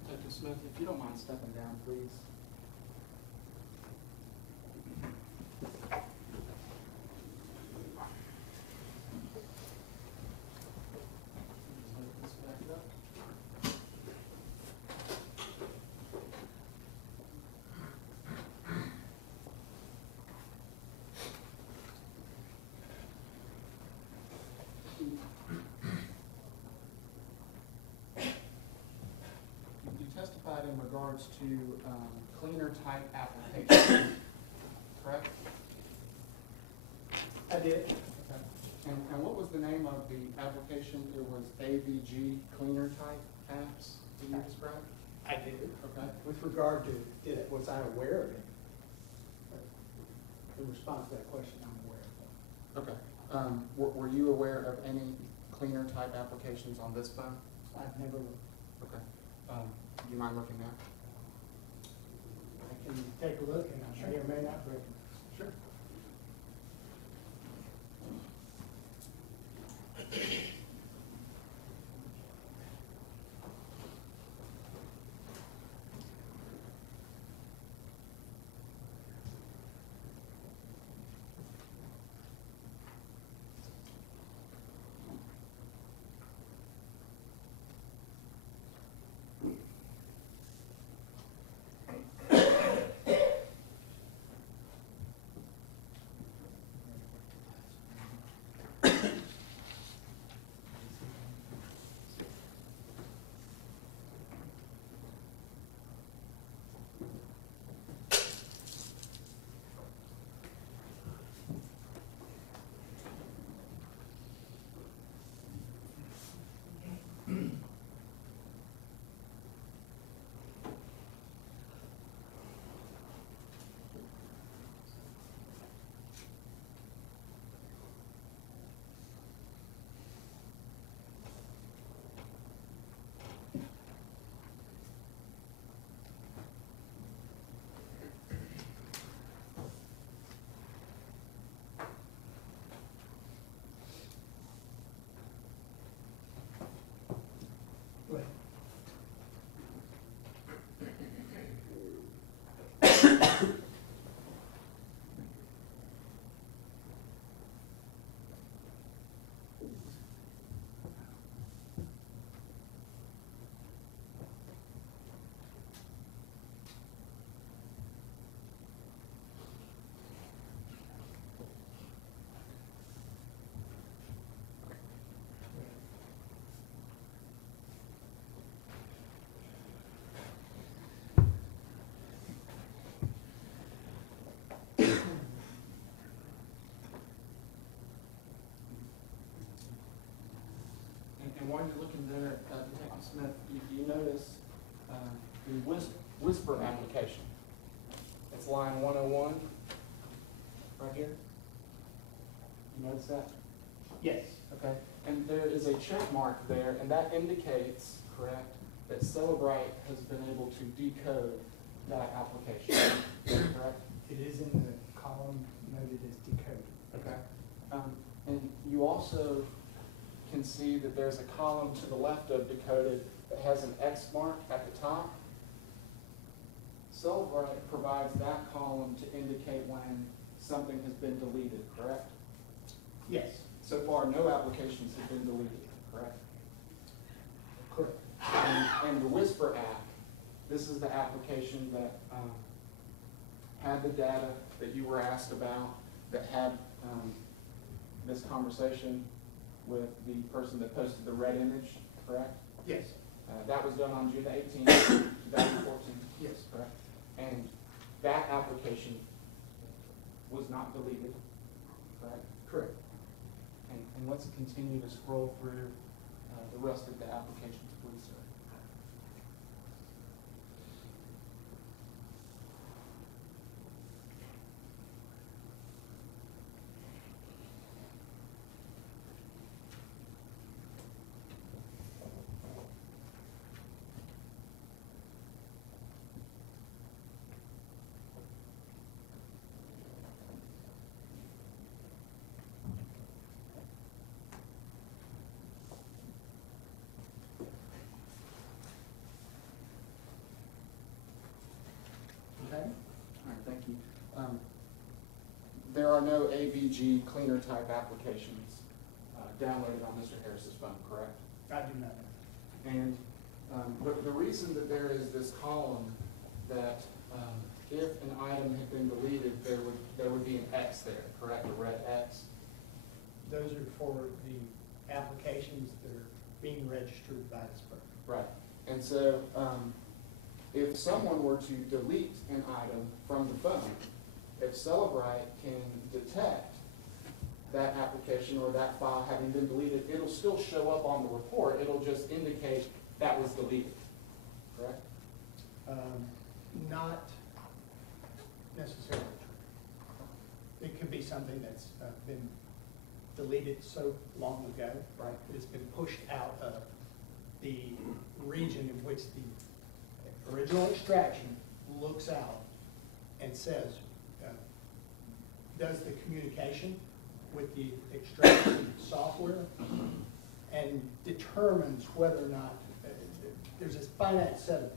Detective Smith, if you don't mind stepping down, please. Lift this back up. You testified in regards to cleaner type application, correct? I did. Okay. And what was the name of the application? It was AVG cleaner type apps that you described? I did. Okay. With regard to, was I aware of it? In response to that question, I'm aware of it. Okay. Were you aware of any cleaner type applications on this phone? I've never, Okay. Do you mind looking now? I can take a look and I may or may not recognize. Sure. And while you're looking there, Detective Smith, you notice the Whisper application. It's line 101, right here. You notice that? Yes. Okay. And there is a check mark there, and that indicates, correct, that Cellebrite has been able to decode that application. Correct? It is in the column noted as decoded. Okay. And you also can see that there's a column to the left of decoded that has an X mark at the top. Cellebrite provides that column to indicate when something has been deleted, correct? Yes. So far, no applications have been deleted, correct? Correct. And the Whisper app, this is the application that had the data that you were asked about, that had this conversation with the person that posted the red image, correct? Yes, That was done on June 18th, 2014, yes. correct? And that application was not deleted, correct? Correct. And let's continue to scroll through the rest of the applications, please, sir. Okay. All right, thank you. There are no AVG cleaner type applications downloaded on Mr. Harris's phone, correct? I do not. And the reason that there is this column that if an item had been deleted, there would be an X there, correct, a red X? Those are for the applications that are being registered by this person. Right. And so if someone were to delete an item from the phone, if Cellebrite can detect that application or that file having been deleted, it'll still show up on the report. It'll just indicate that was deleted, correct? Not necessarily true. It could be something that's been deleted so long ago. Right. That it's been pushed out of the region in which the original extraction looks out and says, does the communication with the extraction software and determines whether or not there's a finite set of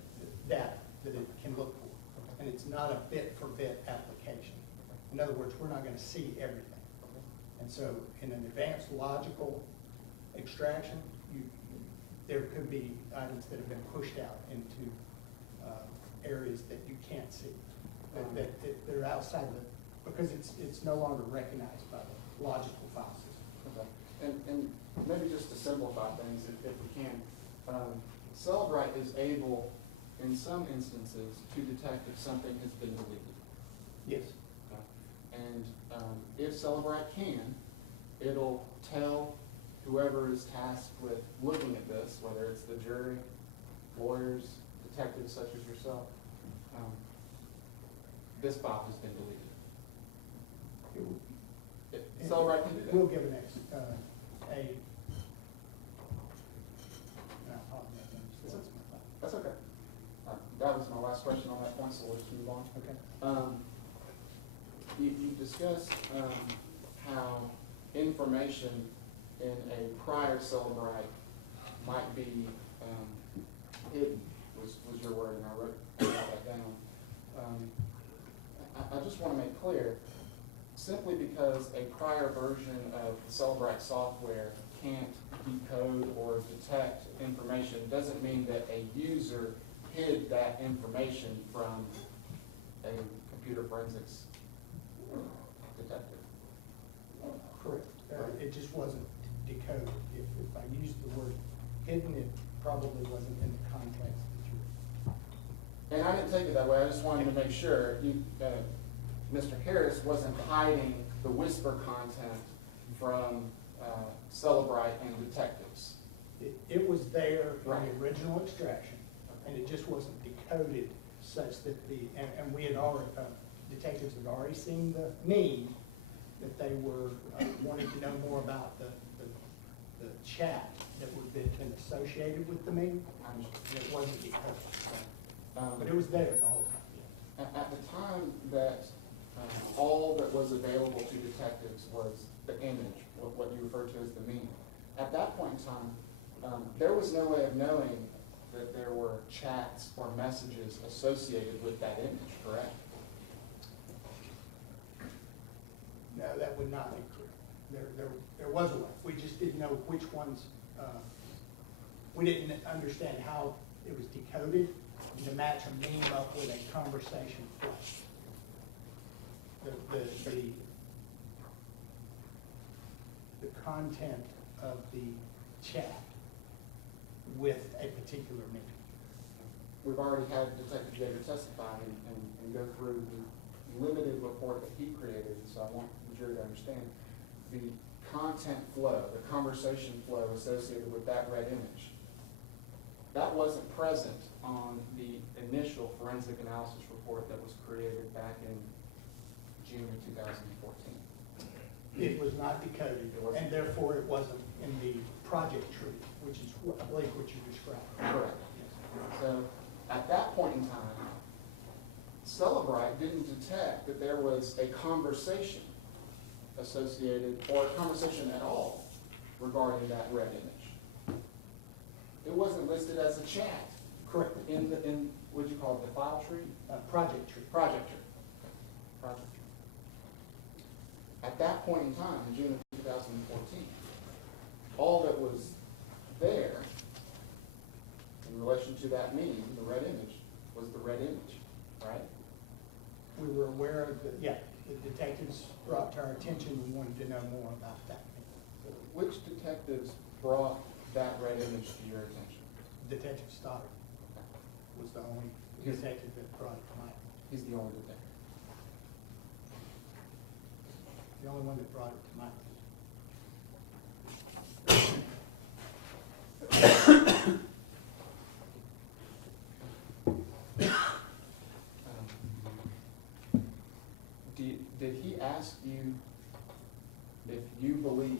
data that it can look for. And it's not a bit-for-bit application. In other words, we're not going to see everything. And so in an advanced logical extraction, there could be items that have been pushed out into areas that you can't see, that they're outside of it, because it's no longer recognized by the logical file system. Okay. And maybe just to simplify things, if we can, Cellebrite is able, in some instances, to detect if something has been deleted. Yes. Okay. And if Cellebrite can, it'll tell whoever is tasked with looking at this, whether it's the jury, lawyers, detectives such as yourself, this file has been deleted. Cellebrite can do that. We'll give an I apologize, I just lost my thought. That's okay. That was my last question on that point, so we'll just move on. Okay. You discussed how information in a prior Cellebrite might be hidden, was your word, and I wrote that down. I just want to make clear, simply because a prior version of the Cellebrite software can't decode or detect information doesn't mean that a user hid that information from a computer forensics detective. Correct. It just wasn't decoded. If I used the word hidden, it probably wasn't in the context that you. And I didn't take it that way. I just wanted to make sure Mr. Harris wasn't hiding the whisper content from Cellebrite and detectives. It was there in Right. the original extraction, and it just wasn't decoded such that and we had already, detectives had already seen the meme, that they were wanting to know more about the chat that would have been associated with the meme, and it wasn't decoded. But it was there the whole time. At the time that all that was available to detectives was the image, what you refer to as the meme. At that point in time, there was no way of knowing that there were chats or messages associated with that image, correct? No, that would not be correct. There was a way. We just didn't know which ones, we didn't understand how it was decoded to match a meme up with a conversation flow. content of the chat with a particular meaning. We've already had Detective Gator testify and go through the limited report that he created, so I want the jury to understand the content flow, the conversation flow associated with that red image. That wasn't present on the initial forensic analysis report that was created back in June of 2014. It was not decoded, It wasn't. and therefore it wasn't in the project tree, which is, I believe, what you described. Correct. So at that point in time, Celebrite didn't detect that there was a conversation associated, or a conversation at all, regarding that red image. It wasn't listed as a chat Correct. in what'd you call it, the file tree? Project tree. Project tree. Project tree. At that point in time, in June of 2014, all that was there in relation to that meme, the red image, was the red image, right? We were aware of the, yeah, the detectives brought to our attention, we wanted to know more about that. Which detectives brought that red image to your attention? Detective Stoddard was the only detective that brought it to my, He's the only detective. the only one that brought it to my attention. Did he ask you if you believe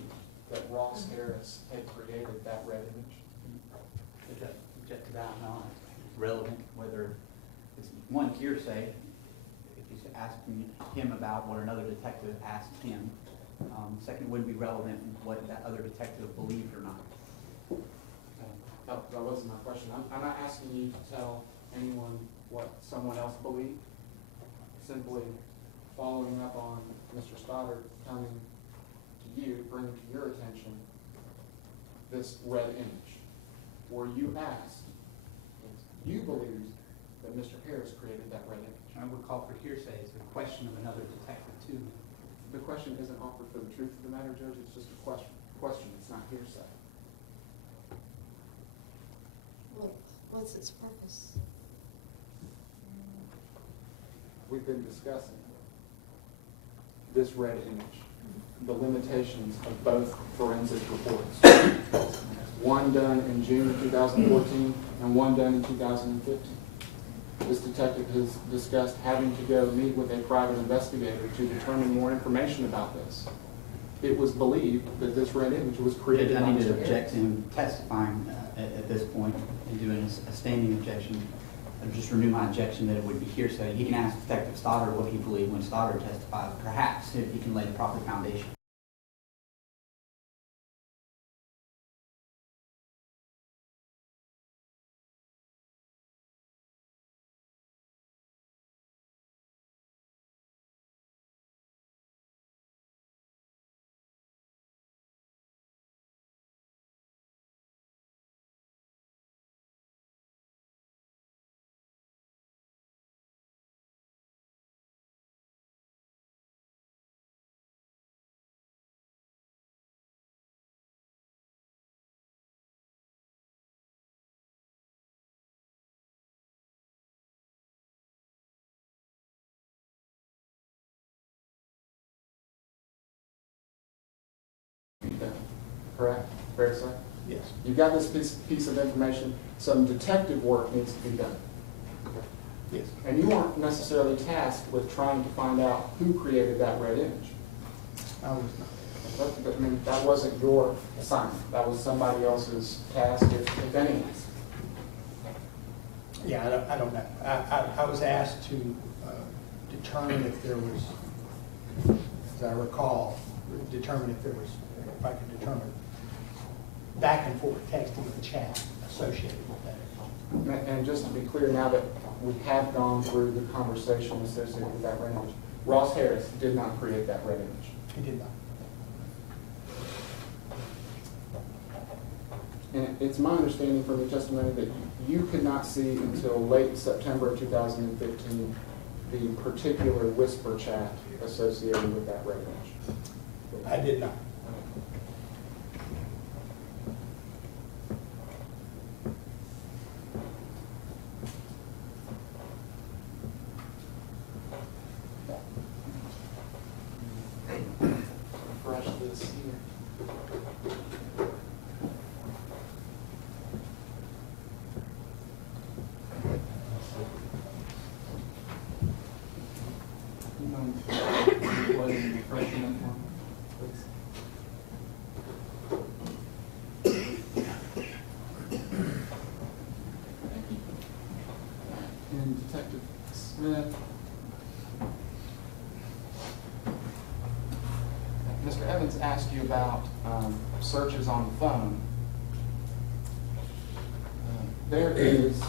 that Ross Harris had created that red image? Object to that, no, it's relevant, whether it's one hearsay, if he's asking him about what another detective asked him. Second, it wouldn't be relevant what that other detective believed or not. That wasn't my question. I'm not asking you to tell anyone what someone else believed. Simply following up on Mr. Stoddard coming to you, bringing to your attention this red image. Were you asked if you believed that Mr. Harris created that red image? I would call for hearsay, it's a question of another detective too. The question isn't offered for the truth of the matter, Judge. It's just a question. It's not hearsay. Well, what's its purpose? We've been discussing this red image, the limitations of both forensic reports. One done in June of 2014 and one done in 2015. This detective has discussed having to go meet with a private investigator to determine more information about this. It was believed that this red image was created by I need to Mr. object Harris. to him testifying at this point and doing a standing objection. I'd just renew my objection that it would be hearsay. He can ask Detective Stoddard what he believed when Stoddard testified, perhaps, if he can lay the proper foundation. Correct? Fair to say? Yes. You've got this piece of information, some detective work needs to be done. Yes. And you weren't necessarily tasked with trying to find out who created that red image. I was not. I mean, that wasn't your assignment. That was somebody else's task, if anyone's. Yeah, I don't know. I was asked to determine if there was, as I recall, determine if there was, if I could determine back and forth texting and chat associated with that. And just to be clear, now that we have gone through the conversation associated with that red image, Ross Harris did not create that red image. He did not. And it's my understanding from the testimony that you could not see until late September of 2015 the particular whisper chat associated with that red image. I did not. Detective Smith. Mr. Evans asked you about searches on the phone. There is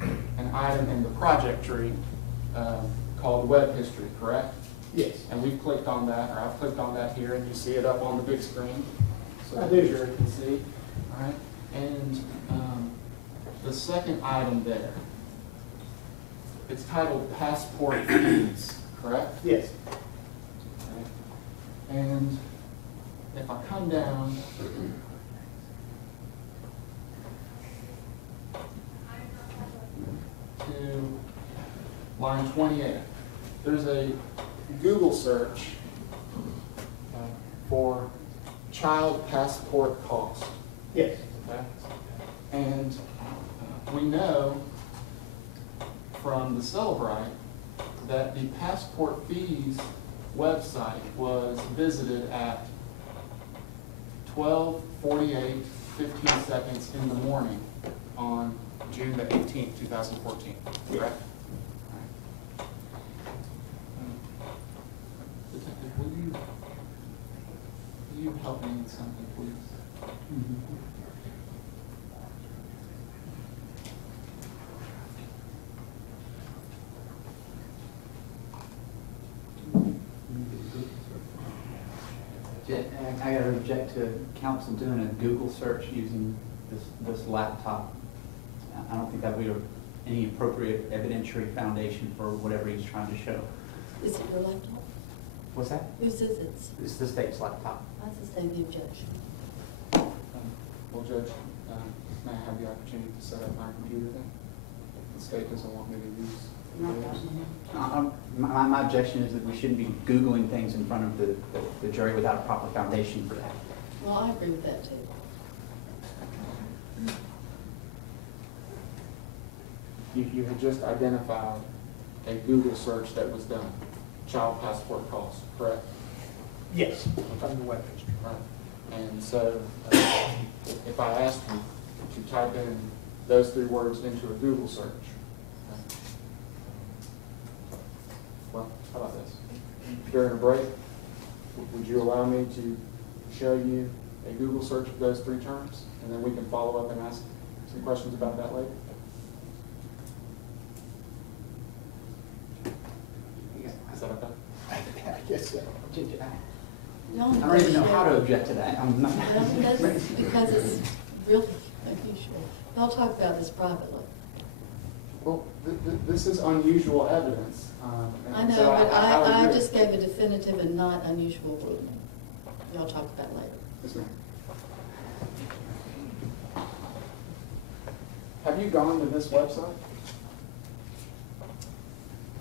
an item in the project tree called web history, correct? Yes. And we've clicked on that, or I've clicked on that here, and you see it up on the big screen. So I the do. jury can see. All right. And the second item there, it's titled passport fees, correct? Yes. Okay. And if I come down to line 28, there's a Google search for child passport cost. Yes. Okay? And we know from the Celebrite that the passport fees website was visited at 12:48, 15 seconds in the morning on June the 18th, 2014, correct? Detective, will you help me with something, please? I gotta object to council doing a Google search using this laptop. I don't think that would be any appropriate evidentiary foundation for whatever he's trying to show. Is it your laptop? What's that? Whose is it? It's the state's laptop. I sustain the objection. Well, Judge, may I have the opportunity to set up my computer then? The state doesn't want me to use yours. My objection is that we shouldn't be Googling things in front of the jury without a proper foundation for that. Well, I agree with that too. You had just identified a Google search that was done, child passport costs, correct? Yes, from the web history. Right. And so, if I asked you to type in those three words into a Google search, okay. Well, how about this? During a break, would you allow me to show you a Google search of those three terms, and then we can follow up and ask some questions about that later? Is that okay? I guess so. No, I don't even know how to object to that. I'm not. Well, that's because it's really unusual. Y'all talk about this privately. Well, this is unusual evidence. I and know, so but I would I agree. just gave a definitive and not unusual ruling. Y'all talk about it later. Yes, ma'am. Have you gone to this website?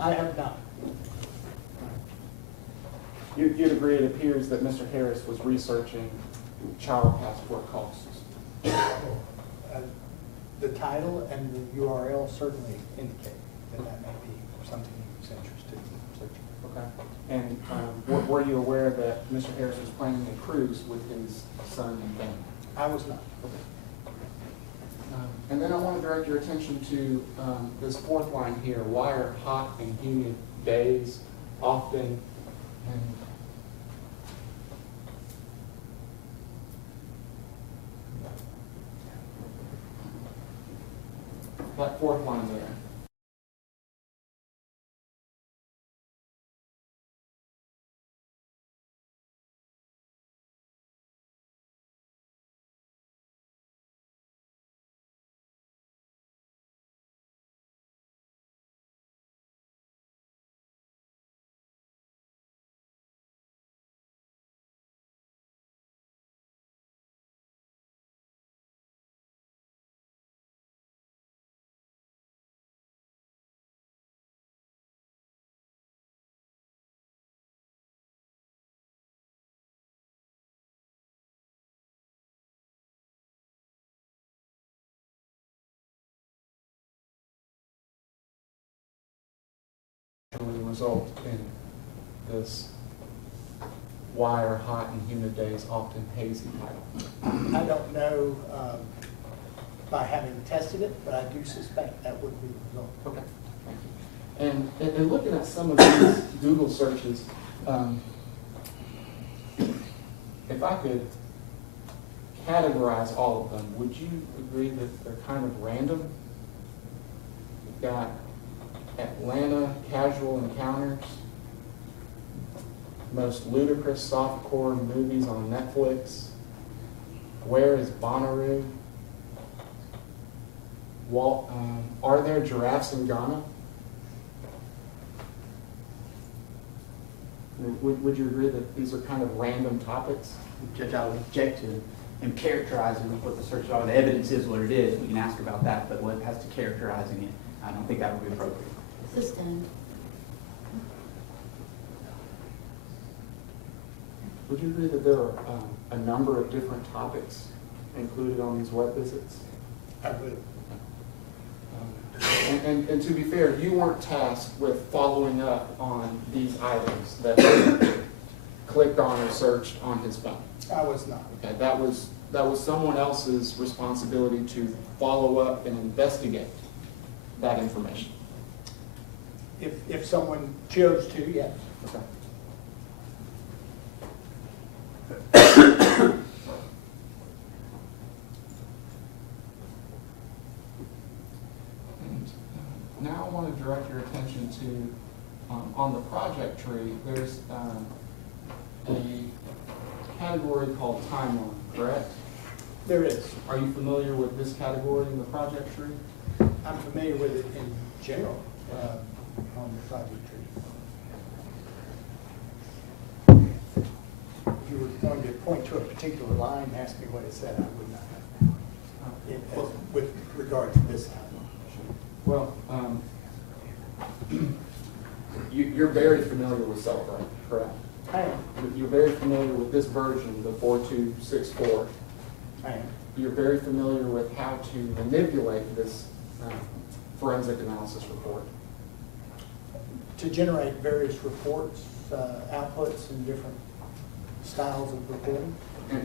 I have not. You'd agree it appears that Mr. Harris was researching child passport costs. The title and the URL certainly indicate that that may be something he was interested in searching. Okay. And were you aware that Mr. Harris was planning a cruise with his son and family? I was not. Okay. And then I want to direct your attention to this fourth line here. Why are hot and humid days often and that fourth line there. Result in this why are hot and humid days often hazy title. I don't know by having tested it, but I do suspect that would be the result. Okay, thank you. And looking at some of these Google searches, if I could categorize all of them, would you agree that they're kind of random? You've got Atlanta casual encounters, most ludicrous softcore movies on Netflix, where is Bonnaroo? Are there giraffes in Ghana? Would you agree that these are kind of random topics? Judge, I would object to him characterizing what the searches are. The evidence is what it is. We can ask about that, but what has to characterizing it, I don't think that would be appropriate. Sustained. Would you agree that there are a number of different topics included on these web visits? I would. And to be fair, you weren't tasked with following up on these items that were clicked on or searched on his phone. I was not. Okay, that was someone else's responsibility to follow up and investigate that information. If someone chose to, yes. Okay. Now I want to direct your attention to, on the project tree, there's a category called timeline, correct? There is. Are you familiar with this category in the project tree? I'm familiar with it in general on the project tree. If you were going to point to a particular line and ask me what it said, I would not have. With regard to this timeline. Well, you're very familiar with Celebrate, correct? I am. You're very familiar with this version, the 4264. I am. You're very familiar with how to manipulate this forensic analysis report. To generate various reports, outputs, and different styles of reporting.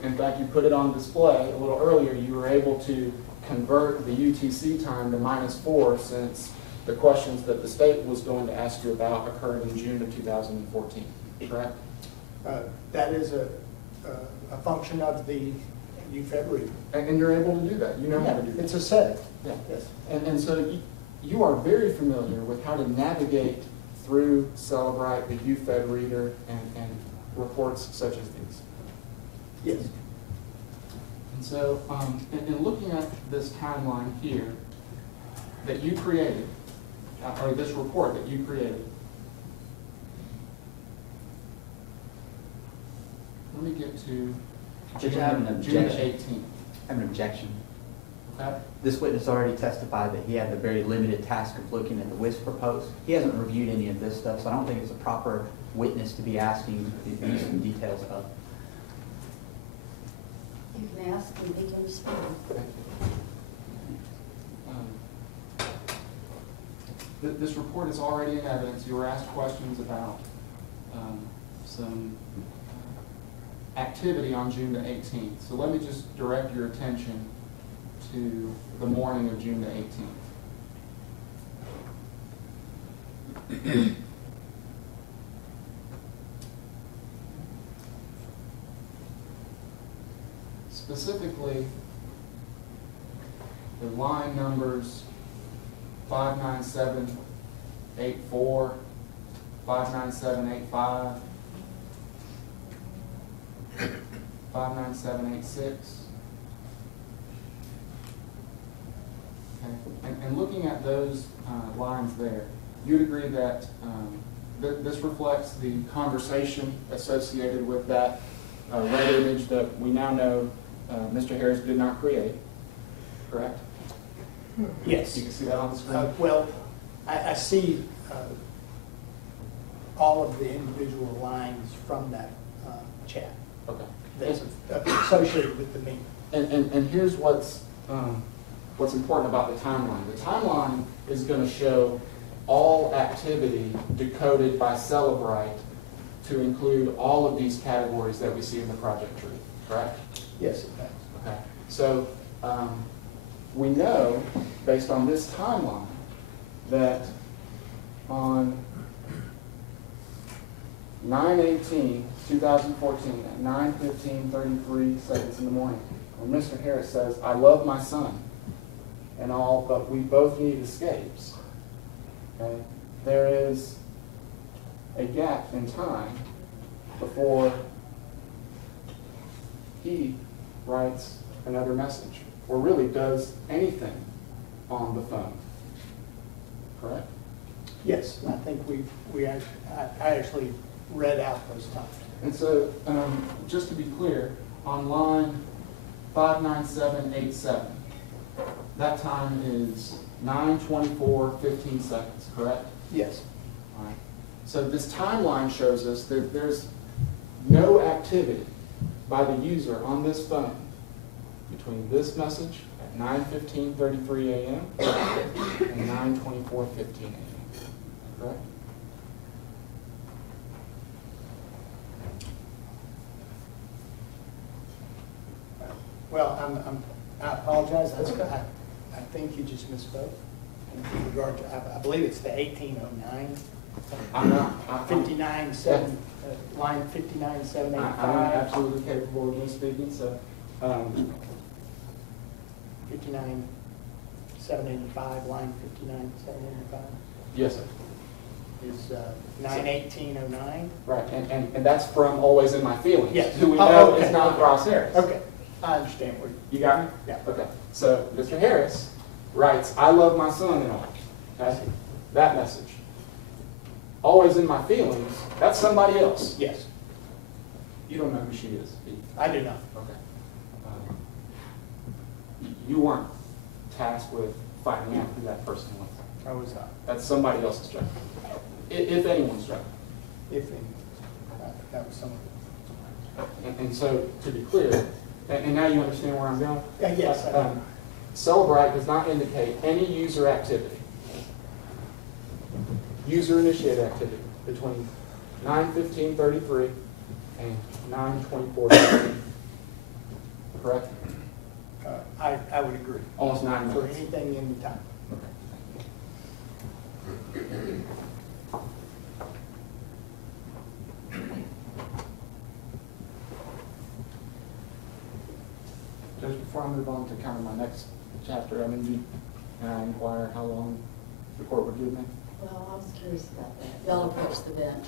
In fact, you put it on display a little earlier. You were able to convert the UTC time to -4 since the questions that the state was going to ask you about occurred in June of 2014, correct? That is a function of the UFED reading. And you're able to do that. You know how to do that. It's a setting. Yeah. Yes. And so you are very familiar with how to navigate through Celebrite, the UFED reader, and reports such as these. Yes. And so, in looking at this timeline here that you created, or this report that you created, let me get to Judge, I have an June objection. 18th. I have an objection. Okay? This witness already testified that he had the very limited task of looking at the WISPR post. He hasn't reviewed any of this stuff, so I don't think it's a proper witness to be asking these details of. You can ask and he can respond. Thank you. This report is already in evidence. You were asked questions about some activity on June the 18th. So let me just direct your attention to the morning of June the 18th. Specifically, the line numbers 59784, 59785, 59786. Okay. And looking at those lines there, you'd agree that this reflects the conversation associated with that red image that we now know Mr. Harris did not create, correct? Yes. You can see that on the screen? Well, I see all of the individual lines from that chat Okay. that's associated with the meeting. And here's what's important about the timeline. The timeline is going to show all activity decoded by Celebrite to include all of these categories that we see in the project tree, correct? Yes, it does. Okay. So we know, based on this timeline, that on 9/18/2014 at 9:15:33 seconds in the morning, when Mr. Harris says, "I love my son and all, but we both need escapes," okay, there is a gap in time before he writes another message, or really does anything on the phone. Correct? Yes, I think I actually read out those times. And so, just to be clear, on line 59787, that time is 9:24:15 seconds, correct? Yes. All right. So this timeline shows us that there's no activity by the user on this phone between this message at 9:15:33 a.m. and 9:24:15 a.m. Correct? Well, I apologize. I think you just misspoke in regard to, I believe it's the 1809. I'm not. 59.7, line 59.785. I'm absolutely capable of speaking, so. 59.785, line 59.785 Yes, sir. is 9/18/09. Right, and that's from Always in My Feelings. Yes. Who we Oh, know okay. is not Ross Harris. Okay, I understand where You got me? Yeah. Okay. So Mr. Harris writes, "I love my son" and all. Okay? That message. Always in My Feelings, that's somebody else. Yes, You don't know who she is, do you? I do not. Okay. You weren't tasked with finding out who that person was. I was not. That's somebody else's job. If anyone's job. If any. That was someone. And so, to be clear, and now you understand where I'm going? Yes. I do. Celebrite does not indicate any user activity. User-initiated activity between 9:15:33 and 9:24:33. Correct? I would agree. Almost 9 For minutes. anything in the time. Judge, before I move on to kind of my next chapter, can I inquire how long the court would give me? Well, I was curious about that. Y'all approach the bench.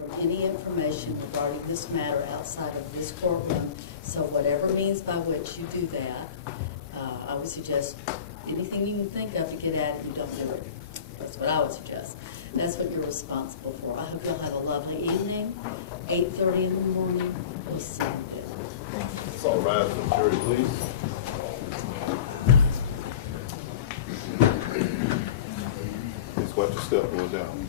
From any information regarding this matter outside of this courtroom. So whatever means by which you do that, I would suggest anything you can think of to get at it, you don't do it. That's what I would suggest. That's what you're responsible for. I hope you'll have a lovely evening. 8:30 in the morning, we'll see you then. Let's all rise for the jury, please. Please watch your step going down.